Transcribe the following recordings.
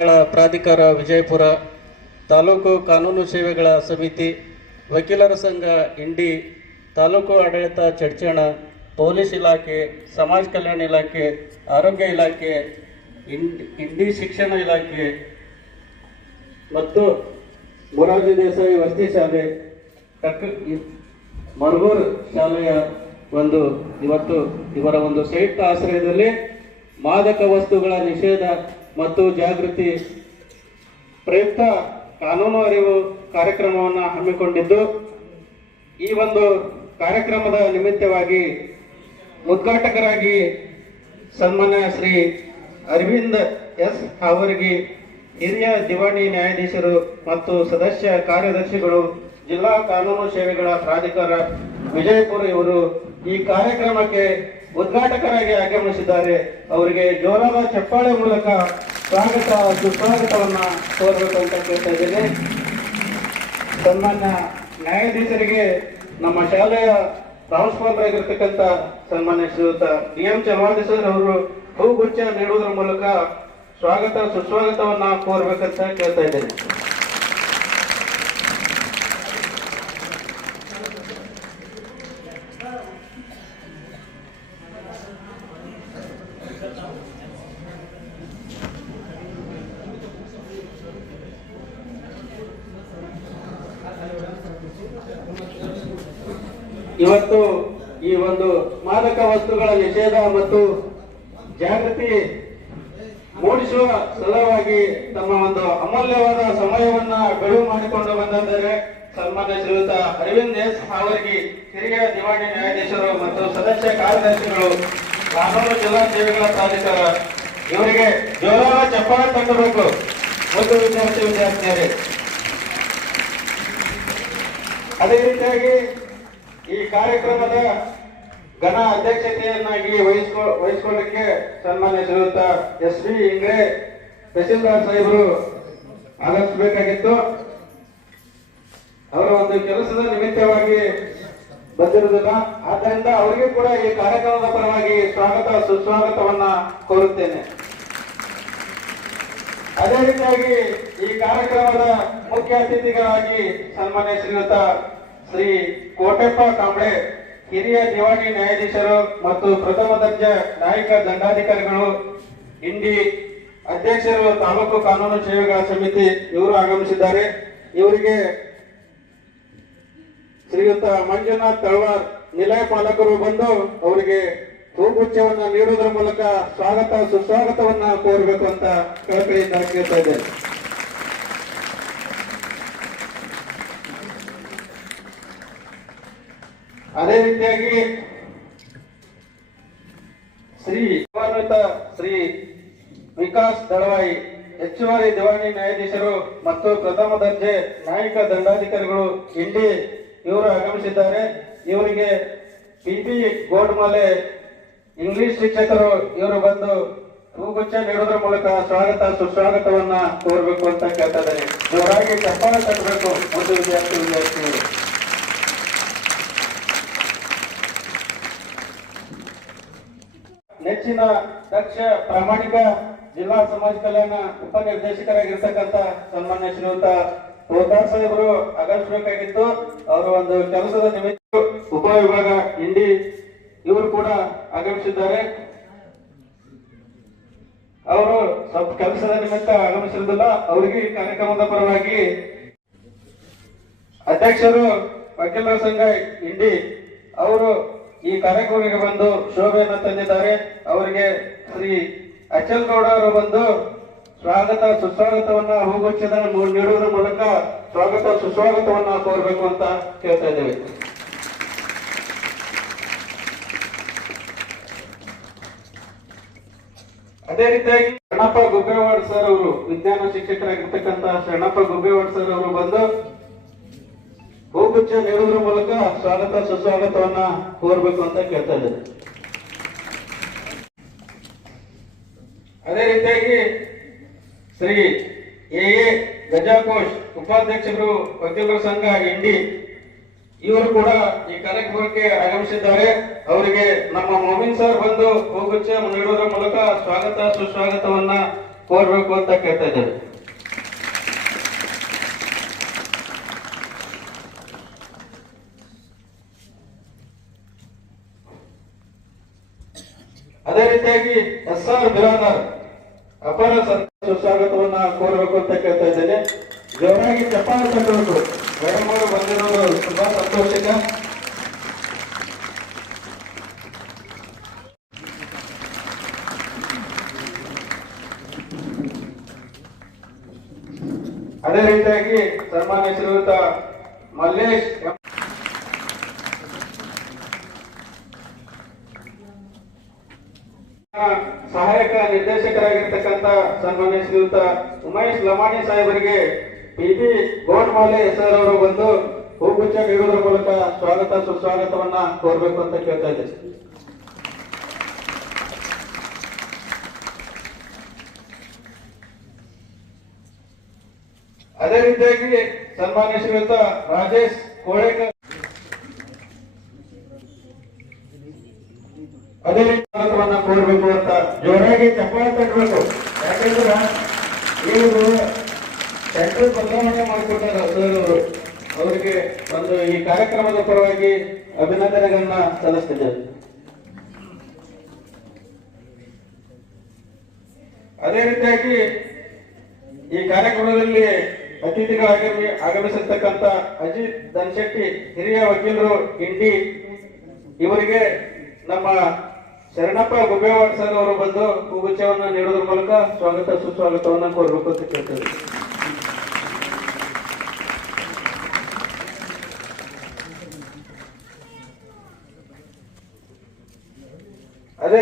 ಪ್ರಾಧಿಕಾರ ವಿಜಯಪುರ, ತಾಲೂಕು ಕಾನೂನು ಸೇವೆಗಳ ಸಮಿತಿ, ವಕೀಲರ ಸಂಘ ಇಂಡಿ, ತಾಲೂಕು ಆಡಳಿತ ಚಡ್ಚಣ, ಪೊಲೀಸ್ ಇಲಾಖೆ, ಸಮಾಜ ಕಲ್ಯಾಣ ಇಲಾಖೆ, ಆರೋಗ್ಯ ಇಲಾಖೆ, ಇಂಡಿ ಶಿಕ್ಷಣ ಇಲಾಖೆ ಮತ್ತು ಮೊರಾರ್ಜಿ ದೇಸಾಯಿ ವಸತಿ ಶಾಲೆ, ಮರಗೂರು ಶಾಲೆಯ ಇವತ್ತು ಇವರ ಸಂಯುಕ್ತ ಆಶ್ರಯದಲ್ಲಿ ಮಾದಕ ವಸ್ತುಗಳ ನಿಷೇಧ ಮತ್ತು ಜಾಗೃತಿ ಪ್ರಯುಕ್ತ ಕಾನೂನು ಅರಿವು ಕಾರ್ಯಕ್ರಮವನ್ನು ಹಮ್ಮಿಕೊಂಡಿದ್ದು, ಈ ಕಾರ್ಯಕ್ರಮದ ನಿಮಿತ್ತವಾಗಿ ಉದ್ಘಾಟಕರಾಗಿ ಸನ್ಮಾನ್ಯ ಶ್ರೀ ಅರವಿಂದ್ ಎಸ್ ಹಾವರ್ಗಿ, ಹಿರಿಯ ದಿವಾಣಿ ನ್ಯಾಯಾಧೀಶರು ಮತ್ತು ಸದಸ್ಯ ಕಾರ್ಯದರ್ಶಿಗಳು, ಜಿಲ್ಲಾ ಕಾನೂನು ಸೇವೆಗಳ ಪ್ರಾಧಿಕಾರ ವಿಜಯಪುರ ಇವರು ಈ ಕಾರ್ಯಕ್ರಮಕ್ಕೆ ಉದ್ಘಾಟಕರಾಗಿ ಆಗಮಿಸಿದ್ದಾರೆ. ಅವರಿಗೆ ಜೋರಾದ ಚಪ್ಪಾಳೆ ಮೂಲಕ ಸುಸ್ವಾಗತವನ್ನ ಕೋರಬೇಕು ಅಂತ ಕೇಳ್ತಾ ಇದ್ದೇನೆ. ಸನ್ಮಾನ್ಯ ನ್ಯಾಯಾಧೀಶರಿಗೆ ನಮ್ಮ ಶಾಲೆಯ ಪ್ರಾಂಶುಪಾಲರಾಗಿರ್ತಕ್ಕಂಥ ಸನ್ಮಾನ್ಯ ಶ್ರೀಯುತ DM ಚಲವಾದಿ ಸರ್ ಅವರು ಹೂಗುಚ್ಛ ನೀಡುವುದರ ಮೂಲಕ ಸುಸ್ವಾಗತವನ್ನ ಕೋರಬೇಕಂತ ಕೇಳ್ತಾ ಇದ್ದೇನೆ. ಇವತ್ತು ಈ ಮಾದಕ ವಸ್ತುಗಳ ನಿಷೇಧ ಮತ್ತು ಜಾಗೃತಿ ಮೂಡಿಸುವ ಸಲುವಾಗಿ ತಮ್ಮ ಅಮೂಲ್ಯವಾದ ಸಮಯವನ್ನ ಬಿಡುವು ಮಾಡಿಕೊಂಡು ಬಂದಿದ್ದಾರೆ ಸನ್ಮಾನ್ಯ ಶ್ರೀಯುತ ಅರವಿಂದ್ ಎಸ್ ಹಾವರ್ಗಿ, ಹಿರಿಯ ದಿವಾಣಿ ನ್ಯಾಯಾಧೀಶರು ಮತ್ತು ಸದಸ್ಯ ಕಾರ್ಯದರ್ಶಿಗಳು, ಕಾನೂನು ಜಿಲ್ಲಾ ಸೇವೆಗಳ ಪ್ರಾಧಿಕಾರ. ಇವರಿಗೆ ಜೋರಾದ ಚಪ್ಪಾಳೆ ತಟ್ಟಬೇಕು. ಒಂದು ವಿದ್ಯಾರ್ಥಿನಿಯರೇ, ಅದೇ ರೀತಿಯಾಗಿ ಈ ಕಾರ್ಯಕ್ರಮದ ಘನ ಅಧ್ಯಕ್ಷತೆಯನ್ನಾಗಿ ವಹಿಸಿಕೊಳ್ಳಕ್ಕೆ ಸನ್ಮಾನ್ಯ ಶ್ರೀಯುತ SP ಇಂಗ್ರೆ ತಹಸೀಲ್ದಾರ್ ಸಾಹೇಬರು ಆಗಮಿಸಬೇಕಾಗಿತ್ತು. ಅವರ ಕೆಲಸದ ನಿಮಿತ್ತವಾಗಿ ಬಂದಿರುವುದಿಲ್ಲ. ಆದ್ದರಿಂದ ಅವರಿಗೂ ಕೂಡ ಈ ಕಾರ್ಯಕ್ರಮದ ಪರವಾಗಿ ಸುಸ್ವಾಗತವನ್ನ ಕೋರುತ್ತೇನೆ. ಅದೇ ರೀತಿಯಾಗಿ ಈ ಕಾರ್ಯಕ್ರಮದ ಮುಖ್ಯ ಅತಿಥಿಗಳಾಗಿ ಸನ್ಮಾನ್ಯ ಶ್ರೀಯುತ ಶ್ರೀ ಕೋಟೆಪ್ಪ ಕಾಂಬ್ಳೆ, ಹಿರಿಯ ದಿವಾಣಿ ನ್ಯಾಯಾಧೀಶರು ಮತ್ತು ಪ್ರಥಮ ದರ್ಜೆ ನ್ಯಾಯಿಕ ದಂಡಾಧಿಕಾರಿಗಳು, ಇಂಡಿ ಅಧ್ಯಕ್ಷರು, ತಾಲೂಕು ಕಾನೂನು ಸೇವೆಗಳ ಸಮಿತಿ ಇವರು ಆಗಮಿಸಿದ್ದಾರೆ. ಇವರಿಗೆ ಶ್ರೀಯುತ ಮಂಜುನಾಥ್ ತಳವಾರ್, ನಿಲಯ ಪಾಲಕರು ಬಂದು ಅವರಿಗೆ ಹೂಗುಚ್ಛವನ್ನ ನೀಡುವುದರ ಮೂಲಕ ಸುಸ್ವಾಗತವನ್ನ ಕೋರಬೇಕು ಅಂತ ಕಳಕಳಿಯಿಂದ ಕೇಳ್ತಾ ಇದ್ದೇನೆ. ಅದೇ ರೀತಿಯಾಗಿ ಶ್ರೀ ವಿಕಾಸ್ ದಳವಾಯಿ, ಹೆಚ್ಚುವರಿ ದಿವಾಣಿ ನ್ಯಾಯಾಧೀಶರು ಮತ್ತು ಪ್ರಥಮ ದರ್ಜೆ ನ್ಯಾಯಿಕ ದಂಡಾಧಿಕಾರಿಗಳು, ಇಂಡಿ ಇವರು ಆಗಮಿಸಿದ್ದಾರೆ. ಇವರಿಗೆ PP ಗೋಡ್ಮಾಲೆ, ಇಂಗ್ಲಿಷ್ ಶಿಕ್ಷಕರು ಇವರು ಬಂದು ಹೂಗುಚ್ಛ ನೀಡುವುದರ ಮೂಲಕ ಸುಸ್ವಾಗತವನ್ನ ಕೋರಬೇಕು ಅಂತ ಕೇಳ್ತಾ ಇದ್ದಾರೆ. ಜೋರಾಗಿ ಚಪ್ಪಾಳೆ ತಟ್ಟಬೇಕು. ಒಂದು ವಿದ್ಯಾರ್ಥಿಗಳು. ನೆಚ್ಚಿನ ದಕ್ಷ ಪ್ರಾಮಾಣಿಕ ಜಿಲ್ಲಾ ಸಮಾಜ ಕಲ್ಯಾಣ ಉಪನಿರ್ದೇಶಕರಾಗಿರ್ತಕ್ಕಂಥ ಸನ್ಮಾನ್ಯ ಶ್ರೀಯುತ ಪೋದಾರ್ ಸಾಹೇಬರು ಆಗಮಿಸಬೇಕಾಗಿತ್ತು. ಅವರು ಕೆಲಸದ ನಿಮಿತ್ತ ಉಪವಿಭಾಗ ಇಂಡಿ ಇವರು ಕೂಡ ಆಗಮಿಸಿದ್ದಾರೆ. ಅವರು ಸ್ವಲ್ಪ ಕೆಲಸದ ನಿಮಿತ್ತ ಆಗಮಿಸಿರುವುದಿಲ್ಲ. ಅವರಿಗೆ ಈ ಕಾರ್ಯಕ್ರಮದ ಪರವಾಗಿ ಅಧ್ಯಕ್ಷರು ವಕೀಲರ ಸಂಘ ಇಂಡಿ ಅವರು ಈ ಕಾರ್ಯಕ್ರಮಕ್ಕೆ ಬಂದು ಶೋಭೆಯನ್ನು ತಂದಿದ್ದಾರೆ. ಅವರಿಗೆ ಶ್ರೀ ಅಚಲ್ ಗೌಡ ಅವರು ಬಂದು ಸುಸ್ವಾಗತವನ್ನ ಹೂಗುಚ್ಛದ ನೀಡುವುದರ ಮೂಲಕ ಸುಸ್ವಾಗತವನ್ನ ಕೋರಬೇಕು ಅಂತ ಕೇಳ್ತಾ ಇದ್ದೇವೆ. ಅದೇ ರೀತಿಯಾಗಿ ಶರಣಪ್ಪ ಗುಬ್ಬೇವಾಡ್ ಸರ್ ಅವರು, ವಿಜ್ಞಾನ ಶಿಕ್ಷಕರಾಗಿರ್ತಕ್ಕಂಥ ಶರಣಪ್ಪ ಗುಬ್ಬೇವಾಡ್ ಸರ್ ಅವರು ಬಂದು ಹೂಗುಚ್ಛ ನೀಡುವುದರ ಮೂಲಕ ಸುಸ್ವಾಗತವನ್ನ ಕೋರಬೇಕು ಅಂತ ಕೇಳ್ತಾ ಇದ್ದಾರೆ. ಅದೇ ರೀತಿಯಾಗಿ ಶ್ರೀ AA ಗಜಾಕೋಶ್, ಉಪಾಧ್ಯಕ್ಷರು ವಕೀಲರ ಸಂಘ ಇಂಡಿ ಇವರು ಕೂಡ ಈ ಕಾರ್ಯಕ್ರಮಕ್ಕೆ ಆಗಮಿಸಿದ್ದಾರೆ. ಅವರಿಗೆ ನಮ್ಮ ಮೊಮಿನ್ ಸರ್ ಬಂದು ಹೂಗುಚ್ಛ ನೀಡುವುದರ ಮೂಲಕ ಸುಸ್ವಾಗತವನ್ನ ಕೋರ್ಬೇಕು ಅಂತ ಕೇಳ್ತಾ ಇದ್ದೇವೆ. ಅದೇ ರೀತಿಯಾಗಿ SR ಬಿರಾದಾರ್ ಅಪರ ಸುಸ್ವಾಗತವನ್ನ ಕೋರಬೇಕು ಅಂತ ಕೇಳ್ತಾ ಇದ್ದೇನೆ. ಜೋರಾಗಿ ಚಪ್ಪಾಳೆ ತಟ್ಟಬೇಕು. ಮೇಡಮ್ ಅವರು ಬಂದಿರೋದು ತುಂಬಾ ಸಂತೋಷಕ. ಅದೇ ರೀತಿಯಾಗಿ ಸನ್ಮಾನ್ಯ ಶ್ರೀಯುತ ಮಲ್ಲೇಶ್ ಸಹಾಯಕ ನಿರ್ದೇಶಕರಾಗಿರ್ತಕ್ಕಂಥ ಸನ್ಮಾನ್ಯ ಶ್ರೀಯುತ ಉಮೇಶ್ ಲಮಾಣಿ ಸಾಹೇಬರಿಗೆ PB ಗೋಡ್ಮಾಲೆ ಸರ್ ಅವರು ಬಂದು ಹೂಗುಚ್ಛ ನೀಡುವುದರ ಮೂಲಕ ಸ್ವಾಗತ ಸುಸ್ವಾಗತವನ್ನ ಕೋರಬೇಕು ಅಂತ ಕೇಳ್ತಾ ಇದ್ದೇನೆ. ಅದೇ ರೀತಿಯಾಗಿ ಸನ್ಮಾನ್ಯ ಶ್ರೀಯುತ ರಾಜೇಶ್ ಕೋಳೇಕರ್ ಅದೇ ರೀತಿ ಸ್ವಾಗತವನ್ನ ಕೋರಬೇಕು ಅಂತ ಜೋರಾಗಿ ಚಪ್ಪಾಳೆ ತಟ್ಟಬೇಕು. ಯಾಕಂದ್ರೆ ಇವರು ಸೆಂಟ್ರಲ್ ಬದಲಾವಣೆ ಮಾಡಿಕೊಟ್ಟಾರ ಸರ್ ಅವರು. ಅವರಿಗೆ ಒಂದು ಈ ಕಾರ್ಯಕ್ರಮದ ಪರವಾಗಿ ಅಭಿನಂದನೆಗಳನ್ನ ಸಲ್ಲಿಸ್ತಿದ್ದೇವೆ. ಅದೇ ರೀತಿಯಾಗಿ ಈ ಕಾರ್ಯಕ್ರಮದಲ್ಲಿ ಅತಿಥಿಗಳಾಗಿ ಆಗಮಿಸಿರ್ತಕ್ಕಂಥ ಅಜಿತ್ ಧನ್ಶೆಟ್ಟಿ ಹಿರಿಯ ವಕೀಲರು ಇಂಡಿ, ಇವರಿಗೆ ನಮ್ಮ ಶರಣಪ್ಪ ಗುಬ್ಬೇವಾಡ್ ಸರ್ ಅವರು ಬಂದು ಹೂಗುಚ್ಛವನ್ನ ನೀಡುವುದರ ಮೂಲಕ ಸ್ವಾಗತ ಸುಸ್ವಾಗತವನ್ನ ಕೋರಬೇಕು ಅಂತ ಕೇಳ್ತೇವೆ. ಅದೇ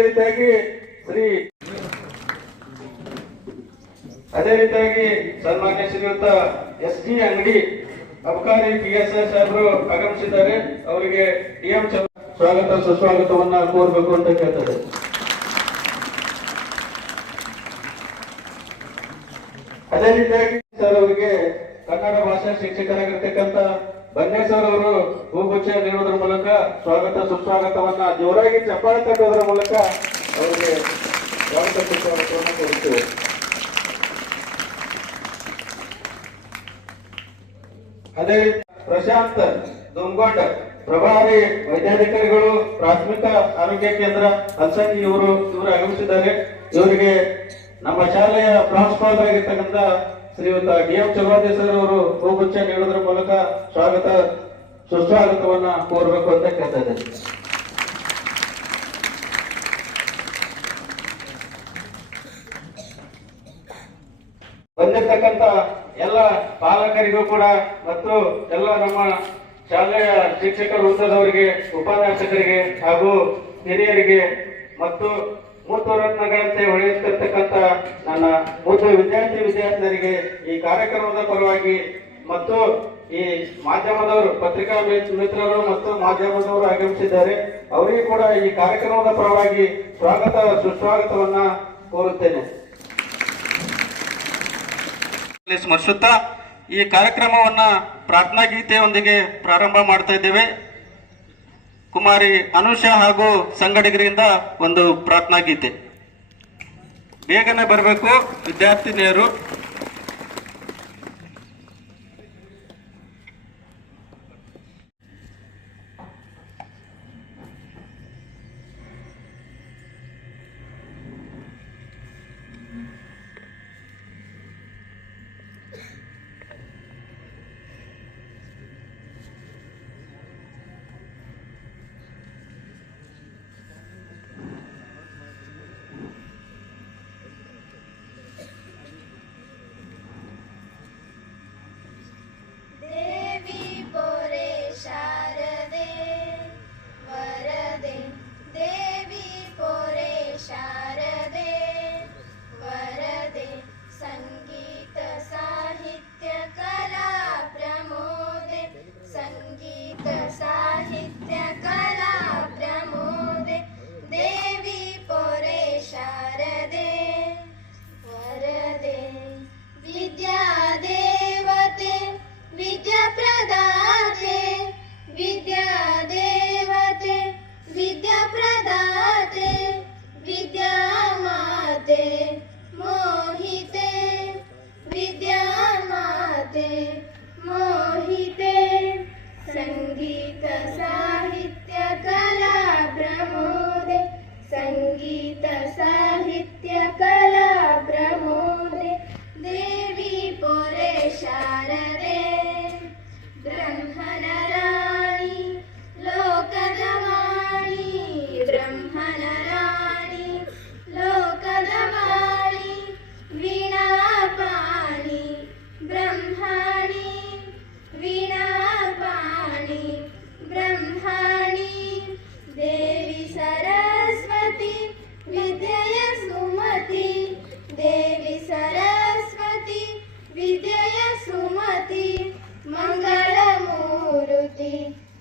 ರೀತಿಯಾಗಿ ಸನ್ಮಾನ್ಯ ಶ್ರೀಯುತ SG ಅಂಗಡಿ ಅಬಕಾರಿ PSI ಸಾಹೇಬರು ಆಗಮಿಸಿದ್ದಾರೆ. ಅವರಿಗೆ DM ಸ್ವಾಗತ ಸುಸ್ವಾಗತವನ್ನ ಕೋರಬೇಕು ಅಂತ ಕೇಳ್ತಾರೆ. ಅದೇ ರೀತಿಯಾಗಿ ಸರ್ ಅವರಿಗೆ ಕನ್ನಡ ಭಾಷಾ ಶಿಕ್ಷಕರಾಗಿರ್ತಕ್ಕಂಥ ಬನ್ನೇಶ್ವರ್ ಅವರು ಹೂಗುಚ್ಛ ನೀಡುವುದರ ಮೂಲಕ ಸ್ವಾಗತ ಸುಸ್ವಾಗತವನ್ನ ಜೋರಾಗಿ ಚಪ್ಪಾಳೆ ತಟ್ಟುವುದರ ಮೂಲಕ ಅವರಿಗೆ ಸ್ವಾಗತ ಸುಸ್ವಾಗತವನ್ನ ಕೋರುತ್ತೇವೆ. ಅದೇ ಪ್ರಶಾಂತ್ ದುಮ್ಗೊಂಡ್ ಪ್ರಭಾರಿ ವೈದ್ಯಾಧಿಕಾರಿಗಳು ಪ್ರಾಥಮಿಕ ಆರೋಗ್ಯ ಕೇಂದ್ರ ಹಲ್ಸಂಗಿ ಇವರು ಆಗಮಿಸಿದ್ದಾರೆ. ಇವರಿಗೆ ನಮ್ಮ ಶಾಲೆಯ ಪ್ರಾಂಶುಪಾಲರ್ ಆಗಿರ್ತಕ್ಕಂಥ ಶ್ರೀಯುತ DM ಚಲವಾದಿ ಸರ್ ಅವರು ಹೂಗುಚ್ಛ ನೀಡುವುದರ ಮೂಲಕ ಸ್ವಾಗತ ಸುಸ್ವಾಗತವನ್ನ ಕೋರಬೇಕು ಅಂತ ಕೇಳ್ತಾ ಇದ್ದಾರೆ. ಬಂದಿರ್ತಕ್ಕಂಥ ಎಲ್ಲ ಪಾಲಕರಿಗೂ ಕೂಡ ಮತ್ತು ಎಲ್ಲ ನಮ್ಮ ಶಾಲೆಯ ಶಿಕ್ಷಕ ವೃಂದದವರಿಗೆ, ಉಪನ್ಯಾಸಕರಿಗೆ ಹಾಗೂ ಹಿರಿಯರಿಗೆ ಮತ್ತು ಮೂರ್ತ ರತ್ನಗಳಂತೆ ಹೊಳೆಯುತ್ತಿರ್ತಕ್ಕಂಥ ನನ್ನ ಮೂರ್ತ ವಿದ್ಯಾರ್ಥಿನಿಯರಿಗೆ ಈ ಕಾರ್ಯಕ್ರಮದ ಪರವಾಗಿ ಮತ್ತು ಈ ಮಾಧ್ಯಮದವರು, ಪತ್ರಿಕಾ ಮಿತ್ರರು ಮತ್ತು ಮಾಧ್ಯಮದವರು ಆಗಮಿಸಿದ್ದಾರೆ. ಅವರಿಗೂ ಕೂಡ ಈ ಕಾರ್ಯಕ್ರಮದ ಪರವಾಗಿ ಸ್ವಾಗತ ಸುಸ್ವಾಗತವನ್ನ ಕೋರುತ್ತೇನೆ. ಸ್ಮರಿಸುತ್ತಾ ಈ ಕಾರ್ಯಕ್ರಮವನ್ನ ಪ್ರಾರ್ಥನಾ ಗೀತೆಯೊಂದಿಗೆ ಪ್ರಾರಂಭ ಮಾಡ್ತಾ ಇದ್ದೇವೆ. ಕುಮಾರಿ ಅನುಷಾ ಹಾಗೂ ಸಂಗಡಿಗರಿಂದ ಒಂದು ಪ್ರಾರ್ಥನಾ ಗೀತೆ. ಬೇಗನೆ ಬರಬೇಕು ವಿದ್ಯಾರ್ಥಿನಿಯರು.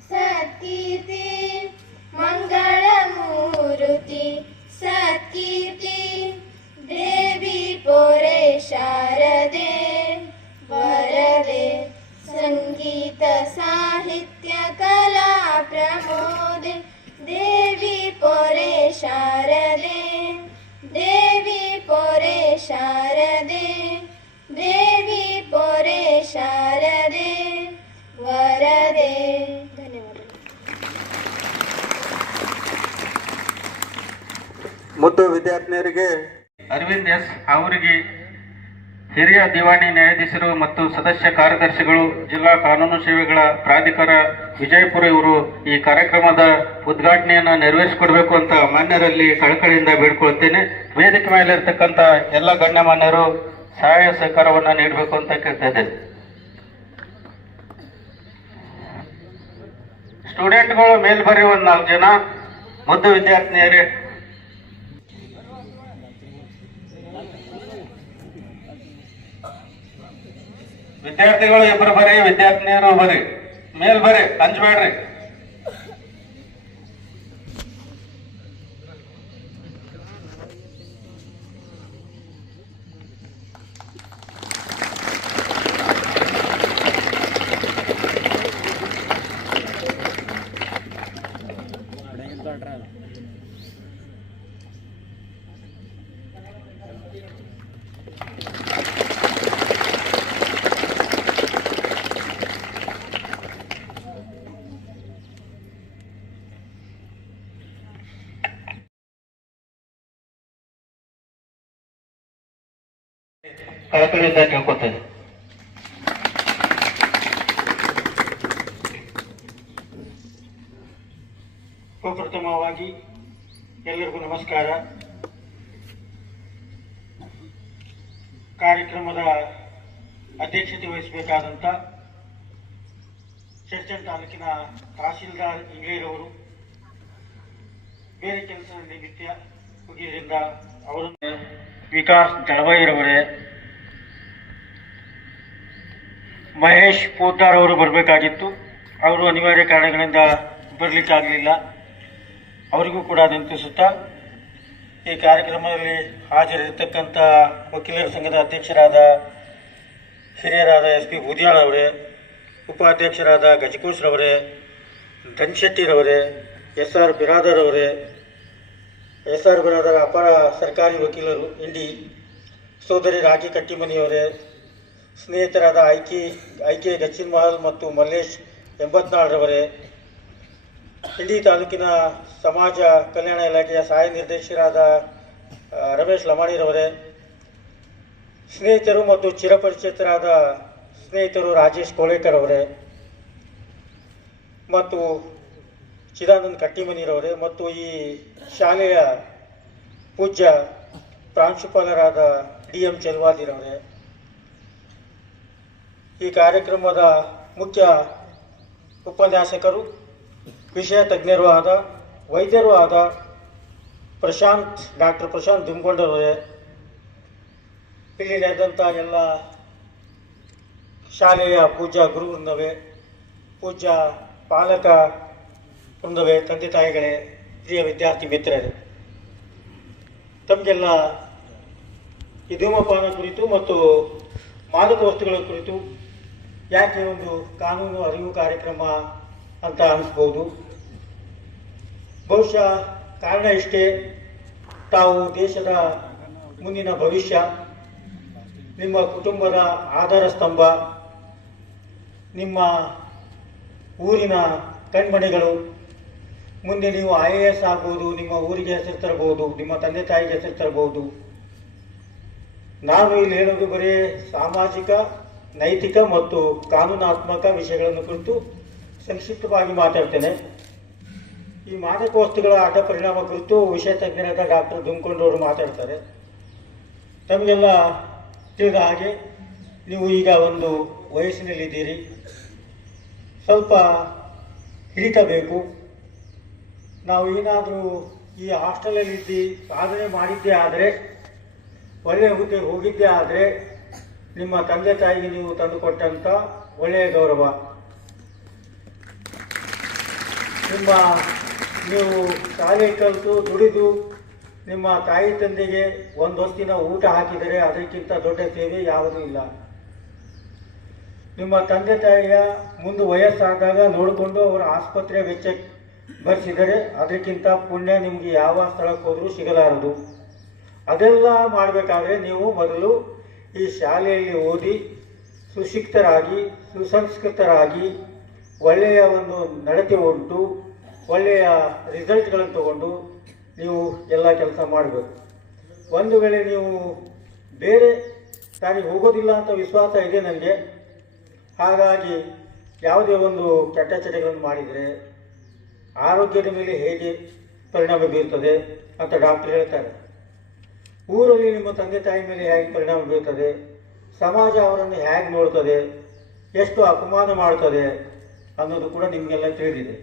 सत्कीर्ति मंगलमूर्ति सत्कीर्ति देवी पोरे शारदे वरदे संगीत साहित्य कला प्रमोदे देवी पोरे शारदे देवी पोरे शारदे देवी पोरे शारदे वरदे. ಧನ್ಯವಾದ. ಮುದ್ದು ವಿದ್ಯಾರ್ಥಿನಿಯರಿಗೆ ಅರವಿಂದ್ ಎಸ್ ಅವರಿಗೆ ಹಿರಿಯ ದಿವಾಣಿ ನ್ಯಾಯಾಧೀಶರು ಮತ್ತು ಸದಸ್ಯ ಕಾರ್ಯದರ್ಶಿಗಳು ಜಿಲ್ಲಾ ಕಾನೂನು ಸೇವೆಗಳ ಪ್ರಾಧಿಕಾರ ವಿಜಯಪುರ ಇವರು ಈ ಕಾರ್ಯಕ್ರಮದ ಉದ್ಘಾಟನೆಯನ್ನು ನೆರವೇರಿಸಿಕೊಡ್ಬೇಕು ಅಂತ ಮಾನ್ಯರಲ್ಲಿ ಕಳಕಳಿಯಿಂದ ಬೇಡ್ಕೊಳ್ತೇನೆ. ವೇದಿಕೆ ಮೇಲೆ ಇರ್ತಕ್ಕಂಥ ಎಲ್ಲ ಗಣ್ಯಮಾನ್ಯರು ಸಹಾಯ ಸಹಕಾರವನ್ನು ನೀಡಬೇಕು ಅಂತ ಕೇಳ್ತಾ ಇದ್ದೇನೆ. ಸ್ಟೂಡೆಂಟ್ಗಳು ಮೇಲ್ಬರಿ ಒಂದು 4 ಜನ. ಮುದ್ದು ವಿದ್ಯಾರ್ಥಿನಿಯರೇ, ವಿದ್ಯಾರ್ಥಿಗಳು 2 ಬರೀ, ವಿದ್ಯಾರ್ಥಿನಿಯರು ಬರೀ. ಮೇಲ್ಬರಿ, ಹಂಚ್ಬೇಡ್ರಿ. ಕಳಕಳಿಯಿಂದ ಕೇಳ್ಕೊತೇನೆ. ಪ್ರಥಮವಾಗಿ ಎಲ್ಲರಿಗೂ ನಮಸ್ಕಾರ. ಕಾರ್ಯಕ್ರಮದ ಅಧ್ಯಕ್ಷತೆ ವಹಿಸಬೇಕಾದಂಥ ಚರ್ಚನ್ ತಾಲೂಕಿನ ತಹಸೀಲ್ದಾರ್ ಇಂಗ್ಲೇರವರು ಬೇರೆ ಕೆಲಸದ ನಿಮಿತ್ತ ಮುಗಿದ್ರಿಂದ ಅವರು ವಿಕಾಸ್ ದಳವಾಯಿರವರೇ, ಮಹೇಶ್ ಪೋದ್ದಾರ್ ಅವರು ಬರಬೇಕಾಗಿತ್ತು. ಅವರು ಅನಿವಾರ್ಯ ಕಾರಣಗಳಿಂದ ಬರಲಿಕ್ಕಾಗಲಿಲ್ಲ. ಅವರಿಗೂ ಕೂಡ ನೆನಪಿಸುತ್ತಾ ಈ ಕಾರ್ಯಕ್ರಮದಲ್ಲಿ ಹಾಜರಿರತಕ್ಕಂಥ ವಕೀಲರ ಸಂಘದ ಅಧ್ಯಕ್ಷರಾದ ಹಿರಿಯರಾದ ಎಸ್ ಪಿ ಬೂದಿಯಾಳ್ ಅವರೇ, ಉಪಾಧ್ಯಕ್ಷರಾದ ಗಜಕೋಶ್ರವರೇ, ಧನ್ಶೆಟ್ಟಿರವರೇ, ಎಸ್ ಆರ್ ಬಿರಾದರ್ ಅವರೇ, ಎಸ್ ಆರ್ ಬಿರಾದರ್ ಅಪರ ಸರ್ಕಾರಿ ವಕೀಲರು ಇಂಡಿ, ಸೋದರಿ ರಾಖಿ ಕಟ್ಟಿಮನಿಯವರೇ, ಸ್ನೇಹಿತರಾದ ಐಕೆ ಗಚ್ಚಿನ್ ಮಹಲ್ ಮತ್ತು ಮಲ್ಲೇಶ್ ಎಂಬತ್ನಾಳರವರೇ, ಇಂಡಿ ತಾಲೂಕಿನ ಸಮಾಜ ಕಲ್ಯಾಣ ಇಲಾಖೆಯ ಸಹಾಯ ನಿರ್ದೇಶಕರಾದ ರಮೇಶ್ ಲಮಾಣಿರವರೇ, ಸ್ನೇಹಿತರು ಮತ್ತು ಚಿರಪರಿಚಿತರಾದ ಸ್ನೇಹಿತರು ರಾಜೇಶ್ ಕೋಳೇಕರ್ ಅವರೇ ಮತ್ತು ಚಿದಾನಂದ್ ಕಟ್ಟಿಮನಿರವರೇ ಮತ್ತು ಈ ಶಾಲೆಯ ಪೂಜ್ಯ ಪ್ರಾಂಶುಪಾಲರಾದ DM ಚೆಲ್ವಾದಿರವರೇ, ಈ ಕಾರ್ಯಕ್ರಮದ ಮುಖ್ಯ ಉಪನ್ಯಾಸಕರು, ವಿಷಯ ತಜ್ಞರೂ ಆದ ವೈದ್ಯರೂ ಆದ ಡಾಕ್ಟರ್ ಪ್ರಶಾಂತ್ ದುಮ್ಗೊಂಡರವರೇ, ಇಲ್ಲಿ ನಡೆದಂಥ ಎಲ್ಲ ಶಾಲೆಯ ಪೂಜ್ಯ ಗುರು ವೃಂದವೇ, ಪೂಜ್ಯ ಪಾಲಕ ವೃಂದವೇ, ತಂದೆ ತಾಯಿಗಳೇ, ಪ್ರಿಯ ವಿದ್ಯಾರ್ಥಿ ಮಿತ್ರರೇ, ತಮಗೆಲ್ಲ ಈ ಧೂಮಪಾನ ಕುರಿತು ಮತ್ತು ಮಾದಕ ವಸ್ತುಗಳ ಕುರಿತು ಯಾಕೆ ಒಂದು ಕಾನೂನು ಅರಿವು ಕಾರ್ಯಕ್ರಮ ಅಂತ ಅನಿಸ್ಬೋದು. ಬಹುಶಃ ಕಾರಣ ಇಷ್ಟೇ, ತಾವು ದೇಶದ ಮುಂದಿನ ಭವಿಷ್ಯ, ನಿಮ್ಮ ಕುಟುಂಬದ ಆಧಾರ ಸ್ತಂಭ, ನಿಮ್ಮ ಊರಿನ ಕಣ್ಮಣಿಗಳು. ಮುಂದೆ ನೀವು IAS ಆಗ್ಬೋದು, ನಿಮ್ಮ ಊರಿಗೆ ಹೆಸರು ತರಬಹುದು, ನಿಮ್ಮ ತಂದೆ ತಾಯಿಗೆ ಹೆಸರು ತರಬಹುದು. ನಾನು ಇಲ್ಲಿ ಹೇಳೋದು ಬರೀ ಸಾಮಾಜಿಕ, ನೈತಿಕ ಮತ್ತು ಕಾನೂನಾತ್ಮಕ ವಿಷಯಗಳನ್ನು ಕುರಿತು ಸಂಕ್ಷಿಪ್ತವಾಗಿ ಮಾತಾಡ್ತೇನೆ. ಈ ಮಾದಕ ವಸ್ತುಗಳ ಅಡ್ಡ ಪರಿಣಾಮ ಕುರಿತು ವಿಷಯ ತಜ್ಞರಾದ ಡಾಕ್ಟರ್ ದುಮ್ಕೊಂಡವರು ಮಾತಾಡ್ತಾರೆ. ತಮಗೆಲ್ಲ ತಿಳಿದ ಹಾಗೆ ನೀವು ಈಗ ಒಂದು ವಯಸ್ಸಿನಲ್ಲಿದ್ದೀರಿ, ಸ್ವಲ್ಪ ಹಿಡಿತ ಬೇಕು. ನಾವು ಏನಾದರೂ ಈ ಹಾಸ್ಟೆಲಲ್ಲಿದ್ದು ಸಾಧನೆ ಮಾಡಿದ್ದೇ ಆದರೆ, ಒಳ್ಳೆಯ ಹುದ್ದೆಗೆ ಹೋಗಿದ್ದೇ ಆದರೆ, ನಿಮ್ಮ ತಂದೆ ತಾಯಿಗೆ ನೀವು ತಂದುಕೊಟ್ಟಂಥ ಒಳ್ಳೆಯ ಗೌರವ. ನೀವು ಶಾಲೆ ಕಲಿತು ದುಡಿದು ನಿಮ್ಮ ತಾಯಿ ತಂದೆಗೆ ಒಂದು ಹೊತ್ತಿನ ಊಟ ಹಾಕಿದರೆ ಅದಕ್ಕಿಂತ ದೊಡ್ಡ ಸೇವೆ ಯಾವುದೂ ಇಲ್ಲ. ನಿಮ್ಮ ತಂದೆ ತಾಯಿಯ ಮುಂದೆ ವಯಸ್ಸಾದಾಗ ನೋಡಿಕೊಂಡು ಅವರ ಆಸ್ಪತ್ರೆ ವೆಚ್ಚ ಭರಿಸಿದರೆ ಅದಕ್ಕಿಂತ ಪುಣ್ಯ ನಿಮಗೆ ಯಾವ ಸ್ಥಳಕ್ಕೆ ಹೋದರೂ ಸಿಗಲಾರದು. ಅದೆಲ್ಲ ಮಾಡಬೇಕಾದ್ರೆ ನೀವು ಮೊದಲು ಈ ಶಾಲೆಯಲ್ಲಿ ಓದಿ ಸುಶಿಕ್ಷಿತರಾಗಿ ಸುಸಂಸ್ಕೃತರಾಗಿ ಒಳ್ಳೆಯ ಒಂದು ನಡತೆ ಉಂಟು ಒಳ್ಳೆಯ ರಿಸಲ್ಟ್ಗಳನ್ನು ತಗೊಂಡು ನೀವು ಎಲ್ಲ ಕೆಲಸ ಮಾಡಬೇಕು. ಒಂದು ವೇಳೆ ನೀವು ಬೇರೆ ದಾರಿಗೆ ಹೋಗೋದಿಲ್ಲ ಅಂತ ವಿಶ್ವಾಸ ಇದೆ ನನಗೆ. ಹಾಗಾಗಿ ಯಾವುದೇ ಒಂದು ಕೆಟ್ಟ ಚಟಗಳನ್ನು ಮಾಡಿದರೆ ಆರೋಗ್ಯದ ಮೇಲೆ ಹೇಗೆ ಪರಿಣಾಮ ಬೀರ್ತದೆ ಅಂತ ಡಾಕ್ಟರ್ ಹೇಳ್ತಾರೆ. ಊರಲ್ಲಿ ನಿಮ್ಮ ತಂದೆ ತಾಯಿ ಮೇಲೆ ಹೇಗೆ ಪರಿಣಾಮ ಬೀರ್ತದೆ, ಸಮಾಜ ಅವರನ್ನು ಹೇಗೆ ನೋಡ್ತದೆ, ಎಷ್ಟು ಅಪಮಾನ ಮಾಡ್ತದೆ ಅನ್ನೋದು ಕೂಡ ನಿಮಗೆಲ್ಲ ತಿಳಿದಿದೆ.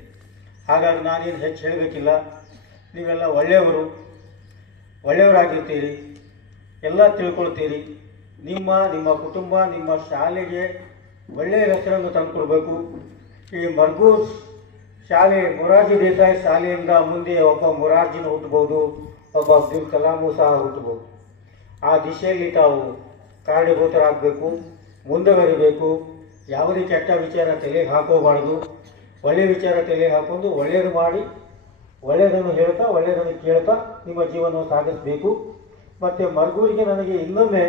ಹಾಗಾಗಿ ನಾನೇನು ಹೆಚ್ಚು ಹೇಳಬೇಕಿಲ್ಲ. ನೀವೆಲ್ಲ ಒಳ್ಳೆಯವರಾಗಿರ್ತೀರಿ, ಎಲ್ಲ ತಿಳ್ಕೊಳ್ತೀರಿ. ನಿಮ್ಮ ಕುಟುಂಬ ನಿಮ್ಮ ಶಾಲೆಗೆ ಒಳ್ಳೆಯ ಹೆಸರನ್ನು ತಂದುಕೊಡ್ಬೇಕು. ಈ ಮರ್ಗೂರ್ ಶಾಲೆ ಮೊರಾರ್ಜಿ ದೇಸಾಯಿ ಶಾಲೆಯಿಂದ ಮುಂದೆ ಒಬ್ಬ ಮೊರಾರ್ಜಿನ ಹುಟ್ಟಬಹುದು, ಒಬ್ಬ ಅಬ್ದುಲ್ ಕಲಾಮು ಸಹ ಹುಟ್ಟಬಹುದು. ಆ ದಿಶೆಯಲ್ಲಿ ತಾವು ಕಾರಣೀಭೂತರಾಗಬೇಕು, ಮುಂದುವರಿಬೇಕು. ಯಾವುದೇ ಕೆಟ್ಟ ವಿಚಾರ ತಲೆಗೆ ಹಾಕೋಬಾರ್ದು. ಒಳ್ಳೆಯ ವಿಚಾರ ತಲೆಗೆ ಹಾಕೊಂಡು ಒಳ್ಳೆಯದು ಮಾಡಿ ಒಳ್ಳೆಯದನ್ನು ಹೇಳ್ತಾ ಒಳ್ಳೆಯದನ್ನು ಕೇಳ್ತಾ ನಿಮ್ಮ ಜೀವನವನ್ನು ಸಾಗಿಸಬೇಕು. ಮತ್ತು ಮರ್ಗೂರಿಗೆ ನನಗೆ ಇನ್ನೊಮ್ಮೆ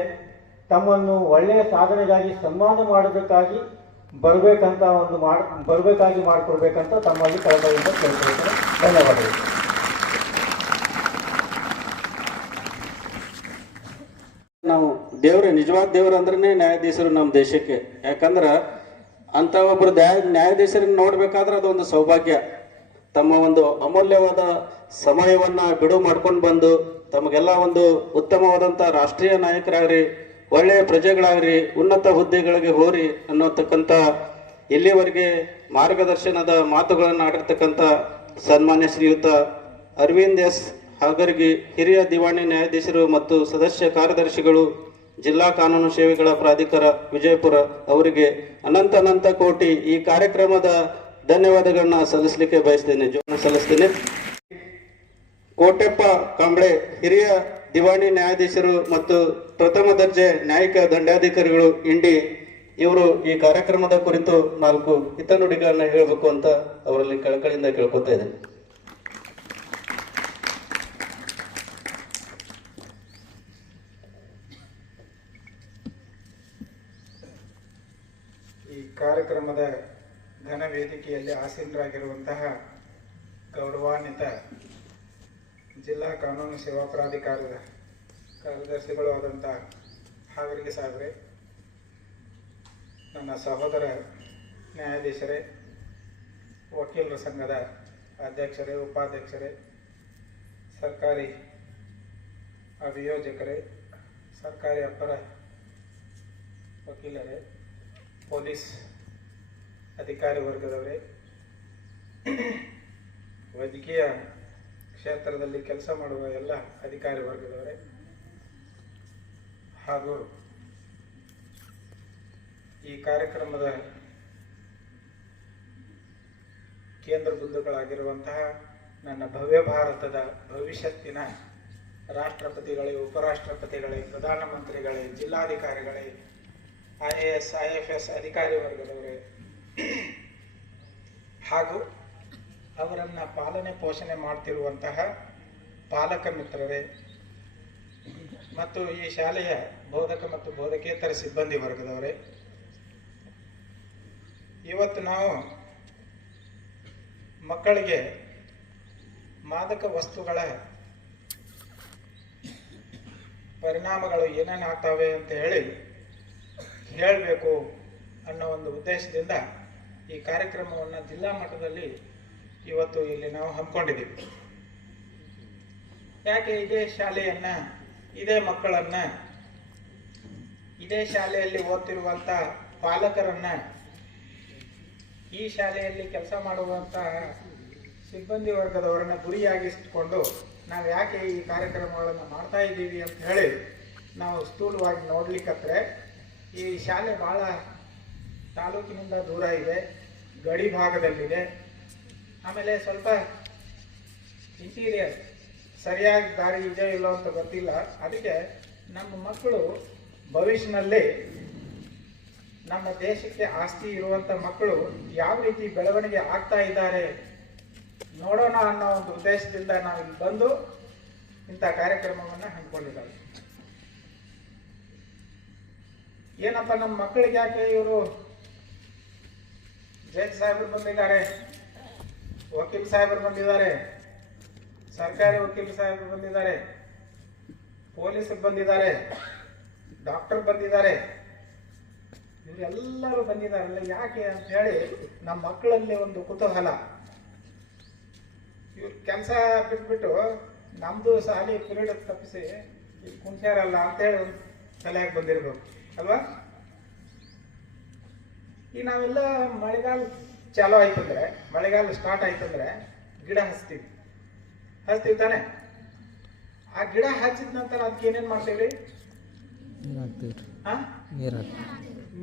ತಮ್ಮನ್ನು ಒಳ್ಳೆಯ ಸಾಧನೆಗಾಗಿ ಸನ್ಮಾನ ಮಾಡೋದಕ್ಕಾಗಿ ಬರಬೇಕಾಗಿ ಮಾಡಿಕೊಡ್ಬೇಕಂತ ತಮ್ಮಲ್ಲಿ ಕಳಕಳಿಯಿಂದ ಕೇಳ್ಕೊಳ್ತೇನೆ. ಧನ್ಯವಾದಗಳು. ನಾವು ನಿಜವಾದ ದೇವರು ಅಂದ್ರೆ ನ್ಯಾಯಾಧೀಶರು ನಮ್ಮ ದೇಶಕ್ಕೆ. ಯಾಕಂದ್ರೆ ಅಂತ ಒಬ್ಬರು ನ್ಯಾಯಾಧೀಶರನ್ನ ನೋಡ್ಬೇಕಾದ್ರೆ ಅದೊಂದು ಸೌಭಾಗ್ಯ. ತಮ್ಮ ಒಂದು ಅಮೂಲ್ಯವಾದ ಸಮಯವನ್ನ ಬಿಡುವು ಮಾಡ್ಕೊಂಡು ಬಂದು ತಮಗೆಲ್ಲ ಒಂದು ಉತ್ತಮವಾದಂಥ ರಾಷ್ಟ್ರೀಯ ನಾಯಕರಾಗ್ರಿ, ಒಳ್ಳೆಯ ಪ್ರಜೆಗಳಾಗ್ರಿ, ಉನ್ನತ ಹುದ್ದೆಗಳಿಗೆ ಹೋರಿ ಅನ್ನೋತಕ್ಕಂಥ ಇಲ್ಲಿವರೆಗೆ ಮಾರ್ಗದರ್ಶನದ ಮಾತುಗಳನ್ನು ಆಡಿರ್ತಕ್ಕಂಥ ಸನ್ಮಾನ್ಯ ಶ್ರೀಯುತ ಅರವಿಂದ್ ಎಸ್ ಹಾಗರ್ಗಿ, ಹಿರಿಯ ದಿವಾಣಿ ನ್ಯಾಯಾಧೀಶರು ಮತ್ತು ಸದಸ್ಯ ಕಾರ್ಯದರ್ಶಿಗಳು, ಜಿಲ್ಲಾ ಕಾನೂನು ಸೇವೆಗಳ ಪ್ರಾಧಿಕಾರ ವಿಜಯಪುರ ಅವರಿಗೆ ಅನಂತ ಕೋಟಿ ಈ ಕಾರ್ಯಕ್ರಮದ ಧನ್ಯವಾದಗಳನ್ನ ಸಲ್ಲಿಸಲಿಕ್ಕೆ ಸಲ್ಲಿಸ್ತೇನೆ. ಕೋಟೆಪ್ಪ ಕಾಂಬ್ಳೆ, ಹಿರಿಯ ದಿವಾಣಿ ನ್ಯಾಯಾಧೀಶರು ಮತ್ತು ಪ್ರಥಮ ದರ್ಜೆ ನ್ಯಾಯಿಕ ದಂಡಾಧಿಕಾರಿಗಳು ಇಂಡಿ, ಇವರು ಈ ಕಾರ್ಯಕ್ರಮದ ಕುರಿತು 4 ಹಿತನುಡಿಗಳನ್ನ ಹೇಳಬೇಕು ಅಂತ ಅವರಲ್ಲಿ ಕಳಕಳಿಯಿಂದ ಕೇಳ್ಕೊತಾ ಇದ್ದೇನೆ. ಈ ಕಾರ್ಯಕ್ರಮದ ಘನ ವೇದಿಕೆಯಲ್ಲಿ ಆಸೀನರಾಗಿರುವಂತಹ ಗೌರವಾನ್ವಿತ ಜಿಲ್ಲಾ ಕಾನೂನು ಸೇವಾ ಪ್ರಾಧಿಕಾರದ ಕಾರ್ಯದರ್ಶಿಗಳು ಆದಂಥ ಹಾವೇರಿಗೆ ಸಾಹೇಬ್ರೆ, ನನ್ನ ಸಹೋದರ ನ್ಯಾಯಾಧೀಶರೇ, ವಕೀಲರ ಸಂಘದ ಅಧ್ಯಕ್ಷರೇ, ಉಪಾಧ್ಯಕ್ಷರೇ, ಸರ್ಕಾರಿ ಅಭಿಯೋಜಕರೇ, ಸರ್ಕಾರಿ ಅಪರ ವಕೀಲರೇ, ಪೊಲೀಸ್ ಅಧಿಕಾರಿ ವರ್ಗದವರೇ, ವೈದ್ಯಕೀಯ ಕ್ಷೇತ್ರದಲ್ಲಿ ಕೆಲಸ ಮಾಡುವ ಎಲ್ಲ ಅಧಿಕಾರಿ ವರ್ಗದವರೇ ಹಾಗೂ ಈ ಕಾರ್ಯಕ್ರಮದ ಕೇಂದ್ರ ಬಿಂದುಗಳಾಗಿರುವಂತಹ ನನ್ನ ಭವ್ಯ ಭಾರತದ ಭವಿಷ್ಯತ್ತಿನ ರಾಷ್ಟ್ರಪತಿಗಳೇ, ಉಪರಾಷ್ಟ್ರಪತಿಗಳೇ, ಪ್ರಧಾನಮಂತ್ರಿಗಳೇ, ಜಿಲ್ಲಾಧಿಕಾರಿಗಳೇ, IAS, IFS ಅಧಿಕಾರಿ ವರ್ಗದವರೇ ಹಾಗೂ ಅವರನ್ನು ಪಾಲನೆ ಪೋಷಣೆ ಮಾಡ್ತಿರುವಂತಹ ಪಾಲಕ ಮಿತ್ರರೇ ಮತ್ತು ಈ ಶಾಲೆಯ ಬೋಧಕ ಮತ್ತು ಬೋಧಕೇತರ ಸಿಬ್ಬಂದಿ ವರ್ಗದವರೇ, ಇವತ್ತು ನಾವು ಮಕ್ಕಳಿಗೆ ಮಾದಕ ವಸ್ತುಗಳ ಪರಿಣಾಮಗಳು ಏನೇನು ಆಗ್ತವೆ ಅಂತ ಹೇಳಬೇಕು ಅನ್ನೋ ಒಂದು ಉದ್ದೇಶದಿಂದ ಈ ಕಾರ್ಯಕ್ರಮವನ್ನು ಜಿಲ್ಲಾ ಮಟ್ಟದಲ್ಲಿ ಇವತ್ತು ಇಲ್ಲಿ ನಾವು ಹಮ್ಮಿಕೊಂಡಿದ್ದೀವಿ. ಯಾಕೆ ಇದೇ ಶಾಲೆಯನ್ನು, ಇದೇ ಮಕ್ಕಳನ್ನು, ಇದೇ ಶಾಲೆಯಲ್ಲಿ ಓದ್ತಿರುವಂಥ ಪಾಲಕರನ್ನು, ಈ ಶಾಲೆಯಲ್ಲಿ ಕೆಲಸ ಮಾಡುವಂತಹ ಸಿಬ್ಬಂದಿ ವರ್ಗದವರನ್ನು ಗುರಿಯಾಗಿಸಿಕೊಂಡು ನಾವು ಯಾಕೆ ಈ ಕಾರ್ಯಕ್ರಮಗಳನ್ನು ಮಾಡ್ತಾ ಇದ್ದೀವಿ ಅಂತ ಹೇಳಿ ನಾವು ಸ್ಥೂಲವಾಗಿ ನೋಡ್ಲಿಕ್ಕಂದ್ರೆ, ಈ ಶಾಲೆ ಭಾಳ ತಾಲೂಕಿನಿಂದ ದೂರ ಇದೆ, ಗಡಿ ಭಾಗದಲ್ಲಿದೆ. ಆಮೇಲೆ ಸ್ವಲ್ಪ ಇಂಟೀರಿಯರ್ ಸರಿಯಾಗಿ ದಾರಿ ಇದೆಯೋ ಇಲ್ಲೋ ಅಂತ ಗೊತ್ತಿಲ್ಲ. ಅದಕ್ಕೆ ನಮ್ಮ ಮಕ್ಕಳು ಭವಿಷ್ಯದಲ್ಲಿ ನಮ್ಮ ದೇಶಕ್ಕೆ ಆಸ್ತಿ ಇರುವಂಥ ಮಕ್ಕಳು ಯಾವ ರೀತಿ ಬೆಳವಣಿಗೆ ಆಗ್ತಾ ಇದ್ದಾರೆ ನೋಡೋಣ ಅನ್ನೋ ಒಂದು ಉದ್ದೇಶದಿಂದ ನಾವು ಇಲ್ಲಿ ಬಂದು ಇಂಥ ಕಾರ್ಯಕ್ರಮವನ್ನು ಹಮ್ಮಿಕೊಂಡಿದ್ದಾರೆ. ಏನಪ್ಪ ನಮ್ಮ ಮಕ್ಕಳಿಗೆ ಯಾಕೆ ಇವರು ಜಡ್ಜ್ ಸಾಹೇಬರು ಬಂದಿದ್ದಾರೆ, ವಕೀಲ್ ಸಾಹೇಬರು ಬಂದಿದ್ದಾರೆ, ಸರ್ಕಾರಿ ವಕೀಲ ಸಾಹೇಬರು ಬಂದಿದ್ದಾರೆ, ಪೊಲೀಸರು ಬಂದಿದ್ದಾರೆ, ಡಾಕ್ಟರ್ ಬಂದಿದ್ದಾರೆ, ಇವರೆಲ್ಲರೂ ಬಂದಿದ್ದಾರಲ್ಲ ಯಾಕೆ ಅಂತ ಹೇಳಿ ನಮ್ಮ ಮಕ್ಕಳಲ್ಲಿ ಒಂದು ಕುತೂಹಲ. ಇವ್ರ ಕೆಲಸ ಬಿಟ್ಬಿಟ್ಟು ನಮ್ದು ಶಾಲೆ ಪಿರಿಯಡ್ ತಪ್ಪಿಸಿ ಇಲ್ಲಿ ಕುಂತ್ಯಾರಲ್ಲ ಅಂತೇಳಿ ಒಂದು ತಲೆಯಾಗಿ ಬಂದಿರ್ಬೇಕು ಅಲ್ವಾ. ಈಗ ನಾವೆಲ್ಲ ಮಳೆಗಾಲ ಚಾಲು ಆಯ್ತಂದ್ರೆ, ಮಳೆಗಾಲ ಸ್ಟಾರ್ಟ್ ಆಯ್ತಂದ್ರೆ ಗಿಡ ಹಚ್ತೀವಿ ತಾನೆ. ಆ ಗಿಡ ಹಚ್ಚಿದ ನಂತರ ಅದಕ್ಕೆ ಏನೇನ್ ಮಾಡ್ತೇವ್ರಿ?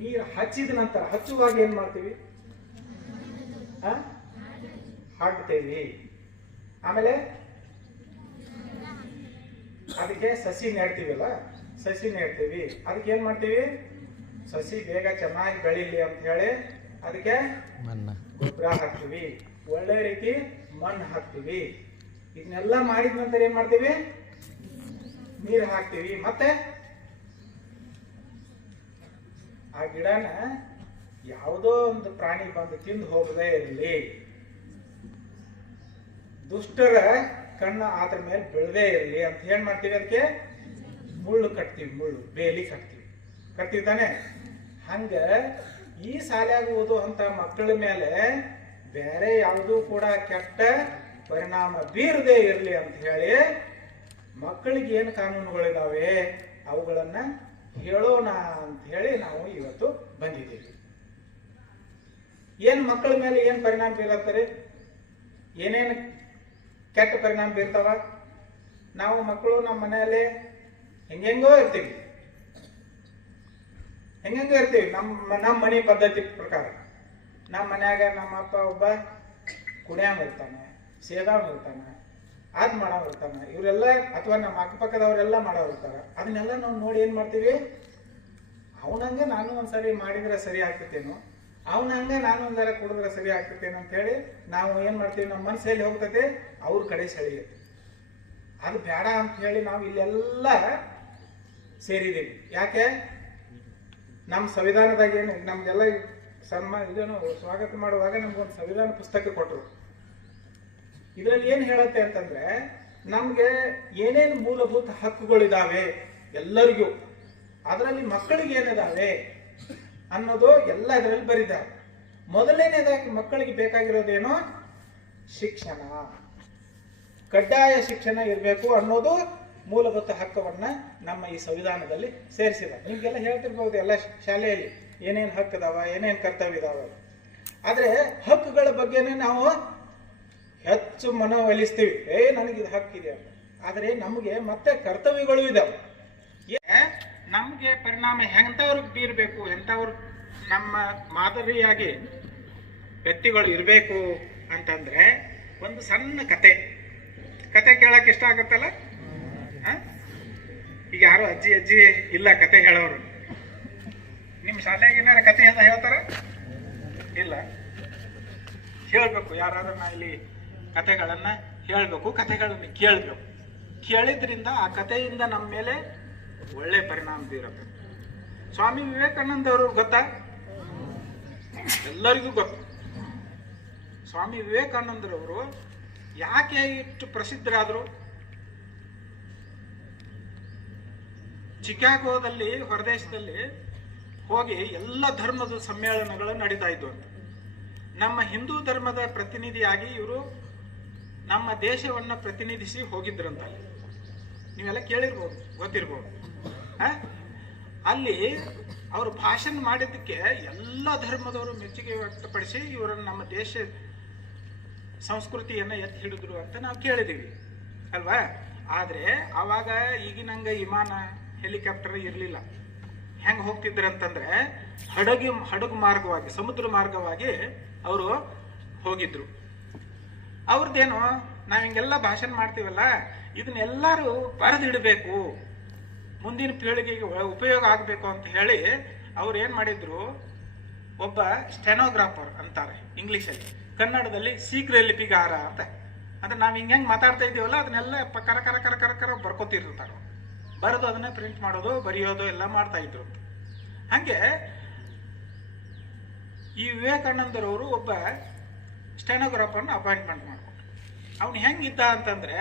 ನೀರು ಹಚ್ಚಿದ ನಂತರ ಹಚ್ಚುವಾಗ ಏನ್ ಮಾಡ್ತೀವಿ? ಹಾಡ್ತೇವಿ. ಆಮೇಲೆ ಅದಕ್ಕೆ ಸಸಿ ನೆಡ್ತೀವಲ್ಲ, ಸಸಿ ನೆಡ್ತೀವಿ. ಅದಕ್ಕೆ ಏನ್ ಮಾಡ್ತೀವಿ? ಸಸಿ ಬೇಗ ಚೆನ್ನಾಗಿ ಬೆಳೀಲಿ ಅಂತ ಹೇಳಿ ಅದಕ್ಕೆ ಗೊಬ್ಬರ ಹಾಕ್ತೀವಿ, ಒಳ್ಳೆ ರೀತಿ ಮಣ್ಣು ಹಾಕ್ತೀವಿ. ಇದನ್ನೆಲ್ಲ ಮಾಡಿದ ನಂತರ ಏನ್ ಮಾಡ್ತೀವಿ? ನೀರು ಹಾಕ್ತೀವಿ. ಮತ್ತೆ ಆ ಗಿಡನ ಯಾವುದೋ ಒಂದು ಪ್ರಾಣಿ ಬಂದು ತಿಂದು ಹೋಗದೇ ಇರಲಿ, ದುಷ್ಟರ ಕಣ್ಣು ಅದ್ರ ಮೇಲೆ ಬೆಳೆದೇ ಇರಲಿ ಅಂತ ಏನ್ ಮಾಡ್ತೀವಿ? ಅದಕ್ಕೆ ಮುಳ್ಳು ಕಟ್ತೀವಿ, ಮುಳ್ಳು ಬೇಲಿ ಕಟ್ತೀವಿ ತಾನೆ. ಹಂಗ ಈ ಶಾಲ್ಯಾಗ ಓದುವಂತ ಮಕ್ಕಳ ಮೇಲೆ ಬೇರೆ ಯಾವುದೂ ಕೂಡ ಕೆಟ್ಟ ಪರಿಣಾಮ ಬೀರದೇ ಇರಲಿ ಅಂತ ಹೇಳಿ ಮಕ್ಕಳಿಗೆ ಏನು ಕಾನೂನುಗಳಿದಾವೆ ಅವುಗಳನ್ನ ಹೇಳೋಣ ಅಂತ ಹೇಳಿ ನಾವು ಇವತ್ತು ಬಂದಿದ್ದೀವಿ. ಏನ್ ಮಕ್ಕಳ ಮೇಲೆ ಏನ್ ಪರಿಣಾಮ ಬೀರತ್ತಾರೆ, ಏನೇನು ಕೆಟ್ಟ ಪರಿಣಾಮ ಬೀರ್ತಾವ? ನಾವು ಮಕ್ಕಳು ನಮ್ಮ ಮನೆಯಲ್ಲಿ ಹೆಂಗೆಂಗೋ ಇರ್ತೀವಿ, ನಮ್ಮ ಮನೆ ಪದ್ಧತಿ ಪ್ರಕಾರ. ನಮ್ಮ ಮನ್ಯಾಗ ನಮ್ಮ ಅಪ್ಪ ಒಬ್ಬ ಕುಣಿಯಾಮ ಇರ್ತಾನೆ, ಸೇದಾಮ ಇರ್ತಾನೆ, ಅದ್ ಮಾಡೋರು ಇರ್ತಾನೆ, ಇವರೆಲ್ಲ ಅಥವಾ ನಮ್ಮ ಅಕ್ಕಪಕ್ಕದವರೆಲ್ಲ ಮಾಡೋರು ಇರ್ತಾರ. ಅದನ್ನೆಲ್ಲ ನಾವು ನೋಡಿ ಏನ್ ಮಾಡ್ತೀವಿ? ಅವನಂಗೆ ನಾನು ಒಂದ್ಸರಿ ಮಾಡಿದ್ರೆ ಸರಿ ಆಗ್ತೈತೇನೋ, ಅವನಂಗೆ ನಾನು ಒಂದರ ಕುಡಿದ್ರೆ ಸರಿ ಆಗ್ತೈತೇನೋ ಅಂತ ಹೇಳಿ ನಾವು ಏನ್ ಮಾಡ್ತೀವಿ? ನಮ್ಮ ಮನಸ್ಸಲ್ಲಿ ಹೋಗ್ತೈತೆ, ಅವ್ರ ಕಡೆ ಸೆಳೆಯುತ್ತೆ. ಅದು ಬೇಡ ಅಂತ ಹೇಳಿ ನಾವು ಇಲ್ಲೆಲ್ಲ ಸೇರಿದ್ದೀವಿ. ಯಾಕೆ? ನಮ್ಮ ಸಂವಿಧಾನದಾಗ ಏನು ನಮ್ಗೆಲ್ಲ ಇದೇನು ಸ್ವಾಗತ ಮಾಡುವಾಗ ನಮ್ಗೊಂದು ಸಂವಿಧಾನ ಪುಸ್ತಕ ಕೊಟ್ಟರು. ಇದರಲ್ಲಿ ಏನ್ ಹೇಳುತ್ತೆ ಅಂತಂದ್ರೆ, ನಮ್ಗೆ ಏನೇನು ಮೂಲಭೂತ ಹಕ್ಕುಗಳಿದಾವೆ ಎಲ್ಲರಿಗೂ, ಅದರಲ್ಲಿ ಮಕ್ಕಳಿಗೆ ಏನಿದಾವೆ ಅನ್ನೋದು ಎಲ್ಲ ಇದರಲ್ಲಿ ಬರಿದ್ದಾರೆ. ಮೊದಲನೇದಾಗಿ ಮಕ್ಕಳಿಗೆ ಬೇಕಾಗಿರೋದೇನು? ಶಿಕ್ಷಣ, ಕಡ್ಡಾಯ ಶಿಕ್ಷಣ ಇರಬೇಕು ಅನ್ನೋದು ಮೂಲಭೂತ ಹಕ್ಕವನ್ನ ನಮ್ಮ ಈ ಸಂವಿಧಾನದಲ್ಲಿ ಸೇರಿಸಿದ್ದಾರೆ. ನಿಮ್ಗೆಲ್ಲ ಹೇಳ್ತಿರ್ಬೋದು ಎಲ್ಲ ಶಾಲೆಯಲ್ಲಿ ಏನೇನು ಹಕ್ಕದಾವ, ಏನೇನು ಕರ್ತವ್ಯ ಇದಾವ. ಆದ್ರೆ ಹಕ್ಕುಗಳ ಬಗ್ಗೆನೇ ನಾವು ಹೆಚ್ಚು ಮನವೊಲಿಸ್ತೀವಿ, ನನಗಿದು ಹಕ್ಕಿದೆ ಅಂತ. ಆದರೆ ನಮಗೆ ಮತ್ತೆ ಕರ್ತವ್ಯಗಳು ಇದಾವೆ. ನಮಗೆ ಪರಿಣಾಮ ಎಂಥವ್ರಿಗೆ ಬೀರಬೇಕು, ಎಂಥವ್ರು ನಮ್ಮ ಮಾದರಿಯಾಗಿ ವ್ಯಕ್ತಿಗಳು ಇರಬೇಕು ಅಂತಂದ್ರೆ ಒಂದು ಸಣ್ಣ ಕತೆ ಕೇಳಕ್ಕೆ ಇಷ್ಟ ಆಗತ್ತಲ್ಲ. ಈಗ ಯಾರು ಅಜ್ಜಿ ಇಲ್ಲ ಕತೆ ಹೇಳೋರು. ನಿಮ್ಮ ಶಾಲೆಗೆ ಏನಾರ ಕತೆ ಹೇಳ್ತಾರ? ಇಲ್ಲ. ಹೇಳ್ಬೇಕು, ಯಾರಾದ್ರೂ ನಾ ಇಲ್ಲಿ ಕತೆಗಳನ್ನ ಹೇಳ್ಬೇಕು, ಕತೆಗಳನ್ನ ಕೇಳಬೇಕು. ಕೇಳಿದ್ರಿಂದ ಆ ಕಥೆಯಿಂದ ನಮ್ಮ ಮೇಲೆ ಒಳ್ಳೆ ಪರಿಣಾಮ ಬೀರುತ್ತೆ. ಸ್ವಾಮಿ ವಿವೇಕಾನಂದ ಅವರು ಗೊತ್ತಾ? ಎಲ್ಲರಿಗೂ ಗೊತ್ತು. ಸ್ವಾಮಿ ವಿವೇಕಾನಂದರವರು ಯಾಕೆ ಇಷ್ಟು ಪ್ರಸಿದ್ಧರಾದರು? ಚಿಕಾಗೋದಲ್ಲಿ, ಹೊರದೇಶದಲ್ಲಿ ಹೋಗಿ ಎಲ್ಲ ಧರ್ಮದ ಸಮ್ಮೇಳನಗಳು ನಡೀತಾ ಇದ್ವು ಅಂತ. ನಮ್ಮ ಹಿಂದೂ ಧರ್ಮದ ಪ್ರತಿನಿಧಿಯಾಗಿ ಇವರು ನಮ್ಮ ದೇಶವನ್ನ ಪ್ರತಿನಿಧಿಸಿ ಹೋಗಿದ್ರಂತ. ನೀವೆಲ್ಲ ಕೇಳಿರ್ಬೋದು, ಗೊತ್ತಿರ್ಬೋದು. ಅಲ್ಲಿ ಅವರು ಭಾಷಣ ಮಾಡಿದ್ದಕ್ಕೆ ಎಲ್ಲ ಧರ್ಮದವರು ಮೆಚ್ಚುಗೆ ವ್ಯಕ್ತಪಡಿಸಿ ಇವರನ್ನು ನಮ್ಮ ದೇಶ ಸಂಸ್ಕೃತಿಯನ್ನ ಎತ್ತಿ ಹಿಡಿದ್ರು ಅಂತ ನಾವು ಕೇಳಿದೀವಿ ಅಲ್ವಾ. ಆದ್ರೆ ಅವಾಗ ಈಗಿನಂಗ ವಿಮಾನ, ಹೆಲಿಕಾಪ್ಟರ್ ಇರಲಿಲ್ಲ. ಹೆಂಗೆ ಹೋಗ್ತಿದ್ರಂತಂದ್ರೆ ಹಡಗು ಮಾರ್ಗವಾಗಿ, ಸಮುದ್ರ ಮಾರ್ಗವಾಗಿ ಅವರು ಹೋಗಿದ್ರು. ಅವ್ರದ್ದೇನು ನಾವು ಹಿಂಗೆಲ್ಲ ಭಾಷಣ ಮಾಡ್ತೀವಲ್ಲ ಇದನ್ನೆಲ್ಲರೂ ಬರೆದಿಡಬೇಕು, ಮುಂದಿನ ಪೀಳಿಗೆಗೆ ಉಪಯೋಗ ಆಗಬೇಕು ಅಂತ ಹೇಳಿ ಅವ್ರು ಏನು ಮಾಡಿದ್ರು, ಒಬ್ಬ ಸ್ಟೆನೋಗ್ರಾಫರ್ ಅಂತಾರೆ ಇಂಗ್ಲೀಷಲ್ಲಿ, ಕನ್ನಡದಲ್ಲಿ ಶೀಘ್ರ ಲಿಪಿಗಾರ ಅಂತ. ಅಂದ್ರೆ ನಾವು ಹಿಂಗೆ ಮಾತಾಡ್ತಾ ಇದ್ದೀವಲ್ಲ ಅದನ್ನೆಲ್ಲ ಕರ ಕರ ಕರ ಕರ ಕರ ಬರ್ಕೋತಿರ್ತಾರೆ, ಬರೆದು ಅದನ್ನ ಪ್ರಿಂಟ್ ಮಾಡೋದು ಬರೆಯೋದು ಎಲ್ಲ ಮಾಡ್ತಾ ಇದ್ರು. ಹಾಗೆ ಈ ವಿವೇಕಾನಂದರವರು ಒಬ್ಬ ಸ್ಟೆನೋಗ್ರಾಫರ್ನ ಅಪಾಯಿಂಟ್ಮೆಂಟ್ ಮಾಡ್ಕೊಂಡ್ರು. ಅವನು ಹೆಂಗಿದ್ದ ಅಂತಂದ್ರೆ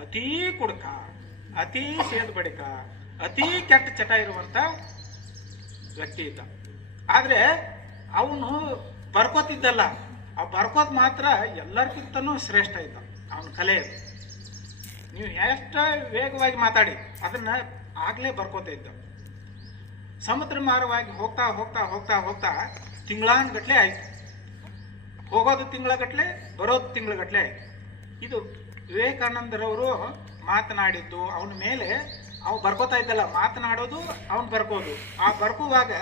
ಅತೀ ಕುಡುಕ, ಅತೀ ಸೇದ್ ಬಡಿಕ, ಅತೀ ಕೆಟ್ಟ ಚಟ ಇರುವಂತ ವ್ಯಕ್ತಿ ಇದ್ದ. ಆದ್ರೆ ಅವನು ಬರ್ಕೋತಿದ್ದಲ್ಲ, ಆ ಬರ್ಕೋದ್ ಮಾತ್ರ ಎಲ್ಲರಿಗಿಂತನೂ ಶ್ರೇಷ್ಠ ಇದ್ದ. ಅವನ ಕಲೆ ಅದು. ನೀವು ಎಷ್ಟು ವೇಗವಾಗಿ ಮಾತಾಡಿ ಅದನ್ನ ಆಗ್ಲೇ ಬರ್ಕೋತಾ ಇದ್ದ. ಸಮುದ್ರ ಮಾರ್ಗವಾಗಿ ಹೋಗ್ತಾ ಹೋಗ್ತಾ ಹೋಗ್ತಾ ಹೋಗ್ತಾ ತಿಂಗಳಾನ್ಗಟ್ಲೆ ಆಯ್ತು. ಹೋಗೋದು ತಿಂಗಳಗಟ್ಲೆ, ಬರೋದು ತಿಂಗಳಗಟ್ಲೆ ಆಯ್ತು. ಇದು ವಿವೇಕಾನಂದರವರು ಮಾತನಾಡಿದ್ದು ಅವನ ಮೇಲೆ ಅವು ಬರ್ಕೋತಾ ಇದ್ದಲ್ಲ, ಮಾತನಾಡೋದು ಅವನು ಬರ್ಕೋದು. ಆ ಬರ್ಕೋವಾಗ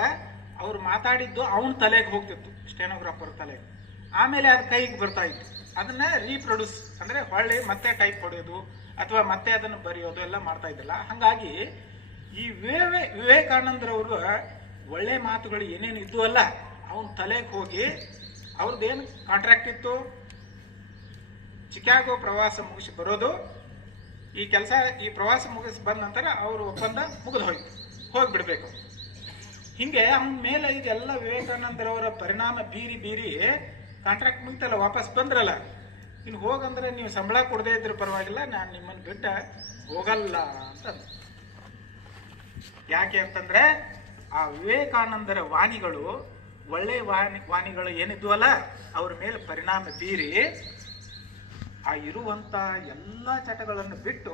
ಅವ್ರು ಮಾತಾಡಿದ್ದು ಅವನ ತಲೆಗೆ ಹೋಗ್ತಿತ್ತು, ಸ್ಟೆನೋಗ್ರಾಫರ್ ತಲೆಗೆ. ಆಮೇಲೆ ಅದು ಕೈಗೆ ಬರ್ತಾ ಇತ್ತು. ಅದನ್ನ ರೀಪ್ರೊಡ್ಯೂಸ್ ಅಂದ್ರೆ ಹೊಳ್ಳಿ ಮತ್ತೆ ಟೈಪ್ ಹೊಡೆಯೋದು ಅಥವಾ ಮತ್ತೆ ಅದನ್ನು ಬರೆಯೋದು ಎಲ್ಲ ಮಾಡ್ತಾ ಇದ್ದಲ್ಲ. ಹಾಗಾಗಿ ಈ ವಿವೇಕಾನಂದರವರು ಒಳ್ಳೆ ಮಾತುಗಳು ಏನೇನು ಇದ್ದು ಅಲ್ಲ ಅವನ ತಲೆಗೆ ಹೋಗಿ ಅವ್ರದ್ದೇನು ಕಾಂಟ್ರಾಕ್ಟ್ ಇತ್ತು, ಚಿಕಾಗೋ ಪ್ರವಾಸ ಮುಗಿಸಿ ಬರೋದು, ಈ ಕೆಲಸ ಈ ಪ್ರವಾಸ ಮುಗಿಸಿ ಬಂದ ನಂತರ ಅವರು ಒಪ್ಪಂದ ಮುಗಿದು ಹೋಯ್ತು, ಹೋಗಿಬಿಡ್ಬೇಕು. ಹಿಂಗೆ ಅವನ ಮೇಲೆ ಇದೆಲ್ಲ ವಿವೇಕಾನಂದರವರ ಪರಿಣಾಮ ಬೀರಿ ಬೀರಿ ಕಾಂಟ್ರಾಕ್ಟ್ ಮುಗಿತಲ್ಲ, ವಾಪಸ್ ಬಂದ್ರಲ್ಲ, ಇನ್ನು ಹೋಗಂದ್ರೆ ನೀವು ಸಂಬಳ ಕೊಡದೇ ಇದ್ರು ಪರವಾಗಿಲ್ಲ, ನಾನು ನಿಮ್ಮನ್ನು ಬಿಟ್ಟ ಹೋಗಲ್ಲ ಅಂತ. ಯಾಕೆ ಅಂತಂದ್ರೆ ಆ ವಿವೇಕಾನಂದರ ವಾಣಿಗಳು, ಒಳ್ಳೆ ವಾಣಿಗಳು ಏನಿದ್ವಲ್ಲ ಅವ್ರ ಮೇಲೆ ಪರಿಣಾಮ ಬೀರಿ ಆ ಇರುವಂತ ಎಲ್ಲ ಚಟಗಳನ್ನು ಬಿಟ್ಟು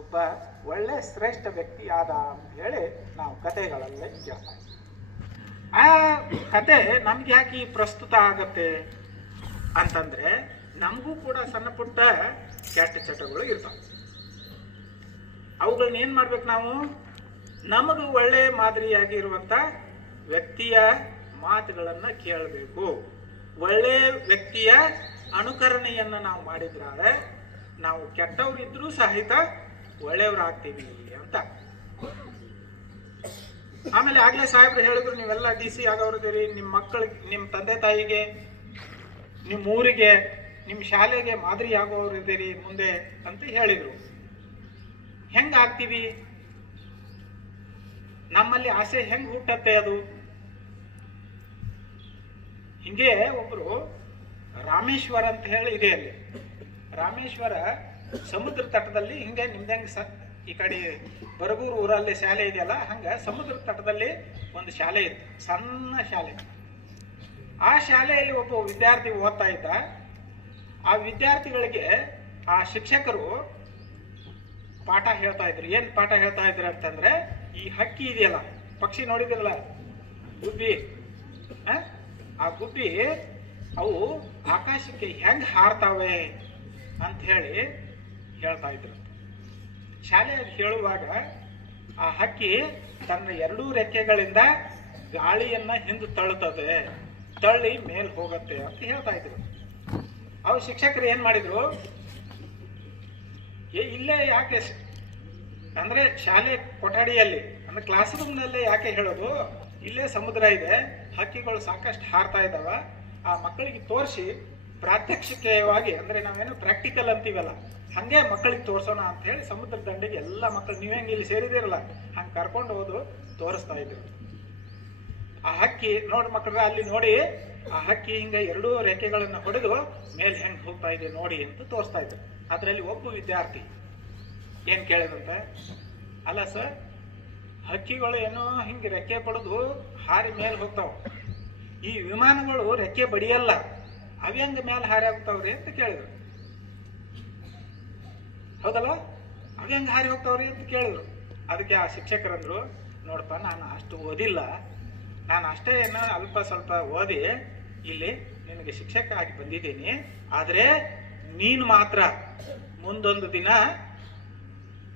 ಒಬ್ಬ ಒಳ್ಳೆ ಶ್ರೇಷ್ಠ ವ್ಯಕ್ತಿ ಆದ ಅಂತ ಹೇಳಿ ನಾವು ಕಥೆಗಳಲ್ಲೇ ಕೇಳ್ತಾ ಇದ್ದೀವಿ. ಆ ಕತೆ ನಮ್ಗೆ ಯಾಕೆ ಪ್ರಸ್ತುತ ಆಗತ್ತೆ ಅಂತಂದ್ರೆ ನಮಗೂ ಕೂಡ ಸಣ್ಣ ಪುಟ್ಟ ಕೆಟ್ಟ ಚಟಗಳು ಇರ್ತಾವೆ. ಅವುಗಳನ್ನ ಏನ್ ಮಾಡ್ಬೇಕು ನಾವು, ನಮಗೂ ಒಳ್ಳೆ ಮಾದರಿಯಾಗಿ ಇರುವಂತ ವ್ಯಕ್ತಿಯ ಮಾತುಗಳನ್ನ ಕೇಳಬೇಕು. ಒಳ್ಳೆ ವ್ಯಕ್ತಿಯ ಅನುಕರಣೆಯನ್ನ ನಾವು ಮಾಡಿದ್ರೆ ನಾವು ಕೆಟ್ಟವರಿದ್ರೂ ಸಹಿತ ಒಳ್ಳೆಯವರಾಗ್ತೀವಿ ಅಂತ. ಆಮೇಲೆ ಆಗ್ಲೇ ಸಾಹೇಬ್ರು ಹೇಳಿದ್ರು, ನೀವೆಲ್ಲ DC ಆಗೋರಿದ್ದೀರಿ, ನಿಮ್ಮ ಮಕ್ಕಳಿಗೆ, ನಿಮ್ಮ ತಂದೆ ತಾಯಿಗೆ, ನಿಮ್ಮ ಊರಿಗೆ, ನಿಮ್ಮ ಶಾಲೆಗೆ ಮಾದರಿ ಆಗೋರು ಇದ್ದೀರಿ ಮುಂದೆ ಅಂತ ಹೇಳಿದ್ರು. ಹೆಂಗ ಆಗ್ತೀವಿ, ನಮ್ಮಲ್ಲಿ ಆಸೆ ಹೆಂಗ್ ಹುಟ್ಟತ್ತೆ ಅದು? ಹಿಂಗೆ ಒಬ್ರು ರಾಮೇಶ್ವರ ಅಂತ ಹೇಳಿ ಇದೆ, ಅಲ್ಲಿ ರಾಮೇಶ್ವರ ಸಮುದ್ರ ತಟದಲ್ಲಿ, ಹಿಂಗೆ ನಿಮ್ದಂಗೆ ಈ ಕಡೆ ಬರಗೂರು ಊರಲ್ಲಿ ಶಾಲೆ ಇದೆಯಲ್ಲ, ಹಂಗ ಸಮುದ್ರ ತಟದಲ್ಲಿ ಒಂದು ಶಾಲೆ ಇತ್ತು, ಸಣ್ಣ ಶಾಲೆ. ಆ ಶಾಲೆಯಲ್ಲಿ ಒಬ್ಬ ವಿದ್ಯಾರ್ಥಿ ಓದ್ತಾ ಇದ್ದ. ಆ ವಿದ್ಯಾರ್ಥಿಗಳಿಗೆ ಆ ಶಿಕ್ಷಕರು ಪಾಠ ಹೇಳ್ತಾ ಇದ್ರು. ಏನ್ ಪಾಠ ಹೇಳ್ತಾ ಇದ್ರು ಅಂತಂದ್ರೆ, ಈ ಹಕ್ಕಿ ಇದೆಯಲ್ಲ, ಪಕ್ಷಿ ನೋಡಿದ್ರಲ್ಲ, ಗುಬ್ಬಿ, ಆ ಗುಬ್ಬಿ ಅವು ಆಕಾಶಕ್ಕೆ ಹೆಂಗ್ ಹಾರ್ತಾವೆ ಅಂತ ಹೇಳಿ ಹೇಳ್ತಾ ಇದ್ರು. ಶಾಲೆಯಲ್ಲಿ ಹೇಳುವಾಗ ಆ ಹಕ್ಕಿ ತನ್ನ ಎರಡೂ ರೆಕ್ಕೆಗಳಿಂದ ಗಾಳಿಯನ್ನ ಹಿಂದೆ ತಳ್ಳುತ್ತದೆ, ತಳ್ಳಿ ಮೇಲ್ ಹೋಗತ್ತೆ ಅಂತ ಹೇಳ್ತಾ ಇದ್ರು. ಅವ್ರ ಶಿಕ್ಷಕರು ಏನ್ ಮಾಡಿದ್ರು, ಇಲ್ಲೇ ಯಾಕೆ ಅಂದ್ರೆ ಶಾಲೆ ಕೊಠಡಿಯಲ್ಲಿ ಅಂದ್ರೆ ಕ್ಲಾಸ್ ರೂಮ್ ನಲ್ಲೇ ಯಾಕೆ ಹೇಳೋದು, ಇಲ್ಲೇ ಸಮುದ್ರ ಇದೆ, ಹಕ್ಕಿಗಳು ಸಾಕಷ್ಟು ಹಾರ್ತಾ ಇದ್ದಾವ, ಆ ಮಕ್ಕಳಿಗೆ ತೋರಿಸಿ ಪ್ರಾತ್ಯಕ್ಷಿಕವಾಗಿ ಅಂದ್ರೆ ನಾವೇನೋ ಪ್ರಾಕ್ಟಿಕಲ್ ಅಂತೀವಲ್ಲ, ಹಂಗೆ ಮಕ್ಕಳಿಗೆ ತೋರ್ಸೋಣ ಅಂತ ಹೇಳಿ ಸಮುದ್ರ ದಂಡೆಗೆ ಎಲ್ಲ ಮಕ್ಕಳು, ನೀವ್ ಹೆಂಗೆ ಇಲ್ಲಿ ಸೇರಿದಿರಲ್ಲ ಹಂಗೆ ಕರ್ಕೊಂಡು ಹೋದು ತೋರಿಸ್ತಾ ಇದ್ರು. ಆ ಹಕ್ಕಿ ನೋಡಿ ಮಕ್ಕಳ, ಅಲ್ಲಿ ನೋಡಿ ಆ ಹಕ್ಕಿ ಹಿಂಗೆ ಎರಡೂ ರೆಕ್ಕೆಗಳನ್ನ ಹೊಡೆದು ಮೇಲೆ ಹೆಂಗ್ ಹೋಗ್ತಾ ಇದೆ ನೋಡಿ ಅಂತ ತೋರಿಸ್ತಾ ಇದ್ರು. ಅದರಲ್ಲಿ ಒಬ್ಬ ವಿದ್ಯಾರ್ಥಿ ಏನ್ ಕೇಳಿದಂತೆ, ಅಲ್ಲ ಸರ್, ಹಕ್ಕಿಗಳು ಏನೋ ಹಿಂಗೆ ರೆಕ್ಕೆ ಪಡೆದು ಹಾರಿ ಮೇಲೆ ಹೋಗ್ತಾವ, ಈ ವಿಮಾನಗಳು ರೆಕ್ಕೆ ಬಡಿಯಲ್ಲ, ಅವೆಂಗ ಮೇಲೆ ಹಾರಿ ಹೋಗ್ತಾವ್ರಿ ಅಂತ ಕೇಳಿದ್ರು. ಹೌದಲ್ಲ, ಅವೆಂಗ ಹಾರಿ ಹೋಗ್ತಾವ್ರಿ ಅಂತ ಕೇಳಿದ್ರು. ಅದಕ್ಕೆ ಆ ಶಿಕ್ಷಕರಂದ್ರು, ನೋಡಪ್ಪ, ನಾನು ಅಷ್ಟು ಓದಿಲ್ಲ, ನಾನು ಅಷ್ಟೇ ಏನೋ ಅಲ್ಪ ಸ್ವಲ್ಪ ಓದಿ ಇಲ್ಲಿ ನಿನಗೆ ಶಿಕ್ಷಕ ಆಗಿ ಬಂದಿದ್ದೀನಿ, ಆದ್ರೆ ನೀನು ಮಾತ್ರ ಮುಂದೊಂದು ದಿನ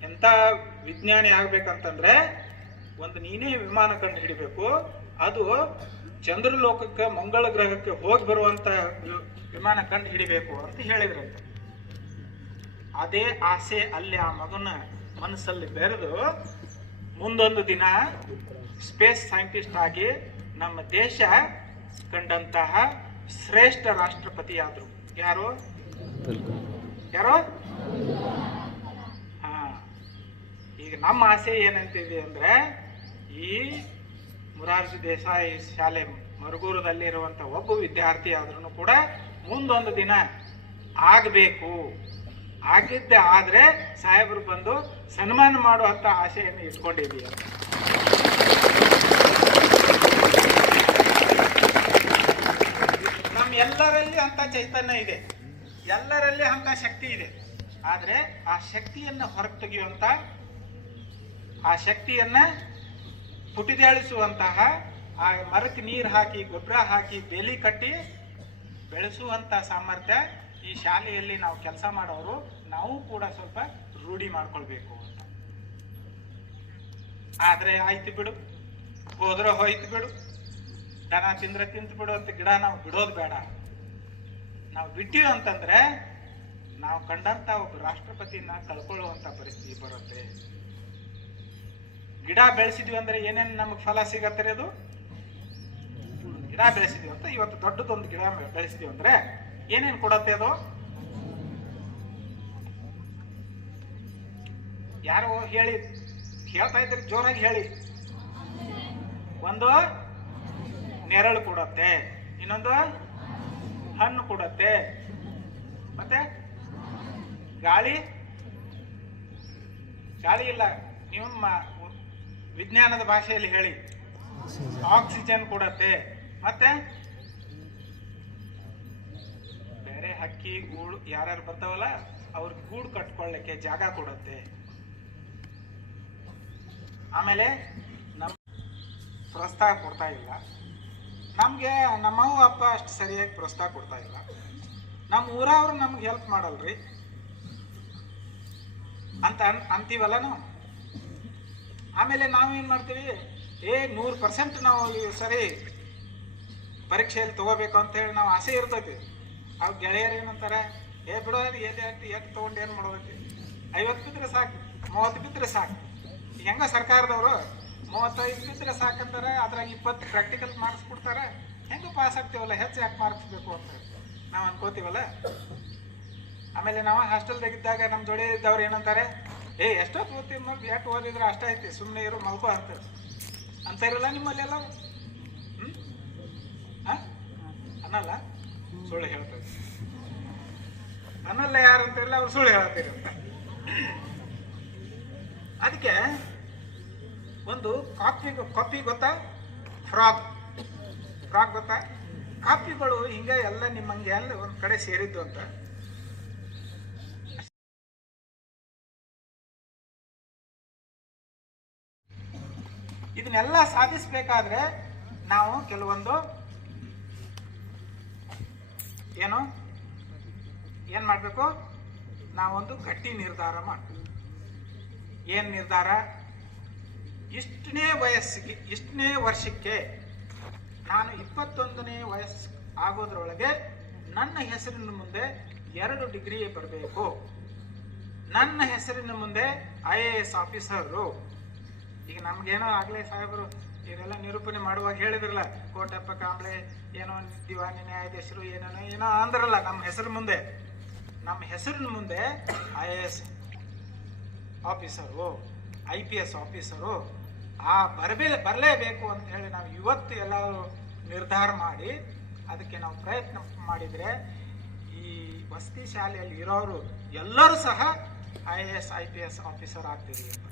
ಎಂತ ವಿಜ್ಞಾನಿ ಆಗ್ಬೇಕಂತಂದ್ರೆ ಒಂದು ನೀನೇ ವಿಮಾನ ಕಂಡು ಹಿಡಿಬೇಕು, ಅದು ಚಂದ್ರಲೋಕಕ್ಕೆ ಮಂಗಳ ಗ್ರಹಕ್ಕೆ ಹೋಗಿ ಬರುವಂತ ವಿಮಾನ ಕಂಡು ಹಿಡಿಬೇಕು ಅಂತ ಹೇಳಿದ್ರಂತೆ. ಅದೇ ಆಸೆ ಅಲ್ಲಿ ಆ ಮಗನ ಮನಸ್ಸಲ್ಲಿ ಬೆರೆದು ಮುಂದೊಂದು ದಿನ ಸ್ಪೇಸ್ ಸೈಂಟಿಸ್ಟ್ ಆಗಿ ನಮ್ಮ ದೇಶ ಕಂಡಂತಹ ಶ್ರೇಷ್ಠ ರಾಷ್ಟ್ರಪತಿ ಆದ್ರು. ಯಾರು ಯಾರು? ಹಾ, ಈಗ ನಮ್ಮ ಆಸೆ ಏನಂತಿದೆ ಅಂದ್ರೆ ಈ ಮೊರಾರ್ಜಿ ದೇಸಾಯಿ ಶಾಲೆ ಮರುಗೂರದಲ್ಲಿರುವಂತ ಒಬ್ಬ ವಿದ್ಯಾರ್ಥಿ ಆದ್ರೂ ಕೂಡ ಮುಂದೊಂದು ದಿನ ಆಗಬೇಕು. ಆಗಿದ್ದೆ ಆದ್ರೆ ಸಾಹೇಬರು ಬಂದು ಸನ್ಮಾನ ಮಾಡುವಂತ ಆಶೆಯನ್ನು ಇಟ್ಕೊಂಡಿದ್ದೀವಿ. ನಮ್ಮ ಎಲ್ಲರಲ್ಲಿ ಅಂತ ಚೈತನ್ಯ ಇದೆ, ಎಲ್ಲರಲ್ಲಿ ಅಂತ ಶಕ್ತಿ ಇದೆ. ಆದ್ರೆ ಆ ಶಕ್ತಿಯನ್ನ ಹೊರಗೆ ತೆಗೆಯುವಂತ, ಆ ಶಕ್ತಿಯನ್ನ ಪುಟಿದೇಳಿಸುವಂತಹ, ಆ ಮರಕ್ಕೆ ನೀರು ಹಾಕಿ ಗೊಬ್ಬರ ಹಾಕಿ ಬೇಲಿ ಕಟ್ಟಿ ಬೆಳೆಸುವಂತ ಸಾಮರ್ಥ್ಯ ಈ ಶಾಲೆಯಲ್ಲಿ ನಾವು ಕೆಲಸ ಮಾಡೋರು ನಾವು ಕೂಡ ಸ್ವಲ್ಪ ರೂಢಿ ಮಾಡ್ಕೊಳ್ಬೇಕು ಅಂತ. ಆದ್ರೆ ಆಯ್ತು ಬಿಡು, ಹೋದ್ರೆ ಹೋಯ್ತು ಬಿಡು, ದನ ತಿಂದ್ರೆ ತಿಂತು ಬಿಡು ಅಂತ ಗಿಡ ನಾವು ಬಿಡೋದು ಬೇಡ. ನಾವು ಬಿಟ್ಟಿವಿ ಅಂತಂದ್ರೆ ನಾವು ಕಂಡಂತ ಒಬ್ಬ ರಾಷ್ಟ್ರಪತಿನ ಕಳ್ಕೊಳ್ಳುವಂತ ಪರಿಸ್ಥಿತಿ ಬರುತ್ತೆ. ಗಿಡ ಬೆಳೆಸಿದ್ವಿ ಅಂದ್ರೆ ಏನೇನು ನಮಗೆ ಫಲ ಸಿಗತ್ತೆ? ಅದು ಗಿಡ ಬೆಳೆಸಿದ್ವಿ ಅಂತ ಇವತ್ತು ದೊಡ್ಡದೊಂದು ಗಿಡ ಬೆಳೆಸಿದ್ವಿ ಅಂದ್ರೆ ಏನೇನು ಕೊಡತ್ತೆ? ಅದು ಯಾರೋ ಹೇಳ್ತಾ ಇದ್ರೆ ಜೋರಾಗಿ ಹೇಳಿ. ಒಂದು ನೆರಳು ಕೊಡತ್ತೆ, ಇನ್ನೊಂದು ಹಣ್ಣು ಕೊಡತ್ತೆ, ಮತ್ತೆ ಗಾಳಿ ಇಲ್ಲ, ನೀವು ವಿಜ್ಞಾನದ ಭಾಷೆಯಲ್ಲಿ ಹೇಳಿ, ಆಕ್ಸಿಜನ್ ಕೊಡತ್ತೆ, ಮತ್ತೆ ಬೇರೆ ಹಕ್ಕಿ ಗೂಡು ಯಾರ್ಯಾರು ಬರ್ತಾವಲ್ಲ ಅವ್ರಿಗೆ ಗೂಡು ಕಟ್ಕೊಳ್ಳಕ್ಕೆ ಜಾಗ ಕೊಡತ್ತೆ. ಆಮೇಲೆ ನಮ್ ಪ್ರೋತ್ಸಾಹ ಕೊಡ್ತಾ ಇಲ್ಲ. ನಮ್ಗೆ ನಮ್ಮವ್ವ ಅಪ್ಪ ಅಷ್ಟು ಸರಿಯಾಗಿ ಪ್ರೋತ್ಸಾಹ ಕೊಡ್ತಾ ಇಲ್ಲ. ನಮ್ಮ ಊರವ್ರು ನಮ್ಗೆ ಹೆಲ್ಪ್ ಮಾಡಲ್ರಿ ಅಂತ ಅಂತೀವಲ್ಲ ನಾವು. ಆಮೇಲೆ ನಾವೇನ್ ಮಾಡ್ತೀವಿ, 100% ನಾವು ಸರಿ ಪರೀಕ್ಷೆಯಲ್ಲಿ ತಗೋಬೇಕು ಅಂತ ಹೇಳಿ ನಾವು ಆಸೆ ಇರ್ತೈತಿ. ಅವ್ ಗೆಳೆಯರು ಏನಂತಾರೆ, ಬಿಡೋ ಎಷ್ಟು ತಗೊಂಡು ಏನು ಮಾಡೋದೈತಿ, 50 ಬಿದ್ದರೆ ಸಾಕು, 30 ಬಿದ್ದರೆ ಸಾಕು. ಹೆಂಗ ಸರ್ಕಾರದವರು 35 ಬಿದ್ದರೆ ಸಾಕಂತಾರೆ, ಅದ್ರಾಗ 20 ಪ್ರಾಕ್ಟಿಕಲ್ ಮಾರ್ಕ್ಸ್ ಕೊಡ್ತಾರೆ. ಹೆಂಗ ಪಾಸ್ ಆಗ್ತೀವಲ್ಲ, ಹೆಚ್ಚು ಯಾಕೆ ಮಾರ್ಕ್ಸ್ ಬೇಕು ಅಂತ ನಾವು ಅನ್ಕೋತೀವಲ್ಲ. ಆಮೇಲೆ ನಾವು ಹಾಸ್ಟೆಲ್ದಾಗಿದ್ದಾಗ ನಮ್ಮ ಜೋಡಿ ಇದ್ದವ್ರು ಏನಂತಾರೆ, ಎಷ್ಟೊತ್ತು ಓದ್ತೀವಿ ನೋಡಿ, ಎಷ್ಟು ಓದಿದ್ರೆ ಅಷ್ಟ ಐತಿ, ಸುಮ್ಮನೆ ಇರೋ ಮಲ್ಕೋ ಅಂತ ಇರಲ್ಲ ನಿಮ್ಮಲ್ಲೆಲ್ಲ. ಅನ್ನಲ್ಲ, ಸುಳ್ಳು ಹೇಳ್ತಾರೆ. ಅನ್ನಲ್ಲ ಯಾರು ಅಂತ ಇಲ್ಲ, ಅವ್ರು ಸುಳ್ಳು ಹೇಳ್ತೀರಿ ಅಂತ. ಅದಕ್ಕೆ ಒಂದು ಕಾಪಿ ಗೊತ್ತಾ? ಫ್ರಾಗ್ ಗೊತ್ತಾ? ಕಾಪಿಗಳು ಹಿಂಗೆ ಎಲ್ಲ ನಿಮ್ಮಂಗೆ ಎಲ್ಲ ಒಂದ್ ಕಡೆ ಸೇರಿದ್ದು ಅಂತ. ಇದನ್ನೆಲ್ಲ ಸಾಧಿಸ್ಬೇಕಾದ್ರೆ ನಾವು ಕೆಲವೊಂದು ಏನ್ ಮಾಡ್ಬೇಕು? ನಾವೊಂದು ಗಟ್ಟಿ ನಿರ್ಧಾರ ಮಾಡ್ಬೇಕು. ಏನ್ ನಿರ್ಧಾರ? ಇಷ್ಟನೇ ವರ್ಷಕ್ಕೆ ನಾನು 21ನೇ ವಯಸ್ಸು ಆಗೋದ್ರೊಳಗೆ ನನ್ನ ಹೆಸರಿನ ಮುಂದೆ 2 ಡಿಗ್ರಿ ಬರಬೇಕು. ನನ್ನ ಹೆಸರಿನ ಮುಂದೆ IAS ಆಫೀಸರು. ಈಗ ನಮ್ಗೇನೋ ಆಗ್ಲೇ ಸಾಹೇಬರು ಇವರೆಲ್ಲ ನಿರೂಪಣೆ ಮಾಡುವಾಗ ಹೇಳಿದ್ರಲ್ಲ, ಕೋಟಪ್ಪ ಕಾಂಬ್ಳೆ ಏನೋ ದಿವಾನಿ ನ್ಯಾಯಾಧೀಶರು ಏನೋ ಅಂದ್ರಲ್ಲ. ನಮ್ಮ ಹೆಸರಿನ ಮುಂದೆ IAS ಆಫೀಸರು, IPS ಆಫೀಸರು ಬರಲೇಬೇಕು ಅಂತ ಹೇಳಿ ನಾವು ಇವತ್ತು ಎಲ್ಲರೂ ನಿರ್ಧಾರ ಮಾಡಿ ಅದಕ್ಕೆ ನಾವು ಪ್ರಯತ್ನ ಮಾಡಿದರೆ ಈ ವಸತಿ ಶಾಲೆಯಲ್ಲಿ ಇರೋರು ಎಲ್ಲರೂ ಸಹ IAS IPS ಆಫೀಸರ್ ಆಗ್ತೀವಿ ಅಂತ.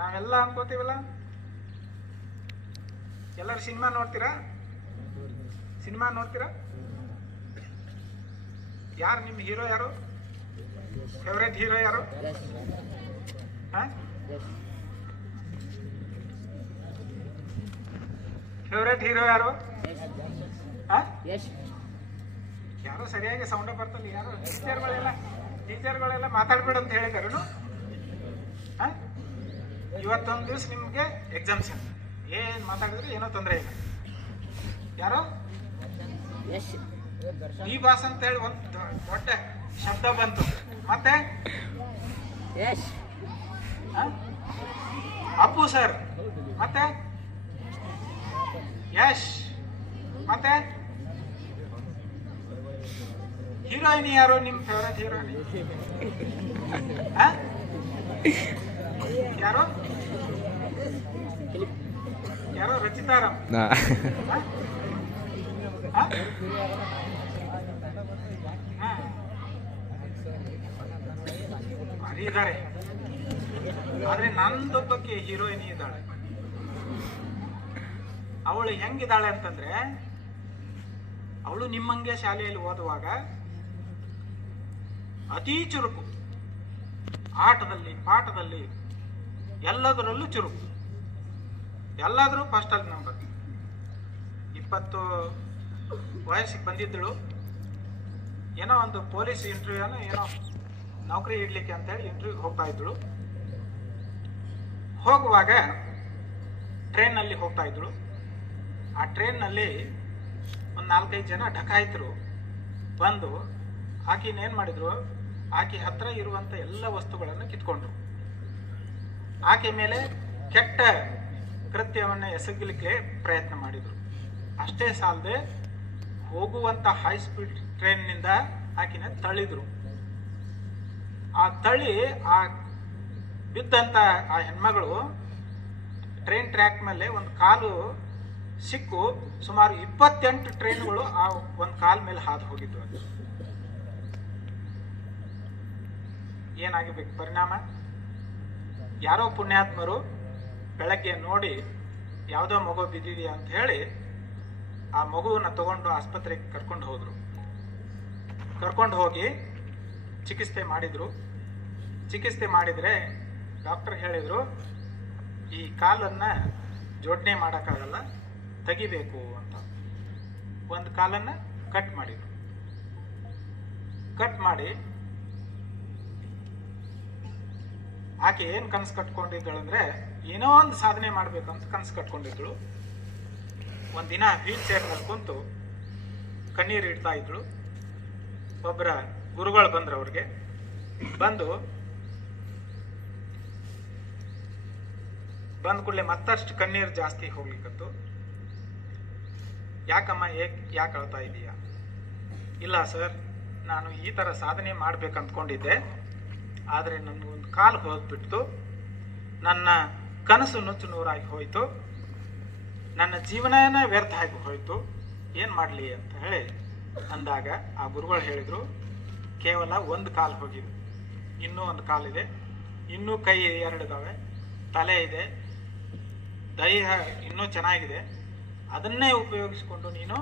ನಾವೆಲ್ಲ ಅನ್ಕೋತೀವಲ್ಲ. ಎಲ್ಲರೂ ಸಿನಿಮಾ ನೋಡ್ತೀರಾ? ಯಾರು ನಿಮ್ಮ ಹೀರೋ? ಯಾರು ಫೇವ್ರೇಟ್ ಹೀರೋ? ಯಾರು ಫೇವ್ರೇಟ್ ಹೀರೋ? ಯಾರು ಯಾರು ಸರಿಯಾಗಿ ಸೌಂಡ ಬರ್ತಲ್ಲ. ಯಾರು ಟೀಚರ್ಗಳೆಲ್ಲ ಮಾತಾಡ್ಬೇಡ ಅಂತ ಹೇಳಿದಾರೇನು? ಇವತ್ತೊಂದು ದಿವಸ ನಿಮಗೆ ಎಕ್ಸಾಮ್ಷನ್, ಏನು ಮಾತಾಡಿದ್ರೆ ಏನೋ ತೊಂದರೆ ಇಲ್ಲ. ಯಾರೋ ಈ ಬಾಸ್ ಅಂತೇಳಿ ಒಂದು ದೊಡ್ಡ ಶಬ್ದ ಬಂತು. ಮತ್ತೆ ಅಪ್ಪು ಸರ್, ಮತ್ತೆ ಯಶ್, ಮತ್ತೆ ಹೀರೋಯಿನ್ ಯಾರು ನಿಮ್ಮ ಫೇವರೇಟ್ ಹೀರೋಯಿನ್? ಯಾರು ಯಾರೋ ರಚಿತಾರಾಮ್ ಭಾರಿ ಇದ್ದಾರೆ. ಆದ್ರೆ ನಂದೊಬ್ಬಕ್ಕೆ ಹೀರೋಯಿನ್ ಇದ್ದಾಳೆ. ಅವಳು ಹೆಂಗಿದ್ದಾಳೆ ಅಂತಂದ್ರೆ, ಅವಳು ನಿಮ್ಮಂಗೆ ಶಾಲೆಯಲ್ಲಿ ಓದುವಾಗ ಅತೀ ಚುರುಕು, ಆಟದಲ್ಲಿ ಪಾಠದಲ್ಲಿ ಎಲ್ಲದರಲ್ಲೂ ಚುರುಕು, ಎಲ್ಲಾದರೂ ಫಸ್ಟ್ ಅಲ್ಲಿ ನಂಬರ್. 20 ವಯಸ್ಸಿಗೆ ಬಂದಿದ್ದಳು. ಏನೋ ಒಂದು ಪೊಲೀಸ್ ಇಂಟರ್ವ್ಯೂನ ಏನೋ ನೌಕರಿ ಇಡ್ಲಿಕ್ಕೆ ಅಂತೇಳಿ ಇಂಟರ್ವ್ಯೂಗೆ ಹೋಗ್ತಾ ಇದ್ದಳು. ಹೋಗುವಾಗ ಟ್ರೈನ್ನಲ್ಲಿ ಹೋಗ್ತಾ ಇದ್ದಳು. ಆ ಟ್ರೈನ್ನಲ್ಲಿ ಒಂದು 4-5 ಜನ ಡಕಾಯಿತರು ಬಂದು ಆಕೆನೇನು ಮಾಡಿದ್ರು, ಆಕೆ ಹತ್ರ ಇರುವಂಥ ಎಲ್ಲ ವಸ್ತುಗಳನ್ನು ಕಿತ್ಕೊಂಡ್ರು. ಆಕೆ ಮೇಲೆ ಕೆಟ್ಟ ಕೃತ್ಯವನ್ನು ಎಸಗಲಿಕ್ಕೆ ಪ್ರಯತ್ನ ಮಾಡಿದರು. ಅಷ್ಟೇ ಸಾಲದೆ ಹೋಗುವಂಥ ಹೈ ಸ್ಪೀಡ್ ಟ್ರೈನ್ನಿಂದ ಆಕೆನ ತಳ್ಳಿದ್ರು. ಆ ತಳ್ಳಿ ಆ ಬಿದ್ದಂಥ ಆ ಹೆಣ್ಮಗಳು ಟ್ರೈನ್ ಟ್ರ್ಯಾಕ್ ಮೇಲೆ ಒಂದು ಕಾಲು ಸಿಕ್ಕು ಸುಮಾರು 28 ಟ್ರೈನ್ಗಳು ಆ ಒಂದು ಕಾಲ ಮೇಲೆ ಹಾದು ಹೋಗಿದ್ವು. ಅದು ಏನಾಗಬೇಕು ಪರಿಣಾಮ? ಯಾರೋ ಪುಣ್ಯಾತ್ಮರು ಬೆಳಗ್ಗೆ ನೋಡಿ ಯಾವುದೋ ಮಗು ಬಿದ್ದಿದೆಯಾ ಅಂತ ಹೇಳಿ ಆ ಮಗುವನ್ನು ತಗೊಂಡು ಆಸ್ಪತ್ರೆಗೆ ಕರ್ಕೊಂಡು ಹೋದರು. ಕರ್ಕೊಂಡು ಹೋಗಿ ಚಿಕಿತ್ಸೆ ಮಾಡಿದರು. ಚಿಕಿತ್ಸೆ ಮಾಡಿದರೆ ಡಾಕ್ಟರ್ ಹೇಳಿದರು, ಈ ಕಾಲನ್ನು ಜೋಡಣೆ ಮಾಡೋಕ್ಕಾಗಲ್ಲ, ತೆಗಿಬೇಕು ಅಂತ. ಒಂದು ಕಾಲನ್ನು ಕಟ್ ಮಾಡಿದರು. ಕಟ್ ಮಾಡಿ ಆಕೆ ಏನು ಕನಸು ಕಟ್ಕೊಂಡಿದ್ದಳಂದ್ರೆ, ಏನೋ ಒಂದು ಸಾಧನೆ ಮಾಡಬೇಕಂತ ಕನಸು ಕಟ್ಕೊಂಡಿದ್ದಳು. ಒಂದಿನ ವೀಲ್ ಚೇರ್ನಲ್ಲಿ ಕುಂತು ಕಣ್ಣೀರು ಇಡ್ತಾ ಇದ್ಳು. ಒಬ್ಬರ ಗುರುಗಳು ಬಂದ್ರು. ಅವ್ರಿಗೆ ಬಂದ ಕೂಡಲೇ ಮತ್ತಷ್ಟು ಕಣ್ಣೀರು ಜಾಸ್ತಿ ಹೋಗ್ಲಿಕ್ಕತ್ತು. ಯಾಕಮ್ಮ ಯಾಕೆ ಅಳ್ತಾ ಇದೀಯಾ? ಇಲ್ಲ ಸರ್, ನಾನು ಈ ಥರ ಸಾಧನೆ ಮಾಡ್ಬೇಕು ಅಂದ್ಕೊಂಡಿದ್ದೆ, ಆದರೆ ನನಗೊಂದು ಕಾಲು ಹೋಗ್ಬಿಟ್ಟು ನನ್ನ ಕನಸು ನುಚ್ಚು ನೂರಾಗಿ ಹೋಯಿತು, ನನ್ನ ಜೀವನನೇ ವ್ಯರ್ಥ ಆಗಿ ಹೋಯಿತು, ಏನು ಮಾಡಲಿ ಅಂತ ಹೇಳಿ ಅಂದಾಗ ಆ ಗುರುಗಳು ಹೇಳಿದರು, ಕೇವಲ ಒಂದು ಕಾಲು ಹೋಗಿದೆ, ಇನ್ನೂ ಒಂದು ಕಾಲಿದೆ, ಇನ್ನೂ ಕೈ 2 ಇದ್ದಾವೆ, ತಲೆ ಇದೆ, ದೇಹ ಇನ್ನೂ ಚೆನ್ನಾಗಿದೆ, ಅದನ್ನೇ ಉಪಯೋಗಿಸಿಕೊಂಡು ನೀನು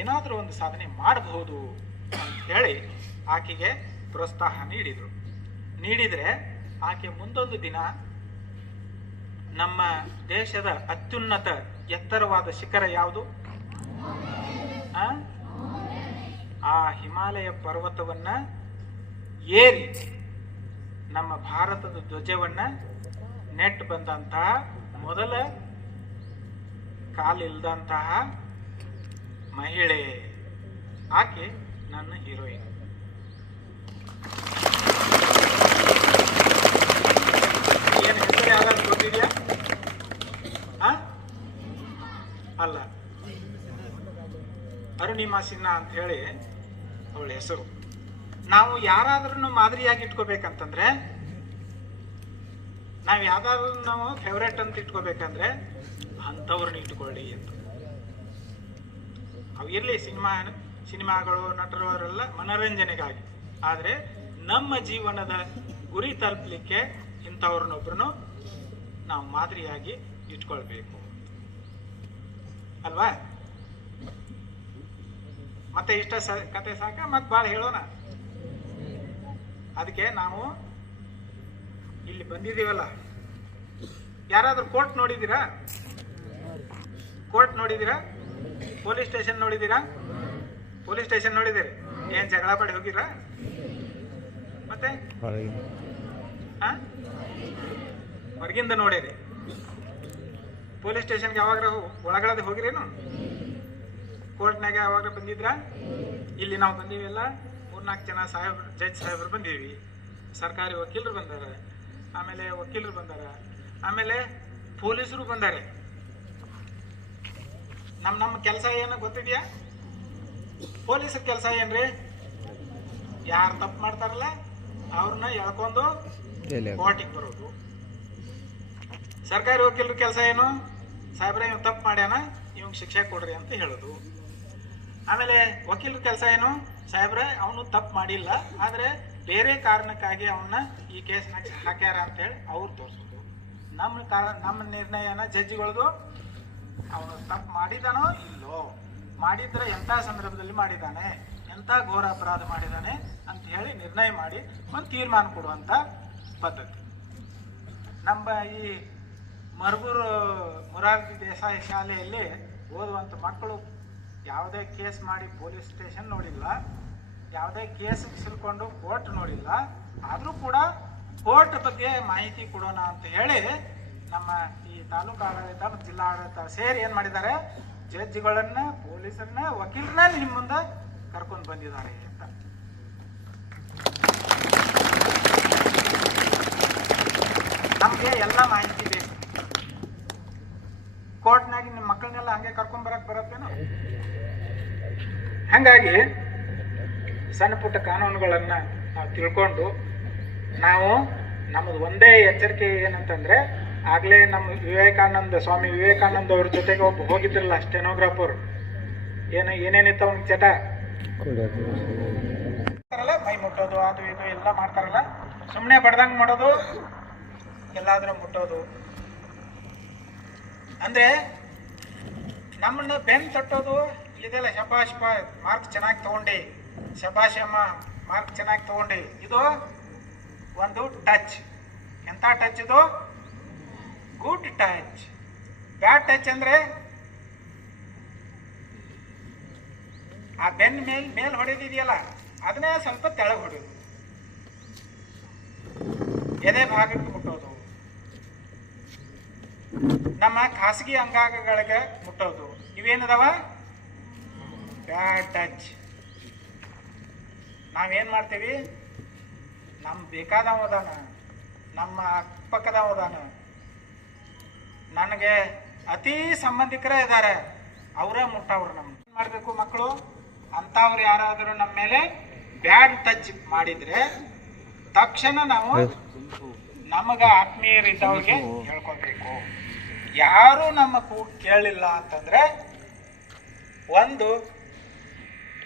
ಏನಾದರೂ ಒಂದು ಸಾಧನೆ ಮಾಡಬಹುದು ಅಂತ ಹೇಳಿ ಆಕೆಗೆ ಪ್ರೋತ್ಸಾಹ ನೀಡಿದರು. ನೀಡಿದರೆ ಆಕೆ ಮುಂದೊಂದು ದಿನ ನಮ್ಮ ದೇಶದ ಅತ್ಯುನ್ನತ ಎತ್ತರವಾದ ಶಿಖರ ಯಾವುದು? ಆ ಹಿಮಾಲಯ ಪರ್ವತವನ್ನು ಏರಿ ನಮ್ಮ ಭಾರತದ ಧ್ವಜವನ್ನು ನೆಟ್ ಬಂದಂತಹ ಮೊದಲ ಕಾಲಿಲ್ದಂತಹ ಮಹಿಳೆ ಆಕೆ ನನ್ನ ಹೀರೋಯಿನ್. ಏನು ಹೆಸರು ಯಾವ್ದಾದ್ರು ಗೊತ್ತಿದೆಯಾ? ಅಲ್ಲ, ಅರುಣಿಮಾ ಸಿನ್ಹಾ ಅಂತ ಹೇಳಿ ಅವಳ ಹೆಸರು. ನಾವು ಯಾರಾದ್ರೂ ಮಾದರಿಯಾಗಿ ಇಟ್ಕೋಬೇಕಂತಂದ್ರೆ, ನಾವು ಯಾವ್ದಾದ್ರು ನಾವು ಫೇವ್ರೇಟ್ ಅಂತ ಇಟ್ಕೋಬೇಕಂದ್ರೆ ಅಂಥವ್ರನ್ನ ಇಟ್ಕೊಳ್ಳಿ ಅಂತ. ಅವು ಇರಲಿ, ಸಿನಿಮಾಗಳು, ನಟರು ಅವರೆಲ್ಲ ಮನೋರಂಜನೆಗಾಗಿ. ಆದರೆ ನಮ್ಮ ಜೀವನದ ಗುರಿ ತಲುಪಲಿಕ್ಕೆ ಇಂಥವ್ರನ್ನೊಬ್ರು ನಾವು ಮಾದರಿಯಾಗಿ ಇಟ್ಕೊಳ್ಬೇಕು ಅಲ್ವಾ? ಮತ್ತೆ ಇಷ್ಟ ಕತೆ ಸಾಕ, ಮತ್ತೆ ಭಾಳ ಹೇಳೋಣ. ಅದಕ್ಕೆ ನಾವು ಇಲ್ಲಿ ಬಂದಿದ್ದೀವಲ್ಲ, ಯಾರಾದ್ರೂ ಕೋರ್ಟ್ ನೋಡಿದ್ದೀರಾ? ಕೋರ್ಟ್ ನೋಡಿದ್ದೀರಾ? ಪೊಲೀಸ್ ಸ್ಟೇಷನ್ ನೋಡಿದ್ದೀರಾ? ಪೊಲೀಸ್ ಸ್ಟೇಷನ್ ನೋಡಿದ್ದೀರಿ? ಏನು ಜಗಳ ಪಡಿ ಹೋಗಿರಾ? ಮತ್ತೆ ಹೊರಗಿಂದ ನೋಡಿರಿ. ಪೊಲೀಸ್ ಸ್ಟೇಷನ್ಗೆ ಯಾವಾಗ ಒಳಗಡೆ ಹೋಗಿರೇನು? ಕೋರ್ಟ್ನಾಗ ಯಾವಾಗ ಬಂದಿದ್ರ? ಇಲ್ಲಿ ನಾವು ಬಂದೀವೆಲ್ಲ 3-4 ಜನ ಜಡ್ಜ್ ಸಾಹೇಬರು ಬಂದೀವಿ, ಸರ್ಕಾರಿ ವಕೀಲರು ಬಂದಾರ, ಆಮೇಲೆ ವಕೀಲರು ಬಂದಾರ, ಆಮೇಲೆ ಪೊಲೀಸರು ಬಂದಾರೆ. ನಮ್ಮ ಕೆಲಸ ಏನು ಗೊತ್ತಿದೆಯಾ? ಪೊಲೀಸರ ಕೆಲಸ ಏನ್ರಿ? ಯಾರು ತಪ್ಪು ಮಾಡ್ತಾರಲ್ಲ ಅವ್ರನ್ನ ಎಳ್ಕೊಂಡು ಕೋರ್ಟಿಗೆ ಬರೋದು. ಸರ್ಕಾರಿ ವಕೀಲರ ಕೆಲಸ ಏನು? ಸಾಹೇಬ್ರ ಇವ್ ತಪ್ಪು ಮಾಡ್ಯಾನ, ಇವಂಗೆ ಶಿಕ್ಷೆ ಕೊಡ್ರಿ ಅಂತ ಹೇಳೋದು. ಆಮೇಲೆ ವಕೀಲರ ಕೆಲಸ ಏನು? ಸಾಹೇಬ್ರ ಅವನು ತಪ್ಪು ಮಾಡಿಲ್ಲ, ಆದರೆ ಬೇರೆ ಕಾರಣಕ್ಕಾಗಿ ಅವನ್ನ ಈ ಕೇಸ್ನಾಗ ಹಾಕ್ಯಾರ ಅಂತೇಳಿ ಅವ್ರು ತೋರಿಸೋದು. ನಮ್ಮ ನಿರ್ಣಯನ ಜಡ್ಜಿಗಳದು ಅವನು ತಪ್ಪು ಮಾಡಿದಾನೋ ಇಲ್ಲೋ, ಮಾಡಿದ್ರೆ ಎಂಥ ಸಂದರ್ಭದಲ್ಲಿ ಮಾಡಿದ್ದಾನೆ, ಎಂಥ ಘೋರ ಅಪರಾಧ ಮಾಡಿದ್ದಾನೆ ಅಂತ ಹೇಳಿ ನಿರ್ಣಯ ಮಾಡಿ ಒಂದು ತೀರ್ಮಾನ ಕೊಡುವಂಥ ಪದ್ಧತಿ. ನಮ್ಮ ಈ ಮರಗೂರು ಮೊರಾರ್ಜಿ ದೇಸಾಯಿ ಶಾಲೆಯಲ್ಲಿ ಓದುವಂಥ ಮಕ್ಕಳು ಯಾವುದೇ ಕೇಸ್ ಮಾಡಿ ಪೊಲೀಸ್ ಸ್ಟೇಷನ್ ನೋಡಿಲ್ಲ, ಯಾವುದೇ ಕೇಸ್ ಸಿಲ್ಕೊಂಡು ಕೋರ್ಟ್ ನೋಡಿಲ್ಲ, ಆದರೂ ಕೂಡ ಕೋರ್ಟ್ ಬಗ್ಗೆ ಮಾಹಿತಿ ಕೊಡೋಣ ಅಂತ ಹೇಳಿ ನಮ್ಮ ಈ ತಾಲೂಕು ಆಡಳಿತ ಮತ್ತು ಜಿಲ್ಲಾ ಆಡಳಿತ ಸೇರಿ ಏನು ಮಾಡಿದ್ದಾರೆ, ಜಡ್ಜ್ಗಳನ್ನ, ಪೊಲೀಸರನ್ನ, ವಕೀಲರನ್ನ ನಿಮ್ಮ ಮುಂದೆ ಕರ್ಕೊಂಡು ಬಂದಿದ್ದಾರೆ ಅಂತ. ನಮಗೆ ಎಲ್ಲ ಮಾಹಿತಿ ಬೇಕು. ಕೋರ್ಟ್ನಾಗಿ ನಿಮ್ಮ ಮಕ್ಕಳನ್ನೆಲ್ಲ ಹಂಗೆ ಕರ್ಕೊಂಡ್ ಬರತ್ತೇನೋ? ಹಾಗಾಗಿ ಸಣ್ಣ ಪುಟ್ಟ ಕಾನೂನುಗಳನ್ನ ನಾವು ತಿಳ್ಕೊಂಡು ನಾವು ನಮ್ಮದು ಒಂದೇ ಎಚ್ಚರಿಕೆ ಏನಂತಂದ್ರೆ, ಆಗ್ಲೇ ನಮ್ಮ ಸ್ವಾಮಿ ವಿವೇಕಾನಂದ ಅವ್ರ ಜೊತೆಗೆ ಒಬ್ಬ ಹೋಗಿದ್ರಲ್ಲ ಸ್ಟೆನೋಗ್ರಾಫರ್, ಏನೇನಿತ್ತು ಅವ್ನ ಚಟ ಮೈ ಮುಟ್ಟೋದು, ಅದು ಇದು ಎಲ್ಲ ಮಾಡ್ತಾರಲ್ಲ, ಸುಮ್ಮನೆ ಬಡ್ದಂಗೆ ಮಾಡೋದು, ಎಲ್ಲಾದ್ರೂ ಮುಟ್ಟೋದು. ಅಂದ್ರೆ ನಮ್ಮನ್ನ ಬೆನ್ ತಟ್ಟೋದು ಇದೆಲ್ಲ. ಶಬಾಷ್ ಮಾರ್ಕ್ ಚೆನ್ನಾಗಿ ತಗೊಂಡಿ, ಶಬಾಷ್ ಅಮ್ಮ ಮಾರ್ಕ್ ಚೆನ್ನಾಗಿ ತಗೊಂಡಿ, ಇದು ಒಂದು ಟಚ್. ಎಂಥ ಟಚ್ ಇದು? Good touch. ಬ್ಯಾಡ್ ಟಚ್ ಅಂದ್ರೆ ಆ ಬೆನ್ ಮೇಲ್ ಹೊಡೆದಿದೆಯಲ್ಲ, ಅದನ್ನೇ ಸ್ವಲ್ಪ ತೆಳಗೆ ಹೊಡೆಯೋದು, ಎದೆ ಭಾಗಕ್ಕೆ ಮುಟ್ಟೋದು, ನಮ್ಮ ಖಾಸಗಿ ಅಂಗಾಂಗಗಳಿಗೆ ಮುಟ್ಟೋದು, ಇವೇನದಾವ ಬ್ಯಾಡ್ ಟಚ್. ನಾವೇನ್ ಮಾಡ್ತೀವಿ, ನಮ್ ಬೇಕಾದವ ಅದಾನ, ನಮ್ಮ ಅಕ್ಕಪಕ್ಕದವ ಅದಾನ, ನನಗೆ ಅತಿ ಸಂಬಂಧಿಕರೇ ಇದ್ದಾರೆ, ಅವರೇ ಮುಟ್ಟವ್ರು. ನಮ್ಗೆ ಏನ್ ಮಾಡ್ಬೇಕು ಮಕ್ಕಳು? ಅಂಥವ್ರು ಯಾರಾದರೂ ನಮ್ಮ ಮೇಲೆ ಬ್ಯಾಡ್ ಟಚ್ ಮಾಡಿದ್ರೆ ತಕ್ಷಣ ನಾವು ನಮಗ ಆತ್ಮೀಯರಿದ್ದವ್ರಿಗೆ ಹೇಳ್ಕೊಬೇಕು. ಯಾರು ನಮ್ಮ ಕೂಗು ಕೇಳಿಲ್ಲ ಅಂತಂದ್ರೆ ಒಂದು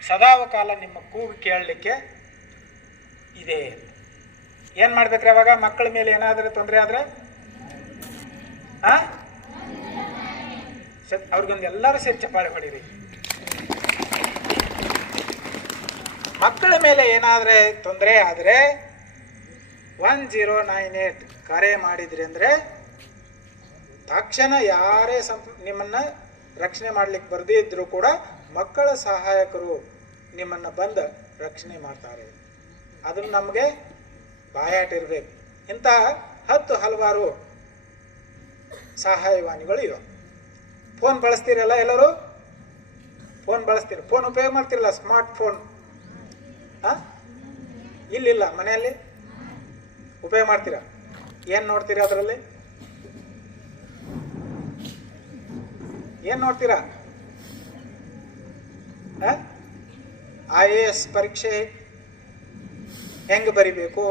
ಸದಾವಕಾಲ ನಿಮ್ಮ ಕೂಗು ಕೇಳಲಿಕ್ಕೆ ಇದೆ. ಏನ್ ಮಾಡ್ಬೇಕ್ರಿ ಅವಾಗ? ಮಕ್ಕಳ ಮೇಲೆ ಏನಾದರೂ ತೊಂದರೆ ಆದ್ರೆ ಅವ್ರಿಗೊಂದು ಎಲ್ಲರೂ ಸೇರಿ ಚಪ್ಪಾಳೆ ಹೊಡೀರಿ. ಮಕ್ಕಳ ಮೇಲೆ ಏನಾದ್ರೆ ತೊಂದರೆ ಆದ್ರೆ 1098 ಕರೆ ಮಾಡಿದ್ರಿ ಅಂದ್ರೆ ತಕ್ಷಣ ಯಾರೇ ನಿಮ್ಮನ್ನ ರಕ್ಷಣೆ ಮಾಡ್ಲಿಕ್ಕೆ ಬರದೇ ಇದ್ರು ಕೂಡ ಮಕ್ಕಳ ಸಹಾಯಕರು ನಿಮ್ಮನ್ನ ಬಂದ ರಕ್ಷಣೆ ಮಾಡ್ತಾರೆ. ಅದನ್ನು ನಮಗೆ ಬಾಯಾಟಿರ್ಬೇಕು. ಇಂತಹ 10 ಹಲವಾರು ಸಹಾಯವಾಣಿಗಳು ಇವೆ. ಫೋನ್ ಬಳಸ್ತೀರಲ್ಲ ಎಲ್ಲರೂ? ಫೋನ್ ಬಳಸ್ತೀರ? ಫೋನ್ ಉಪಯೋಗ ಮಾಡ್ತಿರಲ್ಲ? ಸ್ಮಾರ್ಟ್ ಫೋನ್ ಇಲ್ಲಿಲ್ಲ ಮನೆಯಲ್ಲಿ ಉಪಯೋಗ ಮಾಡ್ತೀರಾ? ಏನ್ ನೋಡ್ತೀರಾ ಅದರಲ್ಲಿ? ಏನ್ ನೋಡ್ತೀರಾ? IAS ಪರೀಕ್ಷೆ ಹೆಂಗ್ ಬರಿಬೇಕು,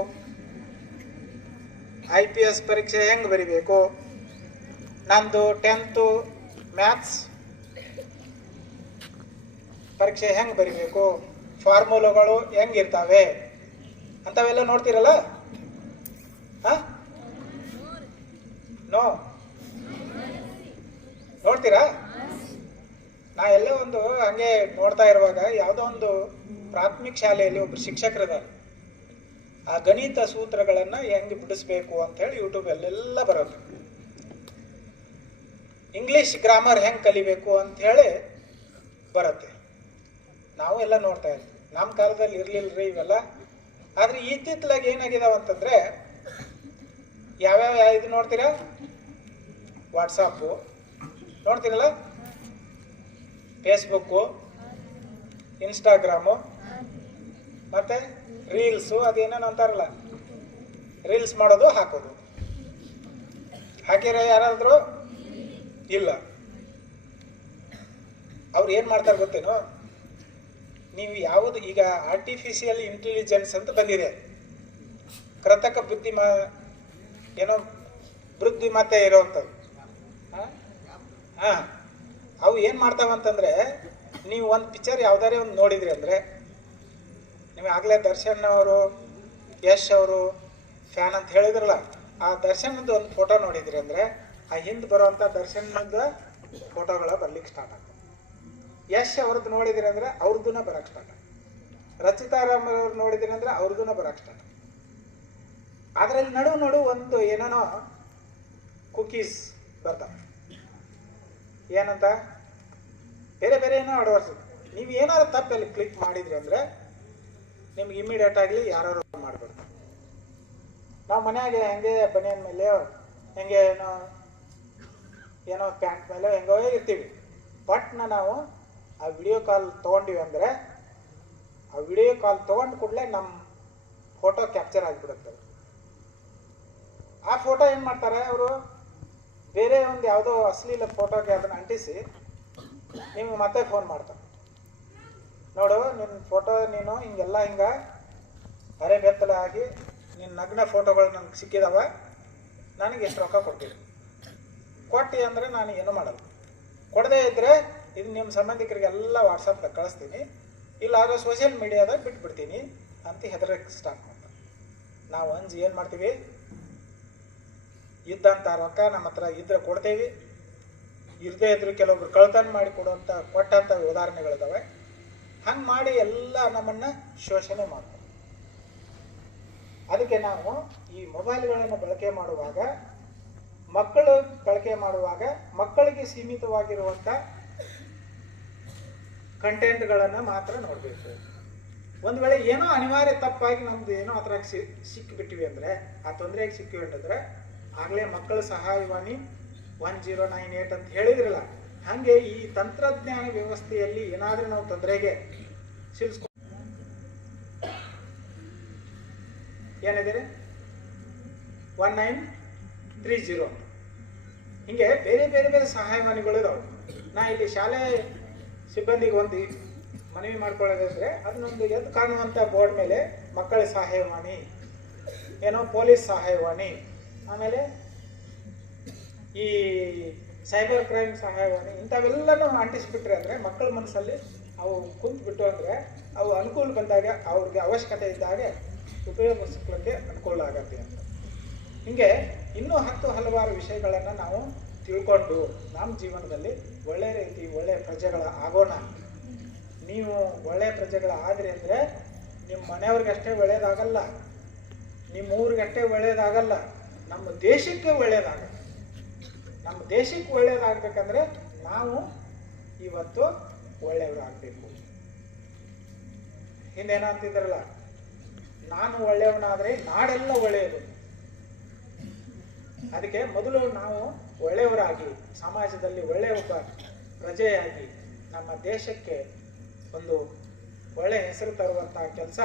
IPS ಪರೀಕ್ಷೆ ಹೆಂಗ್ ಬರಿಬೇಕು, ನಂದು 10th ಮ್ಯಾಥ್ಸ್ ಪರೀಕ್ಷೆ ಹೆಂಗ್ ಬರಿಬೇಕು, ಫಾರ್ಮುಲಾಗಳು ಹೆಂಗಿರ್ತಾವೆ ಅಂತವೆಲ್ಲ ನೋಡ್ತೀರಲ್ಲ? ನೋಡ್ತೀರಾ? ನಾ ಎಲ್ಲ ಒಂದು ಹಂಗೆ ನೋಡ್ತಾ ಇರುವಾಗ ಯಾವುದೋ ಒಂದು ಪ್ರಾಥಮಿಕ ಶಾಲೆಯಲ್ಲಿ ಒಬ್ರು ಶಿಕ್ಷಕರಿದ್ದಾರೆ. ಆ ಗಣಿತ ಸೂತ್ರಗಳನ್ನ ಹೆಂಗೆ ಬಿಡಿಸ್ಬೇಕು ಅಂತ ಹೇಳಿ ಯೂಟ್ಯೂಬಲ್ಲೆಲ್ಲ ಬರುತ್ತೆ. ಇಂಗ್ಲಿಷ್ ಗ್ರಾಮರ್ ಹೆಂಗೆ ಕಲಿಬೇಕು ಅಂತ ಹೇಳಿ ಬರುತ್ತೆ. ನಾವು ಎಲ್ಲ ನೋಡ್ತಾ ಇರ್ತೀವಿ. ನಮ್ಮ ಕಾಲದಲ್ಲಿ ಇರ್ಲಿಲ್ರಿ ಇವೆಲ್ಲ. ಆದ್ರೆ ಇತ್ತಿತ್ತಲಾಗಿ ಏನಾಗಿದಾವ ಅಂತಂದ್ರೆ, ಯಾವ್ಯಾವ ಇದು ನೋಡ್ತೀರಾ? ವಾಟ್ಸಾಪು, ನೋಡ್ತೀರಲ್ಲ, ಫೇಸ್ಬುಕ್ಕು, ಇನ್ಸ್ಟಾಗ್ರಾಮು, ಮತ್ತು ರೀಲ್ಸು, ಅದೇನೇನು ಅಂತಾರಲ್ಲ, ರೀಲ್ಸ್ ಮಾಡೋದು ಹಾಕೋದು. ಹಾಕಿರ ಯಾರಾದರೂ ಇಲ್ಲ. ಅವ್ರು ಏನು ಮಾಡ್ತಾರೆ ಗೊತ್ತೇನೋ, ನೀವು ಯಾವುದು ಈಗ ಆರ್ಟಿಫಿಷಿಯಲ್ ಇಂಟೆಲಿಜೆನ್ಸ್ ಅಂತ ಬಂದಿದೆ, ಕೃತಕ ಏನೋ ಬುದ್ಧಿಮತ್ತೆ ಇರೋವಂಥದ್ದು. ಹಾಂ, ಅವು ಏನು ಮಾಡ್ತಾವಂತಂದರೆ, ನೀವು ಒಂದು ಪಿಕ್ಚರ್ ಯಾವುದಾರೇ ಒಂದು ನೋಡಿದ್ರಿ ಅಂದರೆ, ನೀವು ಆಗಲೇ ದರ್ಶನ್ ಅವರು, ಯಶ್ ಅವರು ಫ್ಯಾನ್ ಅಂತ ಹೇಳಿದ್ರಲ್ಲ, ಆ ದರ್ಶನದ ಒಂದು ಫೋಟೋ ನೋಡಿದ್ರಿ ಅಂದರೆ ಆ ಹಿಂದೆ ಬರುವಂಥ ದರ್ಶನದ ಫೋಟೋಗಳ ಬರ್ಲಿಕ್ಕೆ ಸ್ಟಾರ್ಟ್ ಆಗ್ತದೆ. ಯಶ್ ಅವ್ರದ್ದು ನೋಡಿದ್ರಿ ಅಂದರೆ ಅವ್ರದ್ದನ್ನ ಬರೋಕ್ಕೆ ಸ್ಟಾರ್ಟ್ ಆಗ್ತದೆ. ರಚಿತಾರಾಮ್ ಅವ್ರು ನೋಡಿದ್ರಿ ಅಂದರೆ ಅವ್ರದ್ದನ್ನ ಬರೋಕ್ಕೆ ಸ್ಟಾರ್ಟ್ ಆಗ್ತದೆ. ಅದರಲ್ಲಿ ನಡು ಒಂದು ಏನೇನೋ ಕುಕೀಸ್ ಬರ್ತವೆ. ಏನಂತ ಬೇರೆ ಬೇರೆ ಏನೋ ಅಡ್ವರ್ಸ್. ನೀವು ಏನಾದ್ರು ತಪ್ಪಲ್ಲಿ ಕ್ಲಿಕ್ ಮಾಡಿದ್ರಿ ಅಂದರೆ ನಿಮ್ಗೆ ಇಮಿಡಿಯೇಟ್ ಆಗಲಿ ಯಾರು ಮಾಡಬಾರ್ದು. ನಾವು ಮನೆಯಾಗೆ ಹೆಂಗೆ ಬನಿಯನ್ ಮೇಲೆ ಹೆಂಗೆ ಏನೋ ಪ್ಯಾಂಟ್ ಮೇಲೆ ಹೆಂಗೋ ಇರ್ತೀವಿ. ಬಟ್ನ ನಾವು ಆ ವಿಡಿಯೋ ಕಾಲ್ ತೊಗೊಂಡಿವಿ ಅಂದರೆ ಆ ವಿಡಿಯೋ ಕಾಲ್ ತೊಗೊಂಡು ಕೂಡಲೇ ನಮ್ಮ ಫೋಟೋ ಕ್ಯಾಪ್ಚರ್ ಆಗಿಬಿಡುತ್ತೆ. ಆ ಫೋಟೋ ಏನು ಮಾಡ್ತಾರೆ ಅವರು, ಬೇರೆ ಒಂದು ಯಾವುದೋ ಅಶ್ಲೀಲ ಫೋಟೋಗೆ ಅದನ್ನು ಅಂಟಿಸಿ ನಿಮ್ಗೆ ಮತ್ತೆ ಫೋನ್ ಮಾಡ್ತಾರೆ. ನೋಡು, ನಿನ್ನ ಫೋಟೋ ನೀನು ಹಿಂಗೆಲ್ಲ ಹಿಂಗೆ ಅರೆ ಬೆತ್ತಲೆ ಆಗಿ ನಿನ್ನ ನಗ್ನ ಫೋಟೋಗಳು ನನಗೆ ಸಿಕ್ಕಿದಾವ, ನನಗೆ ಎಷ್ಟು ರೊಕ್ಕ ಕೊಡ್ತೀನಿ. ಕೊಟ್ಟು ಅಂದರೆ ನಾನು ಏನೂ ಮಾಡಲ್ಲ. ಕೊಡದೇ ಇದ್ದರೆ ಇದು ನಿಮ್ಮ ಸಂಬಂಧಿಕರಿಗೆಲ್ಲ ವಾಟ್ಸಪ್ದಾಗ ಕಳಿಸ್ತೀನಿ, ಇಲ್ಲ ಆಗ ಸೋಷಿಯಲ್ ಮೀಡಿಯಾದಾಗ ಬಿಟ್ಬಿಡ್ತೀನಿ ಅಂತ ಹೆದರಕ್ಕೆ ಸ್ಟಾರ್ಟ್ ಮಾಡ್ತಾರೆ. ನಾವು ಅಂಜಿ ಏನು ಮಾಡ್ತೀವಿ, ಇದ್ದಂಥ ರೊಕ್ಕ ನಮ್ಮ ಹತ್ರ ಇದ್ರೆ ಕೊಡ್ತೇವೆ, ಇರದೇ ಇದ್ರು ಕೆಲವೊಬ್ರು ಕಳ್ತನ ಮಾಡಿ ಕೊಟ್ಟಂಥ ಉದಾಹರಣೆಗಳಿದ್ದಾವೆ. ಹಂಗೆ ಮಾಡಿ ಎಲ್ಲ ನಮ್ಮನ್ನು ಶೋಷಣೆ ಮಾಡ್ತಾರೆ. ಅದಕ್ಕೆ ನಾವು ಈ ಮೊಬೈಲ್ಗಳನ್ನು ಬಳಕೆ ಮಾಡುವಾಗ, ಮಕ್ಕಳು ಬಳಕೆ ಮಾಡುವಾಗ ಮಕ್ಕಳಿಗೆ ಸೀಮಿತವಾಗಿರುವಂಥ ಕಂಟೆಂಟ್ಗಳನ್ನು ಮಾತ್ರ ನೋಡಬೇಕು. ಒಂದು ವೇಳೆ ಏನೋ ಅನಿವಾರ್ಯ ತಪ್ಪಾಗಿ ನಮ್ದು ಏನೋ ಅದ್ರಾಗ ಸಿಕ್ಕಿಬಿಟ್ಟಿವಿ ಅಂದರೆ, ಆ ತೊಂದರೆಗೆ ಸಿಕ್ಕಿವಿ ಅಂತಂದರೆ ಆಗಲೇ ಮಕ್ಕಳ ಸಹಾಯವಾಣಿ 1098 ಅಂತ ಹೇಳಿದ್ರಲ್ಲ, ಹಾಗೆ ಈ ತಂತ್ರಜ್ಞಾನ ವ್ಯವಸ್ಥೆಯಲ್ಲಿ ಏನಾದರೂ ನಾವು ತೊಂದರೆಗೆ ಸಿಲ್ಸ್ಕೊ ಏನಿದೆ 1930 ಹಿಂಗೆ ಬೇರೆ ಬೇರೆ ಬೇರೆ ಸಹಾಯವಾಣಿಗಳು ಇದಾವೆ. ನಾ ಇಲ್ಲಿ ಶಾಲೆ ಸಿಬ್ಬಂದಿಗೆ ಒಂದು ಮನವಿ ಮಾಡ್ಕೊಳ್ಳೋದಂದರೆ, ಅದನ್ನೊಂದು ಎದ್ದು ಕಾಣುವಂಥ ಬೋರ್ಡ್ ಮೇಲೆ ಮಕ್ಕಳ ಸಹಾಯವಾಣಿ, ಏನೋ ಪೊಲೀಸ್ ಸಹಾಯವಾಣಿ, ಆಮೇಲೆ ಈ ಸೈಬರ್ ಕ್ರೈಮ್ ಸಹಾಯವಾಣಿ, ಇಂಥವೆಲ್ಲನೂ ಅಂಟಿಸ್ಬಿಟ್ರೆ ಅಂದರೆ ಮಕ್ಕಳ ಮನಸ್ಸಲ್ಲಿ ಅವು ಕುಂತ್ಬಿಟ್ಟು ಅಂದರೆ ಅವು ಅನುಕೂಲ ಬಂದಾಗ, ಅವ್ರಿಗೆ ಅವಶ್ಯಕತೆ ಇದ್ದಾಗ ಉಪಯೋಗಿಸ್ಲಿಕ್ಕೆ ಅನುಕೂಲ ಆಗತ್ತೆ ಅಂತ. ಹೀಗೆ ಇನ್ನೂ ಹಲವಾರು ವಿಷಯಗಳನ್ನು ನಾವು ತಿಳ್ಕೊಂಡು ನಮ್ಮ ಜೀವನದಲ್ಲಿ ಒಳ್ಳೆಯ ರೀತಿ ಒಳ್ಳೆಯ ಪ್ರಜೆಗಳ ಆಗೋಣ. ನೀವು ಒಳ್ಳೆಯ ಪ್ರಜೆಗಳ ಆದ್ರಿ ಅಂದರೆ ನಿಮ್ಮ ಮನೆಯವ್ರಿಗಷ್ಟೇ ಒಳ್ಳೆಯದಾಗಲ್ಲ, ನಿಮ್ಮ ಊರಿಗಷ್ಟೇ ಒಳ್ಳೆಯದಾಗಲ್ಲ, ನಮ್ಮ ದೇಶಕ್ಕೆ ಒಳ್ಳೆಯದಾಗಲ್ಲ. ನಮ್ಮ ದೇಶಕ್ಕೆ ಒಳ್ಳೆಯದಾಗಬೇಕಂದ್ರೆ ನಾವು ಇವತ್ತು ಒಳ್ಳೆಯವರಾಗಬೇಕು. ಹಿಂದೇನೋ ಅಂತಿದ್ದಾರಲ್ಲ, ನಾನು ಒಳ್ಳೆಯವನಾದರೆ ನಾಡೆಲ್ಲ ಒಳ್ಳೆಯದು. ಅದಕ್ಕೆ ಮೊದಲು ನಾವು ಒಳ್ಳೆಯವರಾಗಿ, ಸಮಾಜದಲ್ಲಿ ಒಳ್ಳೆಯ ಒಬ್ಬ ಪ್ರಜೆಯಾಗಿ ನಮ್ಮ ದೇಶಕ್ಕೆ ಒಂದು ಒಳ್ಳೆಯ ಹೆಸರು ತರುವಂಥ ಕೆಲಸ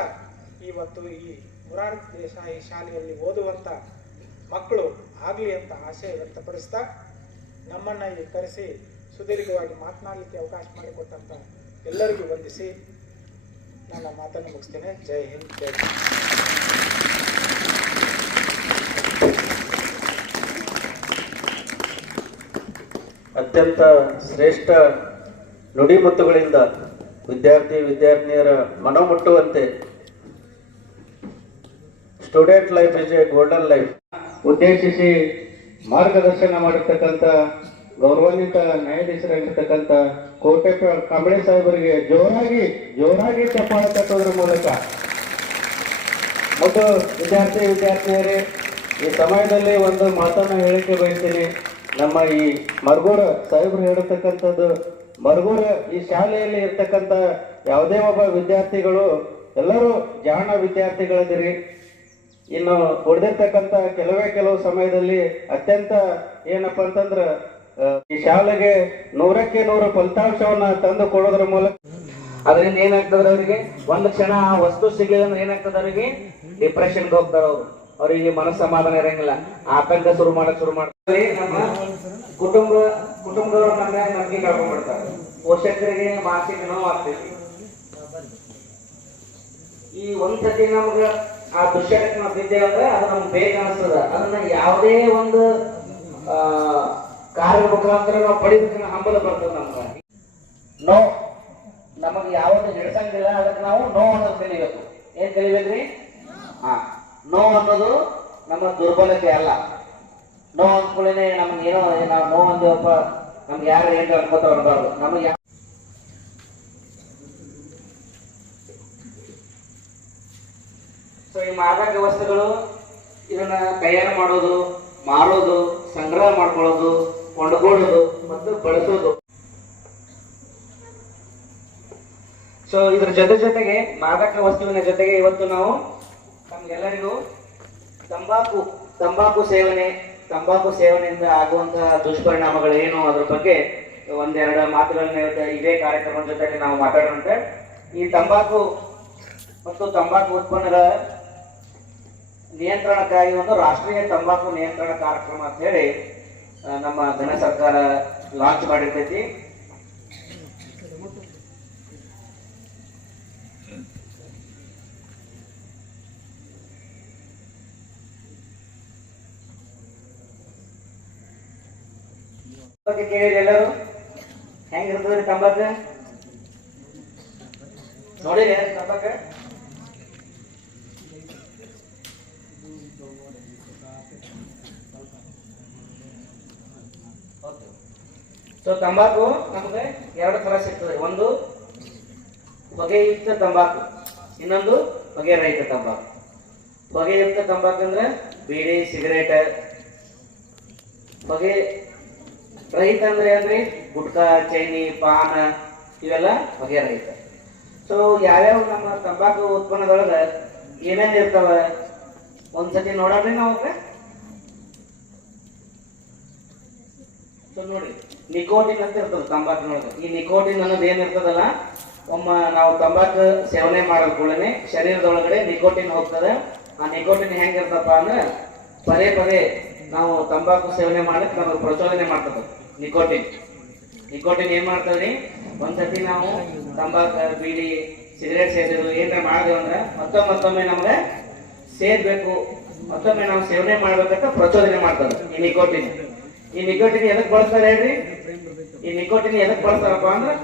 ಇವತ್ತು ಈ ಮೊರಾರ್ಜಿ ದೇಸಾಯಿ ಶಾಲೆಯಲ್ಲಿ ಓದುವಂಥ ಮಕ್ಕಳು ಆಗಲಿ ಅಂತ ಆಶಯ ವ್ಯಕ್ತಪಡಿಸ್ತಾ, ನಮ್ಮನ್ನು ಇಲ್ಲಿ ಕರೆಸಿ ಸುದೀರ್ಘವಾಗಿ ಮಾತನಾಡಲಿಕ್ಕೆ ಅವಕಾಶ ಮಾಡಿಕೊಟ್ಟಂಥ ಎಲ್ಲರಿಗೂ ವಂದಿಸಿ ನನ್ನ ಮಾತನ್ನು ಮುಗಿಸ್ತೇನೆ. ಜೈ ಹಿಂದ್, ಜೈ ಅತ್ಯಂತ ಶ್ರೇಷ್ಠ ನುಡಿಮುತ್ತುಗಳಿಂದ ವಿದ್ಯಾರ್ಥಿನಿಯರ ಮನಮುಟ್ಟುವಂತೆ student life is a golden life ಉದ್ದೇಶಿಸಿ ಮಾರ್ಗದರ್ಶನ ಮಾಡಿರ್ತಕ್ಕಂಥ ಗೌರವಾನ್ವಿತ ನ್ಯಾಯಾಧೀಶರಾಗಿರ್ತಕ್ಕಂಥ ಕೋಟೆ ಕಾಂಬಳೆ ಸಾಹೇಬರಿಗೆ ಜೋರಾಗಿ ಚಪ್ಪಾಳೆ ತಟ್ಟೋದ್ರ ಮೂಲಕ ಮತ್ತು ವಿದ್ಯಾರ್ಥಿನಿಯರೇ, ಈ ಸಮಯದಲ್ಲಿ ಒಂದು ಮಾತನ್ನು ಹೇಳಿಕೆ ಬಯಸ್ತೀನಿ. ನಮ್ಮ ಈ ಮರಗೂರ ಸಾಹೇಬರು ಹೇಳಿರ್ತಕ್ಕಂಥದ್ದು, ಮರಗೂರ ಈ ಶಾಲೆಯಲ್ಲಿ ಇರ್ತಕ್ಕಂಥ ಯಾವುದೇ ಒಬ್ಬ ವಿದ್ಯಾರ್ಥಿಗಳು ಎಲ್ಲರೂ ಜಾಣ ವಿದ್ಯಾರ್ಥಿಗಳಿದ್ದೀರಿ. ಇನ್ನು ಉಳಿದಿರ್ತಕ್ಕಂಥ ಕೆಲವು ಸಮಯದಲ್ಲಿ ಅತ್ಯಂತ ಏನಪ್ಪ ಅಂತಂದ್ರೆ ಈ ಶಾಲೆಗೆ 100ಕ್ಕೆ 100 ಫಲಿತಾಂಶವನ್ನ ತಂದು ಕೊಡೋದ್ರ ಮೂಲಕ ಅದರಿಂದ ಏನಾಗ್ತದ್ರೆ ಅವರಿಗೆ ಒಂದು ಕ್ಷಣ ಆ ವಸ್ತು ಸಿಗಲಿಲ್ಲ ಅಂದ್ರೆ ಏನಾಗ್ತದೆ ಅವರಿಗೆ ಡಿಪ್ರೆಷನ್ಗೆ ಹೋಗ್ತಾರ ಅವರಿಗೆ ಮನಸ್ಸಮಾಧಾನ ಇರಂಗಿಲ್ಲ, ಆತಂಕ ಶುರು ಮಾಡ್ತಾರೆ. ನಮ್ಮ ಕುಟುಂಬದವ್ರ ನಮ್ಗೆ ಕಳ್ಕೊಂಡ್ಬಿಡ್ತಾರೆ, ಪೋಷಕರಿಗೆ ಮಾನಸಿಕ ನೋವು ಆಗ್ತೈತಿ. ಈ ಒಂದ್ಸತಿ ನಮ್ಗ ಆ ದುಶ್ಚಟಕ್ಕೆ ನಾವು ಬಿದ್ದೇವೆ ಅಂದ್ರೆ ಅದು ನಮ್ಗೆ ಬೇಗ ಅನಿಸ್ತದ. ಅದನ್ನ ಯಾವುದೇ ಒಂದು ಕಾರ್ಯ ಮುಖಾಂತರ ನಾವು ಪಡಿಬೇಕನ್ನ ಹಂಬಲ ಬರ್ತದೆ ನಮ್ಗೆ. ನೋ ನಮಗೆ ಯಾವುದು ಹಿಡ್ಸಂಗಿಲ್ಲ, ಅದಕ್ಕೆ ನಾವು ನೋ ಅನ್ನೋದು ಕಲಿಬೇಕು. ಏನ್ ಕಲಿಬೇಕ್ರಿ? ನೋ ಅನ್ನೋದು ನಮ್ಮ ದುರ್ಬಲತೆ ಅಲ್ಲ. ನೋ ಅಂದ್ಕೊಳ್ಳೇನೆ ನಮ್ಗೆ ಏನೋ ನಾವು ನೋ ಅಂದೇವಪ್ಪ ನಮ್ಗೆ ಯಾರು ಏನು ಅನ್ಕೋತ ಬರಬಾರ್ದು. ನಮಗೆ ಈ ಮಾದಕ ವಸ್ತುಗಳು ಇದನ್ನ ತಯಾರು ಮಾಡೋದು, ಮಾರೋದು, ಸಂಗ್ರಹ ಮಾಡ್ಕೊಳ್ಳೋದು, ಕೊಂಡುಕೊಳ್ಳೋದು ಮತ್ತು ಬಳಸೋದು. ಸೊ ಇದ್ರ ಜೊತೆಗೆ ಮಾದಕ ವಸ್ತುವಿನ ಜೊತೆಗೆ ಇವತ್ತು ನಾವು ನಮ್ಗೆಲ್ಲರಿಗೂ ತಂಬಾಕು ಸೇವನೆಯಿಂದ ಆಗುವಂತಹ ದುಷ್ಪರಿಣಾಮಗಳು ಏನು ಅದ್ರ ಬಗ್ಗೆ ಒಂದೆರಡು ಮಾತುಗಳನ್ನ ಇದೇ ಕಾರ್ಯಕ್ರಮದ ಜೊತೆಗೆ ನಾವು ಮಾತಾಡೋಣ. ಈ ತಂಬಾಕು ಮತ್ತು ತಂಬಾಕು ಉತ್ಪನ್ನಗಳ ನಿಯಂತ್ರಣಕ್ಕಾಗಿ ಒಂದು ರಾಷ್ಟ್ರೀಯ ತಂಬಾಕು ನಿಯಂತ್ರಣ ಕಾರ್ಯಕ್ರಮ ಅಂತ ಹೇಳಿ ನಮ್ಮ ಘನ ಸರ್ಕಾರ ಲಾಂಚ್ ಮಾಡಿರ್ತೈತಿ. ಕೇಳಿರಿ ಎಲ್ಲರೂ, ಹೆಂಗಿರ್ತದ್ರಿ ತಂಬಾಕು? ನೋಡಿರಿ ತಂಬಾಕ? ಸೊ ತಂಬಾಕು ನಮಗೆ ಎರಡು ತರ ಸಿಗ್ತದೆ. ಒಂದು ಹೊಗೆಯುಕ್ತ ತಂಬಾಕು, ಇನ್ನೊಂದು ಹೊಗೆ ರಹಿತ ತಂಬಾಕು. ಹೊಗೆಯುಕ್ತ ತಂಬಾಕು ಅಂದ್ರೆ ಬೀಡಿ, ಸಿಗರೇಟ್. ಹೊಗೆ ರಹಿತ ಅಂದ್ರೆ ಗುಟ್ಕಾ, ಚೈನಿ, ಪಾನ ಇವೆಲ್ಲ ಹೊಗೆ ರಹಿತ. ಸೊ ಯಾವ್ಯಾವ ನಮ್ಮ ತಂಬಾಕು ಉತ್ಪನ್ನದೊಳಗ ಏನೇನ್ ಇರ್ತಾವ ಒಂದ್ಸತಿ ನೋಡ್ರಿ ನಾವು. ಸೊ ನೋಡಿ, ನಿಕೋಟಿನ್ ಅಂತ ಇರ್ತದೆ ತಂಬಾಕಿನೊಳಗೆ. ಈ ನಿಕೋಟಿನ್ ಅನ್ನೋದು ಏನಿರ್ತದಲ್ಲ, ನಾವು ತಂಬಾಕು ಸೇವನೆ ಮಾಡೋದ್ ಕೂಡಲೇ ಶರೀರದೊಳಗಡೆ ನಿಕೋಟಿನ್ ಹೋಗ್ತದೆ. ಆ ನಿಕೋಟಿನ್ ಹೆಂಗಿರ್ತಪ್ಪ ಅಂದ್ರೆ ಪದೇ ನಾವು ತಂಬಾಕು ಸೇವನೆ ಮಾಡಕ್ಕೆ ನಮಗೆ ಪ್ರಚೋದನೆ ಮಾಡ್ತದೆ. ನಿಕೋಟಿನ್ ಏನ್ ಮಾಡ್ತದ್ರಿ, ಒಂದ್ಸತಿ ನಾವು ತಂಬಾಕು, ಬೀಡಿ, ಸಿಗರೇಟ್ ಸೇದಿದ್ರು ಏನಾರ ಮಾಡಿದೆವು ಅಂದ್ರೆ ಮತ್ತೊಮ್ಮೆ ನಮ್ಗೆ ಸೇರ್ಬೇಕು, ಮತ್ತೊಮ್ಮೆ ನಾವು ಸೇವನೆ ಮಾಡ್ಬೇಕಂತ ಪ್ರಚೋದನೆ ಮಾಡ್ತದೆ ಈ ನಿಕೋಟಿನ್ ಎದಕ್ ಬಳಸ್ತಾರೆ ಹೇಳ್ರಿ? ಈ ನಿಕೋಟಿನ್ ಎದಕ್ ಬಳಸ್ತಾರಪ್ಪ ಅಂದ್ರೆ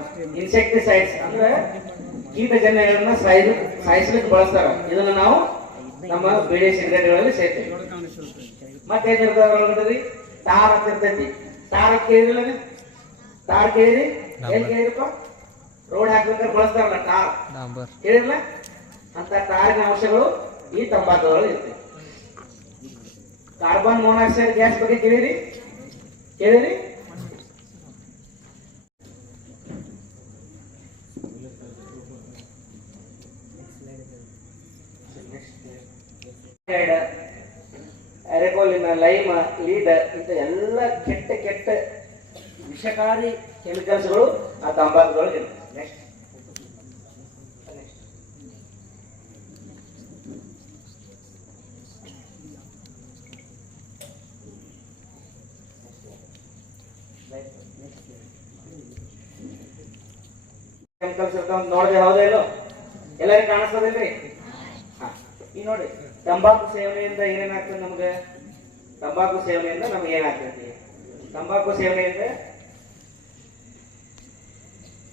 ಇನ್ಸೆಕ್ಟಿಸೈಡ್ಸ್ ಅಂದ್ರೆ ಕೀಟಜನ್ಯಗಳನ್ನ ಸಾಯಿಸ್ಲಿಕ್ಕೆ ಬಳಸ್ತಾರ. ಇದನ್ನ ನಾವು ನಮ್ಮ ಬೀಡಿ, ಸಿಗರೇಟ್ಗಳಲ್ಲಿ ಸೇರ್ತೇವೆ. ಮತ್ತೇನಿರ್ತದ್ರಿ? ತಾರ್ ಅಂತ ಇರ್ತೈತಿ. ತಾರ್ ಕೇಳಿರಲ್ಲ? ತಾರ್ ಕೇಳಿರಿ? ಏನ್ ಕೇಳಿರಪ್ಪ? ರೋಡ್ ಹಾಕ್ಬೇಕಾದ್ರೆ ಬಳಸ್ತಾರಲ್ಲ ತಾರ್, ಕೇಳಿರಲ್ಲ? ಅಂತ ತಾರಿನ ಅಂಶಗಳು ಈ ತಂಬಾಕುಗಳಲ್ಲಿ ಇರ್ತವೆ. ಕಾರ್ಬನ್ ಮೊನಾಕ್ಸೈಡ್ ಗ್ಯಾಸ್ ಬಗ್ಗೆ ಕೇಳಿರಿ? ಎರೆಕೋಲಿನ, ಲೈಮ್, ಲೀಡ್ ಇಂಥ ಎಲ್ಲ ಕೆಟ್ಟ ವಿಷಕಾರಿ ಕೆಮಿಕಲ್ಸ್ಗಳು ಆ ತಂಬಾಕುಗಳು ಇರ್ತವೆ. ನೆಕ್ಸ್ಟ್ ಕೆಮಿಕಲ್ಸ್ ಇರ್ತಾವ ನೋಡಿದ್ರೆ ಹೌದಾ ಇಲ್ಲೋ? ಎಲ್ಲರಿಗೂ ಕಾಣಿಸ್ತದಿಲ್ರಿ? ಈಗ ನೋಡಿ, ತಂಬಾಕು ಸೇವನೆಯಿಂದ ಏನೇನಾಗ್ತದೆ ನಮ್ಗೆ? ತಂಬಾಕು ಸೇವನೆಯಿಂದ ನಮ್ಗೆ ಏನಾಗ್ತೈತಿ? ತಂಬಾಕು ಸೇವನೆಯಿಂದ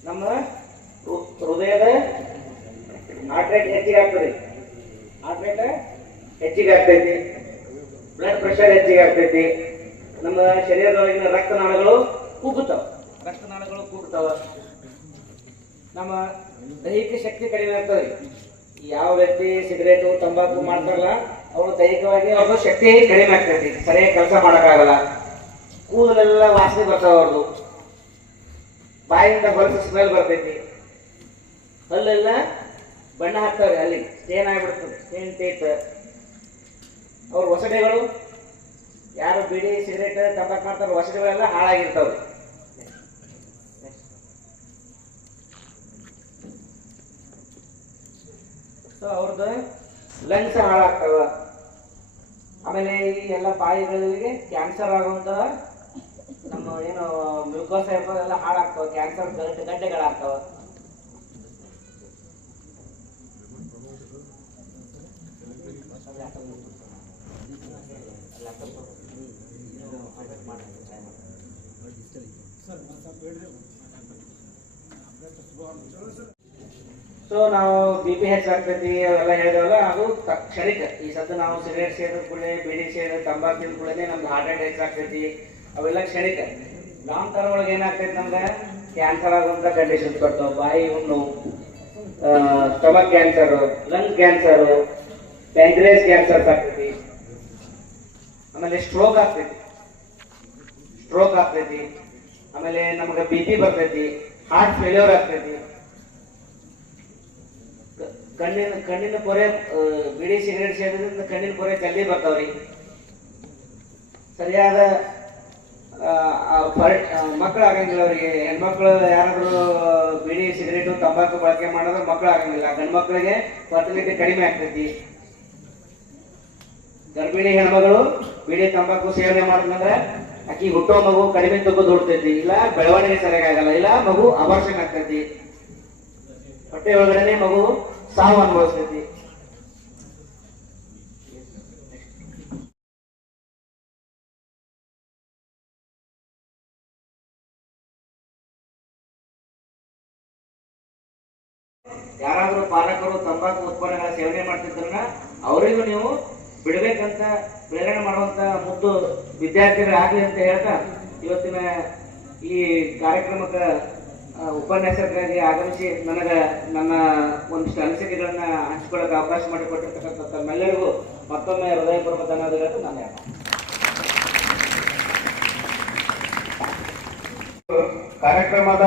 ನಮ್ಮ ಹೃದಯದ ಹಾರ್ಟ್ ರೇಟ್ ಹೆಚ್ಚಿಗೆ ಆಗ್ತೈತಿ, ಬ್ಲಡ್ ಪ್ರೆಷರ್ ಹೆಚ್ಚಿಗೆ ಆಗ್ತೈತಿ, ನಮ್ಮ ಶರೀರದೊಳಗಿನ ರಕ್ತನಾಳಗಳು ಕುಗ್ಗುತ್ತಾವ, ನಮ್ಮ ದೈಹಿಕ ಶಕ್ತಿ ಕಡಿಮೆ ಆಗ್ತದೆ. ಯಾವ ವ್ಯಕ್ತಿ ಸಿಗರೇಟು, ತಂಬಾಕು ಮಾಡ್ತಾರಲ್ಲ ಅವರು ದೈಹಿಕವಾಗಿ ಅವ್ರ ಶಕ್ತಿ ಕಡಿಮೆ ಆಗ್ತೈತಿ, ಸರಿಯಾಗಿ ಕೆಲಸ ಮಾಡೋಕ್ಕಾಗಲ್ಲ, ಕೂದಲೆಲ್ಲ ವಾಸನೆ ಬರ್ತಾವ, ಅವ್ರದ್ದು ಬಾಯಿಂದ ಹೊಲಸು ಸ್ಮೆಲ್ ಬರ್ತೈತಿ, ಅಲ್ಲೆಲ್ಲ ಬಣ್ಣ ಹಾಕ್ತಾರೆ, ಅಲ್ಲಿ ಏನಾಗ್ಬಿಡ್ತದೆ, ಏನ್ ತೇಟ್ ಅವ್ರ ಹೊಸಡೆಗಳು ಯಾರು ಬಿಡಿ ಸಿಗರೇಟ್ ತಂಬಾಕು ಮಾಡ್ತಾರೆ ವಸತಿಗಳೆಲ್ಲ ಹಾಳಾಗಿರ್ತಾವೆ. ಸೊ ಅವ್ರದ್ದು ಲಂಗ್ಸ್ ಹಾಳಾಗ್ತಾವ. ಆಮೇಲೆ ಈ ಎಲ್ಲ ಬಾಯಿಗಳಿಗೆ ಕ್ಯಾನ್ಸರ್ ಆಗುವಂತ ನಮ್ಮ ಏನು ಮ್ಯೂಕೋಸ್ ಎಲ್ಲ ಹಾಳಾಗ್ತಾವ, ಕ್ಯಾನ್ಸರ್ ಗಡ್ಡೆಗಳಾಗ್ತಾವ. ಸೊ ನಾವು ಬಿ ಪಿ ಹೆಚ್ಚಾಗ್ತೈತಿ ಅವೆಲ್ಲ ಹೇಳಿದವಲ್ಲ, ಅದು ಕ್ಷಣಿಕ. ಈ ಸದ್ದು ನಾವು ಸಿಗರೇಟ್ ಸೇರಿದ ಕೂಡಲೇ, ಬೀಡಿ ಸೇರಿದ ತಂಬಾಕು ತಿಂದ ಕೂಡಲೇ ನಮ್ಗೆ ಹಾರ್ಟ್ ಅಟ್ಯಾಕ್ ಹೆಚ್ಚಾಗ್ತೈತಿ, ಅವೆಲ್ಲ ಕ್ಷಣಿಕ. ಲಾಂಗ್ ಟರ್ಮ್ ಒಳಗೆ ಏನಾಗ್ತೈತಿ ನಮ್ಗೆ ಕ್ಯಾನ್ಸರ್ ಆಗುವಂತ ಕಂಡೀಷನ್ಸ್ ಬರ್ತಾವ. ಬಾಯಿ ಹುಣ್ಣು, stomach cancer, lung cancer, pancreas cancers ಆಗ್ತೈತಿ. ಆಮೇಲೆ ಸ್ಟ್ರೋಕ್ ಆಗ್ತೈತಿ. ಆಮೇಲೆ ನಮ್ಗೆ ಬಿ ಪಿ ಬರ್ತೈತಿ, ಹಾರ್ಟ್ ಫೇಲ್ಯೂರ್ ಆಗ್ತೈತಿ. ಕಣ್ಣಿನ ಪೊರೆ ಬಿಡಿ ಸಿಗರೇಟ್ ಸೇರಿದ್ರಿಂದ ಕಣ್ಣಿನ ಪೊರೆ ಜಲ್ದಿ ಬರ್ತಾವ್ರಿ. ಸರಿಯಾದ ಮಕ್ಕಳು ಆಗಂಗಿಲ್ಲ ಅವರಿಗೆ. ಹೆಣ್ಮಕ್ಳು ಯಾರಾದ್ರೂ ಬಿಡಿ ಸಿಗರೇಟು ತಂಬಾಕು ಬಳಕೆ ಮಾಡಿದ್ರೆ ಮಕ್ಕಳು ಆಗಂಗಿಲ್ಲ. ಗಂಡು ಮಕ್ಕಳಿಗೆ ಫರ್ಟಿಲಿಟಿ ಕಡಿಮೆ ಆಗ್ತೈತಿ. ಗರ್ಭಿಣಿ ಹೆಣ್ಮಗಳು ಬಿಡಿ ತಂಬಾಕು ಸೇವನೆ ಮಾಡಿದ್ರೆ ಆಕಿ ಹುಟ್ಟೋ ಮಗು ಕಡಿಮೆ ತೂಕದ ಹುಡ್ತೈತಿ, ಇಲ್ಲ ಬೆಳವಣಿಗೆ ಸರಿಯಾಗಲ್ಲ, ಇಲ್ಲ ಮಗು ಅಬಾರ್ಷನ್ ಆಗ್ತೈತಿ, ಹೊಟ್ಟೆ ಒಳಗಡೆ ಮಗು ಸಾವು ಅನುಭವಿಸ್ತೈತಿ. ಯಾರಾದ್ರೂ ಪಾಲಕರು ತಂಬಾಕು ಉತ್ಪನ್ನಗಳ ಸೇವನೆ ಮಾಡ್ತಿದ್ರ ಅವರಿಗೂ ನೀವು ಬಿಡ್ಬೇಕಂತ ಪ್ರೇರಣೆ ಮಾಡುವಂತ ಮುದ್ದು ವಿದ್ಯಾರ್ಥಿಗಳಾಗಲಿ ಅಂತ ಹೇಳ್ತಾ ಇವತ್ತಿನ ಈ ಕಾರ್ಯಕ್ರಮಕ್ಕೆ ಉಪನ್ಯಾಸಕರಾಗಿ ಆಗಮಿಸಿ ನನ್ನ ಒಂದಿಷ್ಟು ಅನಿಸಿಕೆಗಳನ್ನ ಹಂಚಿಕೊಳ್ಳಕ್ಕೆ ಅವಕಾಶ ಮಾಡಿಕೊಟ್ಟಿರ್ತಕ್ಕಂಥ ತಮ್ಮೆಲ್ಲರಿಗೂ ಮತ್ತೊಮ್ಮೆ ಹೃದಯಪೂರ್ವಕ ಧನ್ಯವಾದಗಳು. ನಾನು ಕಾರ್ಯಕ್ರಮದ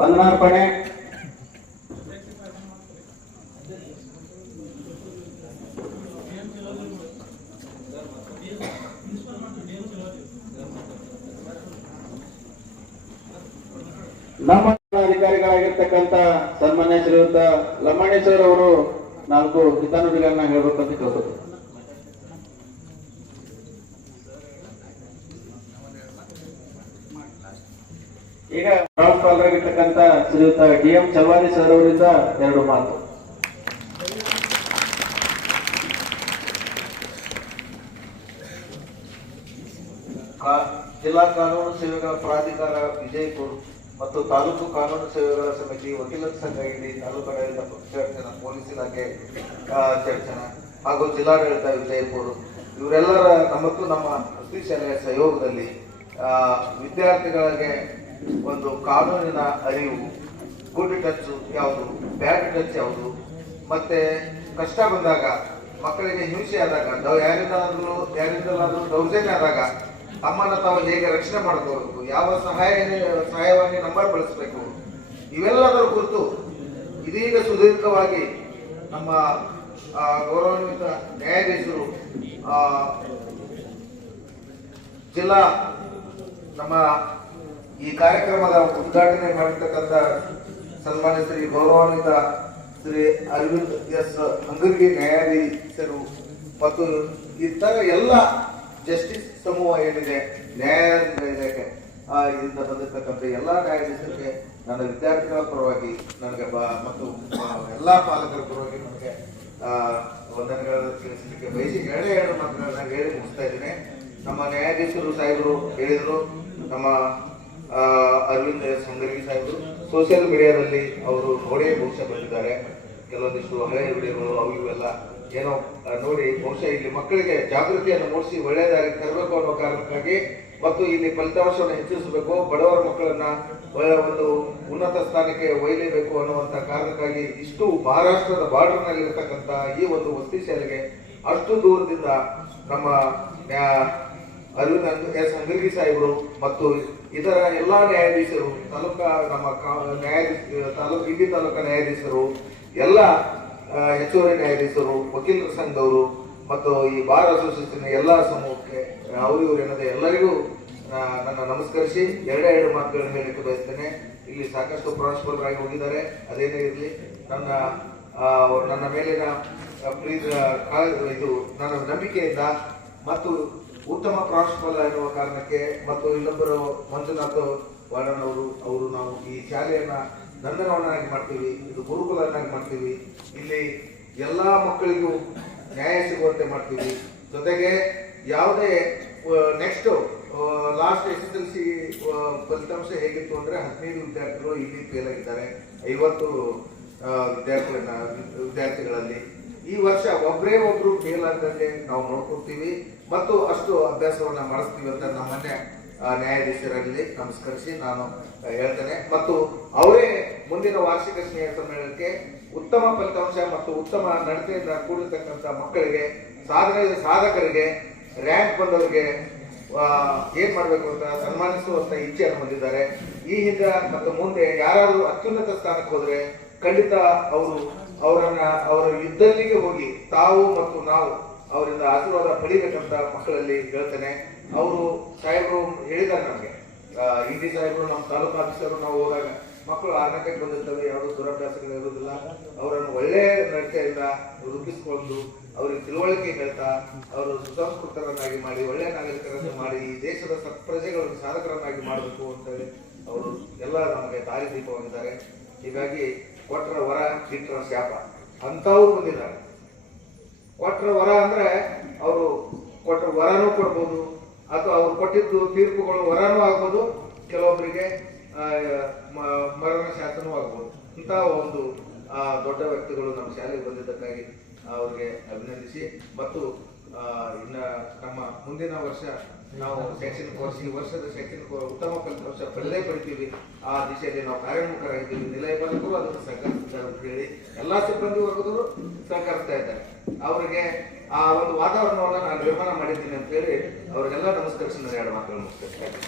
ವಂದನಾರ್ಪಣೆ ನಮ್ಮ ಅಧಿಕಾರಿಗಳಾಗಿರ್ತಕ್ಕಂಥ ಸನ್ಮಾನ್ಯ ಶ್ರೀಯುತ ಲಮ್ಮಣೇಶ್ವರ್ ಅವರು 4 ಹಿತಾನುಡಿಗಳನ್ನ ಹೇಳ್ಬೇಕಂತ ಕೇಳ್ಬೋದು. ಈಗ ಪ್ರಾಂಶುಪಾಲರಾಗಿರ್ತಕ್ಕಂಥ ಶ್ರೀಯುತ DM ಚಲ್ವಾದಿ ಸರ್ ಅವರಿಂದ 2 ಮಾತು. ಜಿಲ್ಲಾ ಕಾನೂನು ಸೇವೆಗಳ ಪ್ರಾಧಿಕಾರ ವಿಜಯಪುರ ಮತ್ತು ತಾಲೂಕು ಕಾನೂನು ಸೇವೆಗಳ ಸಮಿತಿ, ವಕೀಲರ ಸಂಘ ಇಡಿ, ತಾಲೂಕು ಆಡಳಿತ ಚರ್ಚನ, ಪೊಲೀಸ್ ಇಲಾಖೆ ಚರ್ಚನ ಹಾಗೂ ಜಿಲ್ಲಾಡಳಿತ ವಿಜಯಪುರ ಇವರೆಲ್ಲರ ಮತ್ತು ನಮ್ಮ ವಸತಿ ಶಾಲೆಯ ಸಹಯೋಗದಲ್ಲಿ ವಿದ್ಯಾರ್ಥಿಗಳಿಗೆ ಒಂದು ಕಾನೂನಿನ ಅರಿವು, ಗುಡ್ ಟಚ್ ಯಾವುದು, ಬ್ಯಾಡ್ ಟಚ್ ಯಾವುದು, ಮತ್ತೆ ಕಷ್ಟ ಬಂದಾಗ ಮಕ್ಕಳಿಗೆ ಹಿಂಸೆ ಆದಾಗ, ಯಾರಿಂದಲಾದ್ರೂ ದೌರ್ಜನ್ಯ ಆದಾಗ ತಮ್ಮನ್ನು ತಾವು ಹೇಗೆ ರಕ್ಷಣೆ ಮಾಡ್ಕೋಬೇಕು, ಯಾವ ಸಹಾಯವಾಣಿ ನಂಬರ್ ಬಳಸಬೇಕು, ಇವೆಲ್ಲದರ ಕುರಿತು ಇದೀಗ ಸುದೀರ್ಘವಾಗಿ ನಮ್ಮ ಗೌರವಾನ್ವಿತ ನ್ಯಾಯಾಧೀಶರು ಜಿಲ್ಲಾ ನಮ್ಮ ಈ ಕಾರ್ಯಕ್ರಮದ ಉದ್ಘಾಟನೆ ಮಾಡಿರ್ತಕ್ಕಂಥ ಸನ್ಮಾನ್ಯ ಶ್ರೀ ಗೌರವಾನ್ವಿತ ಶ್ರೀ ಅರವಿಂದ್ ಎಸ್ ಹಂಗರ್ಗಿ ನ್ಯಾಯಾಧೀಶರು ಮತ್ತು ಇತರ ಎಲ್ಲ ಜಸ್ಟಿಸ್ ಸಮೂಹ ಏನಿದೆ, ನ್ಯಾಯಾಲಯಕ್ಕೆ ಇದರಿಂದ ಬಂದಿರ್ತಕ್ಕಂಥ ಎಲ್ಲ ನ್ಯಾಯಾಧೀಶರಿಗೆ ನನ್ನ ವಿದ್ಯಾರ್ಥಿಗಳ ಪರವಾಗಿ ನನಗೆ ಮತ್ತು ಎಲ್ಲ ಪಾಲಕರ ಪರವಾಗಿ ನನಗೆ ವಂದನೆಗಳನ್ನು ತಿಳಿಸಲಿಕ್ಕೆ ಬಯಸಿ 2 ಮಾತುಗಳನ್ನ ಹೇಳಿ ಮುಗಿಸ್ತಾ ಇದ್ದೀನಿ. ನಮ್ಮ ನ್ಯಾಯಾಧೀಶರು ಸಾಹೇಬರು ಹೇಳಿದರು, ನಮ್ಮ ಅರವಿಂದ್ ಎಸ್ ಹಂಗರ್ಗಿ ಸಾಹೇಬರು ಸೋಷಿಯಲ್ ಮೀಡಿಯಾದಲ್ಲಿ ಅವರು ನೋಡೇ ಬಹುಶಃ ಬಂದಿದ್ದಾರೆ. ಕೆಲವೊಂದಿಷ್ಟು ಹಳೆಯ ವಿಡಿಯೋಗಳು ಅವು ಇವೆಲ್ಲ ಏನೋ ನೋಡಿ ಬಹುಶಃ ಇಲ್ಲಿ ಮಕ್ಕಳಿಗೆ ಜಾಗೃತಿಯನ್ನು ಮೂಡಿಸಿ ಒಳ್ಳೆಯದಾಗಿ ತರಬೇಕು ಅನ್ನೋ ಕಾರಣಕ್ಕಾಗಿ ಮತ್ತು ಇಲ್ಲಿ ಫಲಿತಾಂಶವನ್ನು ಹೆಚ್ಚಿಸಬೇಕು, ಬಡವರ ಮಕ್ಕಳನ್ನ ಒಂದು ಉನ್ನತ ಸ್ಥಾನಕ್ಕೆ ಒಯ್ಯಲೇಬೇಕು ಅನ್ನುವಂಥ ಕಾರಣಕ್ಕಾಗಿ ಇಷ್ಟು ಮಹಾರಾಷ್ಟ್ರದ ಬಾರ್ಡರ್ನಲ್ಲಿ ಇರತಕ್ಕಂಥ ಈ ಒಂದು ವಸತಿ ಶಾಲೆಗೆ ಅಷ್ಟು ದೂರದಿಂದ ನಮ್ಮ ಅರವಿಂದ್ ಎಸ್ ಹಂಗರ್ಗಿ ಸಾಹೇಬರು ಮತ್ತು ಇತರ ಎಲ್ಲ ನ್ಯಾಯಾಧೀಶರು, ನಮ್ಮ ಇಂಡಿ ತಾಲೂಕಾ ನ್ಯಾಯಾಧೀಶರು, ಎಲ್ಲ ಹೆಚ್ಚುವರಿ ನ್ಯಾಯಾಧೀಶರು, ವಕೀಲರ ಸಂಘದವರು ಮತ್ತು ಈ ಬಾರ್ ಅಸೋಸಿಯೇಷನ್ ಎಲ್ಲ ಸಮೂಹಕ್ಕೆ ಅವರು ಇವರು ಎನ್ನದೆ ಎಲ್ಲರಿಗೂ ನನ್ನ ನಮಸ್ಕರಿಸಿ ಎರಡು ಮಾತುಗಳನ್ನು ಹೇಳಲಿಕ್ಕೆ ಬಯಸ್ತೇನೆ. ಇಲ್ಲಿ ಸಾಕಷ್ಟು ಪ್ರಾಂಶುಪಾಲರಾಗಿ ಹೋಗಿದ್ದಾರೆ, ಅದೇನೇ ಇರಲಿ ನನ್ನ ಮೇಲಿನ ಇದು ನನ್ನ ನಂಬಿಕೆಯಿಂದ ಮತ್ತು ಉತ್ತಮ ಪ್ರಾಂಶುಪಾಲ ಎನ್ನುವ ಕಾರಣಕ್ಕೆ ಮತ್ತು ಇನ್ನೊಬ್ಬರು ಮಂಜುನಾಥ್ ವಾರ್ಡನ್ ಅವರು ನಾವು ಈ ಶಾಲೆಯನ್ನ ನಂದನವನ್ನಾಗಿ ಮಾಡ್ತೀವಿ, ಇದು ಗುರುಕುಲನ್ನಾಗಿ ಮಾಡ್ತೀವಿ, ಇಲ್ಲಿ ಎಲ್ಲಾ ಮಕ್ಕಳಿಗೂ ನ್ಯಾಯ ಸಿಗುವಂತೆ ಮಾಡ್ತೀವಿ. ಜೊತೆಗೆ ಯಾವುದೇ ನೆಕ್ಸ್ಟ್ ಲಾಸ್ಟ್ SSLC ಫಲಿತಾಂಶ ಹೇಗಿತ್ತು ಅಂದ್ರೆ 15 ವಿದ್ಯಾರ್ಥಿಗಳು ಇಲ್ಲಿ ಫೇಲ್ ಆಗಿದ್ದಾರೆ, 50 ವಿದ್ಯಾರ್ಥಿಗಳಲ್ಲಿ. ಈ ವರ್ಷ ಒಬ್ರು ಫೇಲ್ ಆಗದಂತೆ ನಾವು ನೋಡ್ಕೊಳ್ತೀವಿ ಮತ್ತು ಅಷ್ಟು ಅಭ್ಯಾಸವನ್ನ ಮಾಡಿಸ್ತೀವಿ ಅಂತ ನಮ್ಮನ್ನೇ ನ್ಯಾಯಾಧೀಶರಲ್ಲಿ ನಮಸ್ಕರಿಸಿ ನಾನು ಹೇಳ್ತೇನೆ. ಮತ್ತು ಅವರೇ ಮುಂದಿನ ವಾರ್ಷಿಕ ಸ್ನೇಹ ಸಮ್ಮೇಳನಕ್ಕೆ ಉತ್ತಮ ಫಲಿತಾಂಶ ಮತ್ತು ಉತ್ತಮ ನಡತೆಯಿಂದ ಕೂಡಿರ್ತಕ್ಕಂಥ ಮಕ್ಕಳಿಗೆ, ಸಾಧಕರಿಗೆ, ರ್ಯಾಂಕ್ ಬಂದವರಿಗೆ ಏನ್ ಮಾಡ್ಬೇಕು ಅಂತ ಸನ್ಮಾನಿಸುವಂತ ಇಚ್ಛೆಯನ್ನು ಹೊಂದಿದ್ದಾರೆ. ಈ ಹಿಂದೆ ಮತ್ತು ಮುಂದೆ ಯಾರಾದರೂ ಅತ್ಯುನ್ನತ ಸ್ಥಾನಕ್ಕೆ ಹೋದ್ರೆ ಖಂಡಿತ ಅವರ ಯುದ್ಧಲ್ಲಿಗೆ ಹೋಗಿ ತಾವು ಮತ್ತು ನಾವು ಅವರಿಂದ ಆಶೀರ್ವಾದ ಪಡಿಬೇಕಂತ ಮಕ್ಕಳಲ್ಲಿ ಹೇಳ್ತೇನೆ. ಅವರು ಸಾಹೇಬರು ಹೇಳಿದ್ದಾರೆ ನಮಗೆ, ಹಿಂದಿ ಸಾಹೇಬರು ನಮ್ಮ ತಾಲೂಕು ಆಫೀಸರು ನಾವು ಹೋದಾಗ ಮಕ್ಕಳು ಆರ್ನಕ್ಕೆ ಬಂದಿರ್ತವೆ, ಯಾವುದೋ ದುರಭ್ಯಾಸಗಳು ಇರುವುದಿಲ್ಲ, ಅವರನ್ನು ಒಳ್ಳೆ ನಡತೆಯಿಂದ ರೂಪಿಸಿಕೊಂಡು ಅವರಿಗೆ ತಿಳುವಳಿಕೆ ಹೇಳ್ತಾ ಅವರು ಸುಸಂಸ್ಕೃತರನ್ನಾಗಿ ಮಾಡಿ ಒಳ್ಳೆಯ ನಾಗರಿಕರನ್ನು ಮಾಡಿ ಈ ದೇಶದ ಪ್ರಜೆಗಳನ್ನು ಸಾಧಕರನ್ನಾಗಿ ಮಾಡಬೇಕು ಅಂತೇಳಿ ಅವರು ಎಲ್ಲ ನಮಗೆ ದಾರಿದೀಪವಾಗಿದ್ದಾರೆ. ಹೀಗಾಗಿ ಕೊಟ್ರ ವರ ಕಿಟ್ರ ಶಾಪ ಅಂತವ್ರು ಬಂದಿದ್ದಾರೆ. ಕೊಟ್ರ ವರ ಅಂದ್ರೆ ಅವರು ಕೊಟ್ರ ವರನೂ ಕೊಡ್ಬೋದು, ಅಥವಾ ಅವ್ರು ಕೊಟ್ಟಿದ್ದು ತೀರ್ಪುಗಳು ವರನೂ ಆಗ್ಬೋದು, ಕೆಲವೊಬ್ಬರಿಗೆ ಮರಣ ಶಾಸನೂ ಆಗ್ಬೋದು. ಇಂತಹ ಒಂದು ದೊಡ್ಡ ವ್ಯಕ್ತಿಗಳು ನಮ್ಮ ಶಾಲೆಗೆ ಬಂದಿದ್ದಕ್ಕಾಗಿ ಅವ್ರಿಗೆ ಅಭಿನಂದಿಸಿ, ಮತ್ತು ಇನ್ನ ನಮ್ಮ ಮುಂದಿನ ವರ್ಷ ನಾವು ಶೈಕ್ಷಣಿಕ ವರ್ಷ, ಈ ವರ್ಷದ ಶೈಕ್ಷಣಿಕ ಉತ್ತಮ ಫಲಿತಾಂಶ ಪಡಿತೀವಿ, ಆ ದಿಶೆಯಲ್ಲಿ ನಾವು ಕಾರ್ಯೋನ್ಮುಖರಾಗಿದ್ದೀವಿ. ನಿಲಯ ಪಾಲಕರು ಅದನ್ನು ಸಹಕರಿಸಿದ್ದಾರೆ ಅಂತ ಹೇಳಿ ಎಲ್ಲಾ ಸಿಬ್ಬಂದಿ ವರ್ಗದವರು ಸಹಕರಿಸ್ತಾ ಇದ್ದಾರೆ. ಅವರಿಗೆ ಆ ಒಂದು ವಾತಾವರಣವನ್ನು ನಾನು ನಿರ್ಮಾಣ ಮಾಡಿದ್ದೀನಿ ಅಂತ ಹೇಳಿ ಅವರಿಗೆಲ್ಲ ನಮಸ್ಕರಿಸಿ ನಾನು 2 ಮಾತುಗಳನ್ನು ಮುಗಿಸ್ತೇನೆ.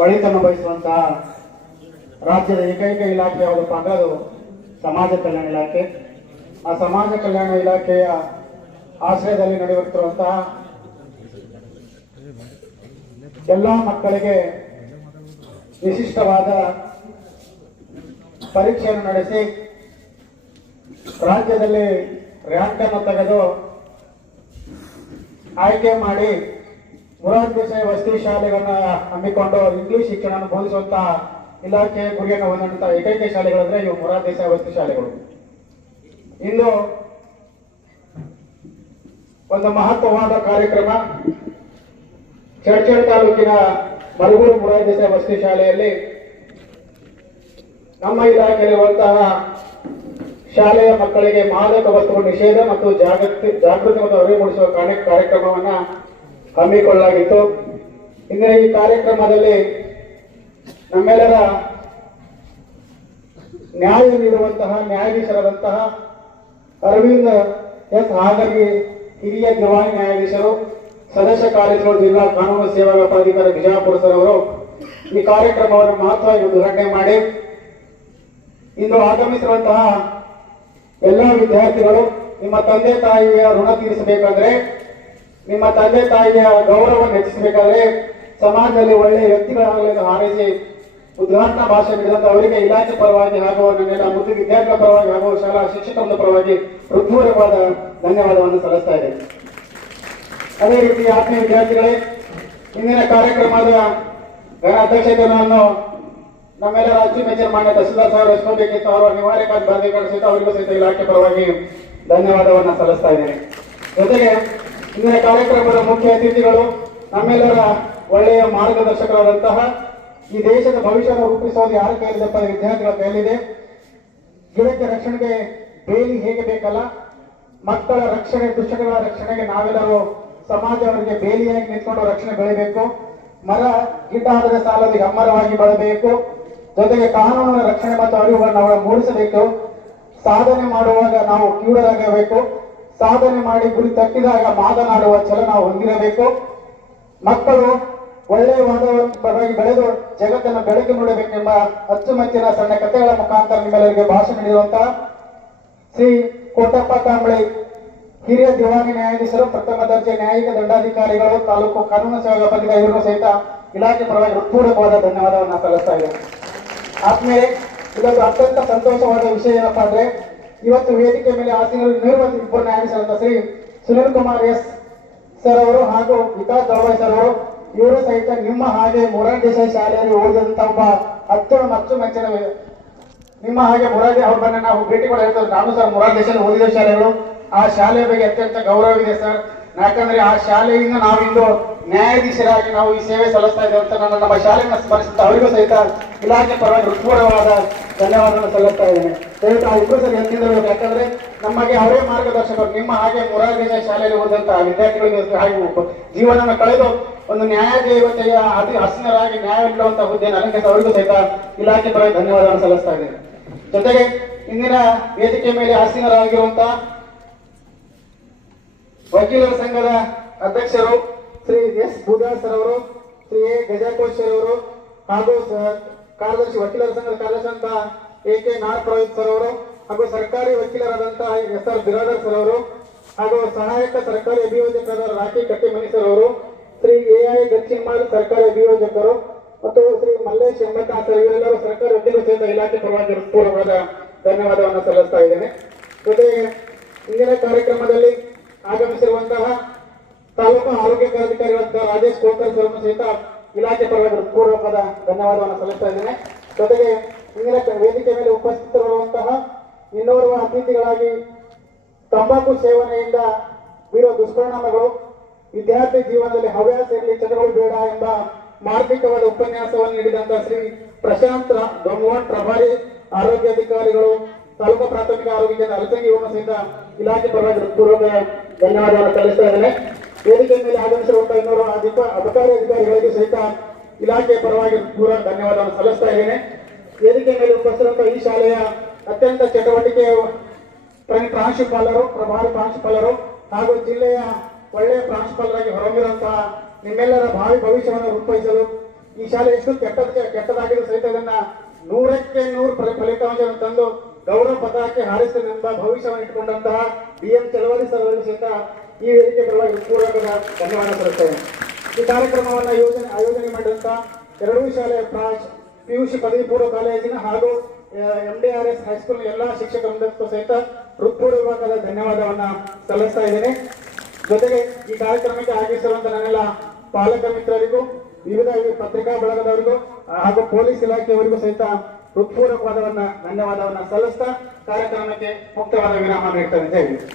ಒಳಿತನ್ನು ಬಯಸುವಂತಹ ರಾಜ್ಯದ ಏಕೈಕ ಇಲಾಖೆ ಯಾವುದಪ್ಪ ಅಂದ್ರೆ ಅದು ಸಮಾಜ ಕಲ್ಯಾಣ ಇಲಾಖೆ. ಆ ಸಮಾಜ ಕಲ್ಯಾಣ ಇಲಾಖೆಯ ಆಶ್ರಯದಲ್ಲಿ ನಡೆಯುತ್ತಿರುವಂತಹ ಎಲ್ಲ ಮಕ್ಕಳಿಗೆ ವಿಶಿಷ್ಟವಾದ ಪರೀಕ್ಷೆಯನ್ನು ನಡೆಸಿ ರಾಜ್ಯದಲ್ಲಿ ರ್ಯಾಂಕ್ ಅನ್ನು ತೆಗೆದು ಆಯ್ಕೆ ಮಾಡಿ ಮುರಾರ್ಜಿ ದೇಸಾಯಿ ವಸತಿ ಶಾಲೆಗಳನ್ನ ಹಮ್ಮಿಕೊಂಡು ಇಂಗ್ಲಿಷ್ ಶಿಕ್ಷಣ ಬೋಧಿಸುವಂತಹ ಇಲಾಖೆಯ ಗುರಿಯನ್ನು ಹೊಂದಿರುವಂತಹ ಏಕೈಕ ಶಾಲೆಗಳಂದ್ರೆ ಇವು ಮುರಾರ್ಜಿ ದೇಸಾಯಿ ವಸತಿ ಶಾಲೆಗಳು. ಇಂದು ಒಂದು ಮಹತ್ವವಾದ ಕಾರ್ಯಕ್ರಮ ಚರ್ಚಲ್ ತಾಲೂಕಿನ ಮಲಗೂರು ಮುರಾರ್ಜಿ ದೇಸಾಯಿ ವಸತಿ ಶಾಲೆಯಲ್ಲಿ ನಮ್ಮ ಇಲಾಖೆಯಲ್ಲಿರುವಂತಹ ಶಾಲೆಯ ಮಕ್ಕಳಿಗೆ ಮಾದಕ ವಸ್ತುಗಳ ನಿಷೇಧ ಮತ್ತು ಜಾಗೃತಿ ಮತ್ತು ಅರಿವು ಮೂಡಿಸುವ ಕಾರ್ಯಕ್ರಮವನ್ನ ಹಮ್ಮಿಕೊಳ್ಳಲಾಗಿತ್ತು. ಇಂದಿನ ಈ ಕಾರ್ಯಕ್ರಮದಲ್ಲಿ ನಮ್ಮೆಲ್ಲರ ನ್ಯಾಯ ನೀಡುವಂತಹ ನ್ಯಾಯಾಧೀಶರಾದಂತಹ ಅರವಿಂದ್ ಎಸ್ ಹಾಗರ್ಗಿ ಹಿರಿಯ ದಿವಾಣಿ ನ್ಯಾಯಾಧೀಶರು, ಸದಸ್ಯ ಕಾರ್ಯದರ್ಶಿಗಳು, ಜಿಲ್ಲಾ ಕಾನೂನು ಸೇವಾ ಪ್ರಾಧಿಕಾರ ಬಿಜಾಪುರ ಸರ್ ಅವರು ಈ ಕಾರ್ಯಕ್ರಮವನ್ನು ಮಹತ್ವವಾಗಿ ಉದ್ಘಾಟನೆ ಮಾಡಿ ಇಂದು ಆಗಮಿಸಿರುವಂತಹ ಎಲ್ಲ ವಿದ್ಯಾರ್ಥಿಗಳು, ನಿಮ್ಮ ತಂದೆ ತಾಯಿಯ ಋಣ ತೀರಿಸಬೇಕಾದ್ರೆ, ನಿಮ್ಮ ತಂದೆ ತಾಯಿಯ ಗೌರವವನ್ನು ಹೆಚ್ಚಿಸಬೇಕಾದ್ರೆ, ಸಮಾಜದಲ್ಲಿ ಒಳ್ಳೆಯ ವ್ಯಕ್ತಿಗಳಾಗಲೆಂದು ಹಾರೈಸಿ ಉದ್ಘಾಟನಾ ಭಾಷಣ ನೀಡಿದಂತ ಅವರಿಗೆ ಇಲಾಖೆ ಪರವಾಗಿ ಹಾಗೂ ನನ್ನೆಲ್ಲ ಮುದ್ದು ವಿದ್ಯಾರ್ಥಿಗಳ ಪರವಾಗಿ ಹಾಗೂ ಶಾಲಾ ಶಿಕ್ಷಕರ ಪರವಾಗಿ ಹೃತ್ಪೂರ್ವಕವಾದ ಧನ್ಯವಾದವನ್ನು ಸಲ್ಲಿಸ್ತಾ ಇದೆ. ಅದೇ ರೀತಿ ಆತ್ಮೀಯ ವಿದ್ಯಾರ್ಥಿಗಳೇ, ಇಂದಿನ ಕಾರ್ಯಕ್ರಮದ ಅಧ್ಯಕ್ಷತೆಯನ್ನು ನಮ್ಮೆಲ್ಲರ ಅಚ್ಚುಮೆಚ್ಚಿನ ಮಾನ್ಯ ತಹಸೀಲ್ದಾರ್ ಸಾಹೇಬರು ವಹಿಸಬೇಕಿತ್ತು. ಅವರು ಅನಿವಾರ್ಯ ಬರಬೇಕಾದ ಸಹಿತ ಅವರಿಗೂ ಸಹಿತ ಇಲಾಖೆ ಪರವಾಗಿ ಧನ್ಯವಾದವನ್ನು ಸಲ್ಲಿಸ್ತಾ ಇದ್ದೇನೆ. ಜೊತೆಗೆ ಇಂದಿನ ಕಾರ್ಯಕ್ರಮದ ಮುಖ್ಯ ಅತಿಥಿಗಳು ನಮ್ಮೆಲ್ಲರ ಒಳ್ಳೆಯ ಮಾರ್ಗದರ್ಶಕರಾದಂತಹ, ಈ ದೇಶದ ಭವಿಷ್ಯವನ್ನು ರೂಪಿಸೋದು ಯಾರ ಕೈಲಿದೆಪ್ಪ? ವಿದ್ಯಾರ್ಥಿಗಳ ಕೈಲಿದೆ. ಗಿಡಕ್ಕೆ ರಕ್ಷಣೆಗೆ ಬೇಲಿ ಹೇಗೆ ಬೇಕಲ್ಲ, ಮಕ್ಕಳ ರಕ್ಷಣೆ, ದುಶ್ಚಟಗಳ ರಕ್ಷಣೆಗೆ ನಾವೆಲ್ಲರೂ ಸಮಾಜವರಿಗೆ ಬೇಲಿಯಾಗಿ ನಿಂತ್ಕೊಂಡು ರಕ್ಷಣೆ ಬೆಳಿಬೇಕು. ಮರ ಗಿಡ್ಡ ಆದರೆ ಸಾಲದು, ಹೆಮ್ಮರವಾಗಿ ಬೆಳಬೇಕು. ಜೊತೆಗೆ ಕಾನೂನಿನ ರಕ್ಷಣೆ ಮತ್ತು ಅರಿವುಗಳನ್ನು ನಾವು ಮೂಡಿಸಬೇಕು. ಸಾಧನೆ ಮಾಡುವಾಗ ನಾವು ಕಿವುಡರಾಗಬೇಕು. ಸಾಧನೆ ಮಾಡಿ ಗುರಿ ತಟ್ಟಿದಾಗ ಮಾತನಾಡುವ ಛಲ ನಾವು ಹೊಂದಿರಬೇಕು. ಮಕ್ಕಳು ಒಳ್ಳೆಯ ವಾತಾವರಣವಾಗಿ ಬೆಳೆದು ಜಗತ್ತನ್ನು ಬೆಳಕು ನೋಡಬೇಕೆಂಬ ಅಚ್ಚುಮೆಚ್ಚಿನ ಸಣ್ಣ ಕಥೆಗಳ ಮುಖಾಂತರ ನಿಮ್ಮೆಲ್ಲರಿಗೆ ಭಾಷಣ ನೀಡುವಂತಹ ಶ್ರೀ ಕೋಟಪ್ಪ ಕಾಂಬಳೆ ಹಿರಿಯ ದಿವಾನಿ ನ್ಯಾಯಾಧೀಶರು, ಪ್ರಥಮ ದರ್ಜೆ ನ್ಯಾಯಿಕ ದಂಡಾಧಿಕಾರಿಗಳು, ತಾಲೂಕು ಕಾನೂನು ಸೇವಾ ಪತ್ರಿಕಾ ಇವರಿಗೂ ಸಹಿತ ಇಲಾಖೆ ಪರವಾಗಿ ಹೃತ್ಪೂರ್ವಕವಾದ ಧನ್ಯವಾದವನ್ನು ಸಲ್ಲಿಸ್ತಾ ಇದೆ. ಆದ್ಮೇಲೆ ಇದೊಂದು ಅತ್ಯಂತ ಸಂತೋಷವಾದ ವಿಷಯ ಏನಪ್ಪಾ ಅಂದ್ರೆ, ಇವತ್ತು ವೇದಿಕೆ ಮೇಲೆ ಆಸೀನರಿರುವ ಇಬ್ಬರು ನ್ಯಾಯಾಧೀಶರಾದ ಶ್ರೀ ಸುನಿಲ್ ಕುಮಾರ್ ಎಸ್ ಸರ್ ಅವರು ಹಾಗೂ ವಿಕಾಸ್ ದಳವಾಯಿ ಸರ್ ಅವರು, ಇವರು ಸಹಿತ ನಿಮ್ಮ ಹಾಗೆ ಮೊರಾರ್ಜಿ ದೇಸಾಯಿ ಶಾಲೆಯಲ್ಲಿ ಓದಿದಂತ ಒಬ್ಬ ಅಚ್ಚುಮೆಚ್ಚಿನ ನಿಮ್ಮ ಹಾಗೆ ಮೊರಾರ್ಜಿ ಅವ್ರನ್ನ ನಾವು ಭೇಟಿ ಕೂಡ ಹೇಳ್ತೇವೆ. ನಾನು ಸರ್ ಮೊರಾರ್ಜಿ ದೇಸಾಯಿ ಓದಿದ ಶಾಲೆಗಳು, ಆ ಶಾಲೆಯ ಬಗ್ಗೆ ಅತ್ಯಂತ ಗೌರವ ಇದೆ ಸರ್. ಯಾಕಂದ್ರೆ ಆ ಶಾಲೆಯಿಂದ ನಾವಿಂದು ನ್ಯಾಯಾಧೀಶರಾಗಿ ನಾವು ಈ ಸೇವೆ ಸಲ್ಲಿಸ್ತಾ ಇದ್ದೇವೆ ಅಂತ ನಾನು ನಮ್ಮ ಶಾಲೆಯನ್ನು ಸ್ಮರಿಸುತ್ತಾ ಅವರಿಗೂ ಸಹಿತ ಇಲಾಖೆ ಪರವಾಗಿ ಹೃತ್ಪೂರ್ವವಾದ ಧನ್ಯವಾದವನ್ನು ಸಲ್ಲಿಸ್ತಾ ಇದ್ದೇನೆ. ದಯವಿಟ್ಟು ಆ ಇಬ್ಬರು ಸರ್ ಎತ್ತಿರಬೇಕು. ಯಾಕಂದ್ರೆ ನಮಗೆ ಅವರೇ ಮಾರ್ಗದರ್ಶಕರು. ನಿಮ್ಮ ಹಾಗೆ ಮೊರಾರ್ಜಿ ದೇಸಾಯಿ ಶಾಲೆಯಲ್ಲಿ ಓದಂತಹ ವಿದ್ಯಾರ್ಥಿಗಳಿಗೆ ಹಾಗೆ ಜೀವನವನ್ನು ಕಳೆದು ಒಂದು ನ್ಯಾಯದೇವತೆಯ ಹಸನರಾಗಿ ನ್ಯಾಯ ನೀಡುವಂತಹ ಹುದ್ದೆಯನ್ನು ಅಲಂಕರಿಸಿ ಅವರಿಗೂ ಸಹಿತ ಇಲಾಖೆ ಪರವಾಗಿ ಧನ್ಯವಾದವನ್ನು ಸಲ್ಲಿಸ್ತಾ ಇದ್ದೇನೆ. ಜೊತೆಗೆ ಇಂದಿನ ವೇದಿಕೆ ಮೇಲೆ ಆಸೀನರಾಗಿರುವಂತಹ ವಕೀಲರ ಸಂಘದ ಅಧ್ಯಕ್ಷರು ಶ್ರೀ ಎಸ್ ಬೂದ್ಯಾಳ್ ಸರ್ ಅವರು, ಶ್ರೀ ಎ ಗಜಾಕೋಶ್ ಸರ್ ಅವರು, ಹಾಗೂ ಕಾರ್ಯದರ್ಶಿ ವಕೀಲರ ಸಂಘದ ಕಾರ್ಯದರ್ಶಿ AK ನಾಡಪ್ರವೀತ್ ಸರ್ ಅವರು, ಹಾಗೂ ಸರ್ಕಾರಿ ವಕೀಲರಾದಂತಹ SR ಬಿರಾದರ್ ಸರ್ ಅವರು, ಹಾಗೂ ಸಹಾಯಕ ಸರ್ಕಾರಿ ಅಭಿಯೋಜಕರಾದ ರಾಕಿ ಕಟ್ಟಿಮನಿ ಸರ್ ಅವರು, ಶ್ರೀ AI ಗಚ್ಚಿನ್ಮಾಲ್ ಸರ್ಕಾರಿ ಅಭಿಯೋಜಕರು ಮತ್ತು ಶ್ರೀ ಮಲ್ಲೇಶ್ ಎಂಬತ್ತ ಸರ್, ಇವರೆಲ್ಲರೂ ಸರ್ಕಾರಿ ವಕೀಲರು ಸಹಿತ ಇಲಾಖೆ ಪರವಾಗಿ ಹೃತ್ಪೂರ್ವಕವಾದ ಧನ್ಯವಾದವನ್ನು ಸಲ್ಲಿಸ್ತಾ ಇದ್ದೇನೆ. ಜೊತೆಗೆ ಇಂದಿನ ಕಾರ್ಯಕ್ರಮದಲ್ಲಿ ಆಗಮಿಸಿರುವಂತಹ ತಾಲೂಕು ಆರೋಗ್ಯಾಧಿಕಾರಿಗಳಾದ ರಾಜೇಶ್ ಕೋಕರ್ ಸರ್ ಸಹಿತ ಇಲಾಖೆ ಪರವಾಗಿ ಹೃತ್ಪೂರ್ವಕವಾದ ಧನ್ಯವಾದವನ್ನು ಸಲ್ಲಿಸ್ತಾ ಇದ್ದೇನೆ. ಜೊತೆಗೆ ಇಂದಿನ ವೇದಿಕೆ ಮೇಲೆ ಉಪಸ್ಥಿತರಿರುವಂತಹ ಇನ್ನೋರ್ವ ಅತಿಥಿಗಳಾಗಿ ತಂಬಾಕು ಸೇವನೆಯಿಂದ ಬೀರುವ ದುಷ್ಪರಿಣಾಮಗಳು, ವಿದ್ಯಾರ್ಥಿ ಜೀವನದಲ್ಲಿ ಹವ್ಯಾಸ ಇರಲಿ ಚಟಗಳು ಬೇಡ ಎಂಬ ಮಾರ್ಮಿಕವಾದ ಉಪನ್ಯಾಸವನ್ನು ನೀಡಿದಂತಹ ಶ್ರೀ ಪ್ರಶಾಂತ್ ದೊಂಗವಾಡ್, ಪ್ರಭಾರಿ ಆರೋಗ್ಯಾಧಿಕಾರಿಗಳು, ತಾಲೂಕು ಪ್ರಾಥಮಿಕ ಆರೋಗ್ಯ ಕೇಂದ್ರ ಅಲಸಂಗಿ ಇವರನ್ನು ಸಹಿತ ಇಲಾಖೆ ಪರವಾಗಿ ಹೃತ್ಪೂರ್ವಕ ಧನ್ಯವಾದವನ್ನು ಸಲ್ಲಿಸ್ತಾ ಇದ್ದೇನೆ. ವೇದಿಕೆ ಮೇಲೆ ಆಗಮಿಸಿರುವಂತಹ ಇನ್ನೂರು ಅಬಕಾರಿ ಅಧಿಕಾರಿಗಳಿಗೂ ಸಹಿತ ಇಲಾಖೆ ಪರವಾಗಿ ಹೃತ್ಪೂರ್ವಕ ಧನ್ಯವಾದವನ್ನು ಸಲ್ಲಿಸ್ತಾ ಇದ್ದೇನೆ. ವೇದಿಕೆ ಮೇಲೆ ಉಪಸ್ಥಿತಿರುವಂತಹ ಈ ಶಾಲೆಯ ಅತ್ಯಂತ ಚಟುವಟಿಕೆಯ ಪ್ರಾಂಶುಪಾಲರು, ಪ್ರಭಾರಿ ಪ್ರಾಂಶುಪಾಲರು ಹಾಗೂ ಜಿಲ್ಲೆಯ ಒಳ್ಳೆಯ ಪ್ರಾಂಶುಪಾಲರಾಗಿ ಹೊರಹೊಮ್ಮಿರುವಂತಹ ನಿಮ್ಮೆಲ್ಲರ ಭಾವಿ ಭವಿಷ್ಯವನ್ನು ರೂಪಿಸಲು ಈ ಶಾಲೆ ಎಷ್ಟು ಕೆಟ್ಟದಾಗಿದ್ದು ಸಹಿತ ಇದನ್ನ 100ಕ್ಕೆ 100 ಫಲಿತಾಂಶವನ್ನು ತಂದು ಗೌರವ ಪತಾಕೆ ಹಾರಿಸಲೆಂಬ ಭವಿಷ್ಯವನ್ನು ಇಟ್ಟುಕೊಂಡಂತಹ DM ಚಲವಾದಿ ಸರ್ ಅವರಿಗೂ ಸಹಿತ ಈ ವೇದಿಕೆ ಪರವಾಗಿ ಪೂರ್ವಕದ ಧನ್ಯವಾದ ಸಲ್ಲಿಸ್ತೇನೆ. ಈ ಕಾರ್ಯಕ್ರಮವನ್ನು ಆಯೋಜನೆ ಮಾಡಿದಂತಹ ಎರಡೂ ಶಾಲೆಯ PUC ಪದವಿ ಪೂರ್ವ ಕಾಲೇಜಿನ ಹಾಗೂ MDRS ಹೈಸ್ಕೂಲ್ ಎಲ್ಲಾ ಶಿಕ್ಷಕರಿಂದ ಸಹಿತ ಹೃತ್ಪೂರ್ವಕದ ಧನ್ಯವಾದವನ್ನ ಸಲ್ಲಿಸ್ತಾ ಇದ್ದೇನೆ. ಜೊತೆಗೆ ಈ ಕಾರ್ಯಕ್ರಮಕ್ಕೆ ಆಗಮಿಸಿರುವಂತಹ ನನ್ನೆಲ್ಲ ಪಾಲಕ ಮಿತ್ರರಿಗೂ, ವಿವಿಧ ಪತ್ರಿಕಾ ಬಳಗದವರಿಗೂ ಹಾಗೂ ಪೊಲೀಸ್ ಇಲಾಖೆಯವರಿಗೂ ಸಹಿತ ಹೃತ್ಪೂರ್ವಕವಾದ ಧನ್ಯವಾದವನ್ನ ಸಲ್ಲಿಸ್ತಾ ಕಾರ್ಯಕ್ರಮಕ್ಕೆ ಮುಕ್ತವಾದ ವಿರಾಮ ನೀಡ್ತೇನೆ. ಜೈ ಹಿಂದ್.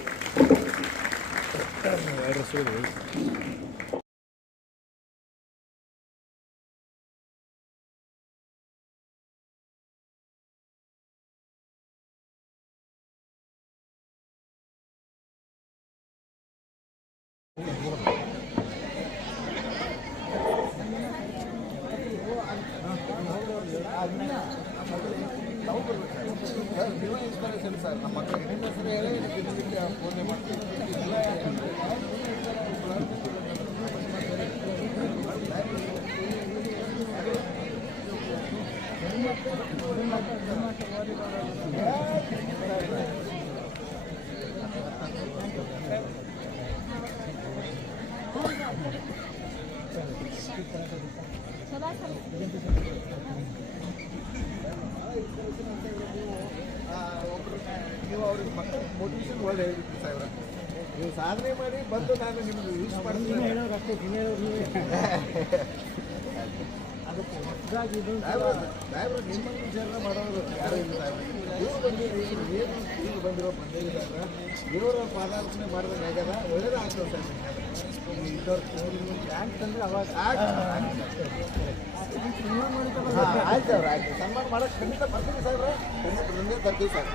ನೀವು ಅವ್ರಿಗೆ ಮಕ್ಕಳ ಮೋಟಿವೇಶನ್ ಒಳ್ಳೆ ಹೇಳಿದ್ರಿ ಸಾಹೇಬ್ರ. ನೀವು ಸಾಧನೆ ಮಾಡಿ ಬಂದು ನಾನು ನಿಮ್ಗೆ ಯೂಸ್ ಮಾಡ್ತೀನಿ. ಸಾಹೇಬ್ರ ನಿಮ್ಮ ವಿಚಾರ ಮಾಡೋರು ಯಾರು ಇಲ್ಲ ಸಾಹೇಬ್ರ. ಇವ್ರು ಬಂದಿರಿ, ಈಗ ಬಂದಿರೋ ಬಂದಿರಿ ಸಾಹೇಬ್ರ. ಇವರ ಪಾದಾರ್ಪಣೆ ಮಾಡಿದಾಗ ಆಗ್ಯದ, ಒಳ್ಳೇದಾಗ್ತದೆ ಸಾಹೇಬ್ರ. ಬ್ಯಾಂಕ್ ತಂದ್ರೆ ಅವಾಗ ಆಯ್ತು ಅವ್ರ ಆಯ್ತು ಸನ್ಮಾನ ಮಾಡೋಕೆ ಖಂಡಿತ ಬರ್ತೀನಿ ಸಾಹೇಬ್ರ. ಖಂಡಿತ ತರ್ತೀವಿ ಸರ್.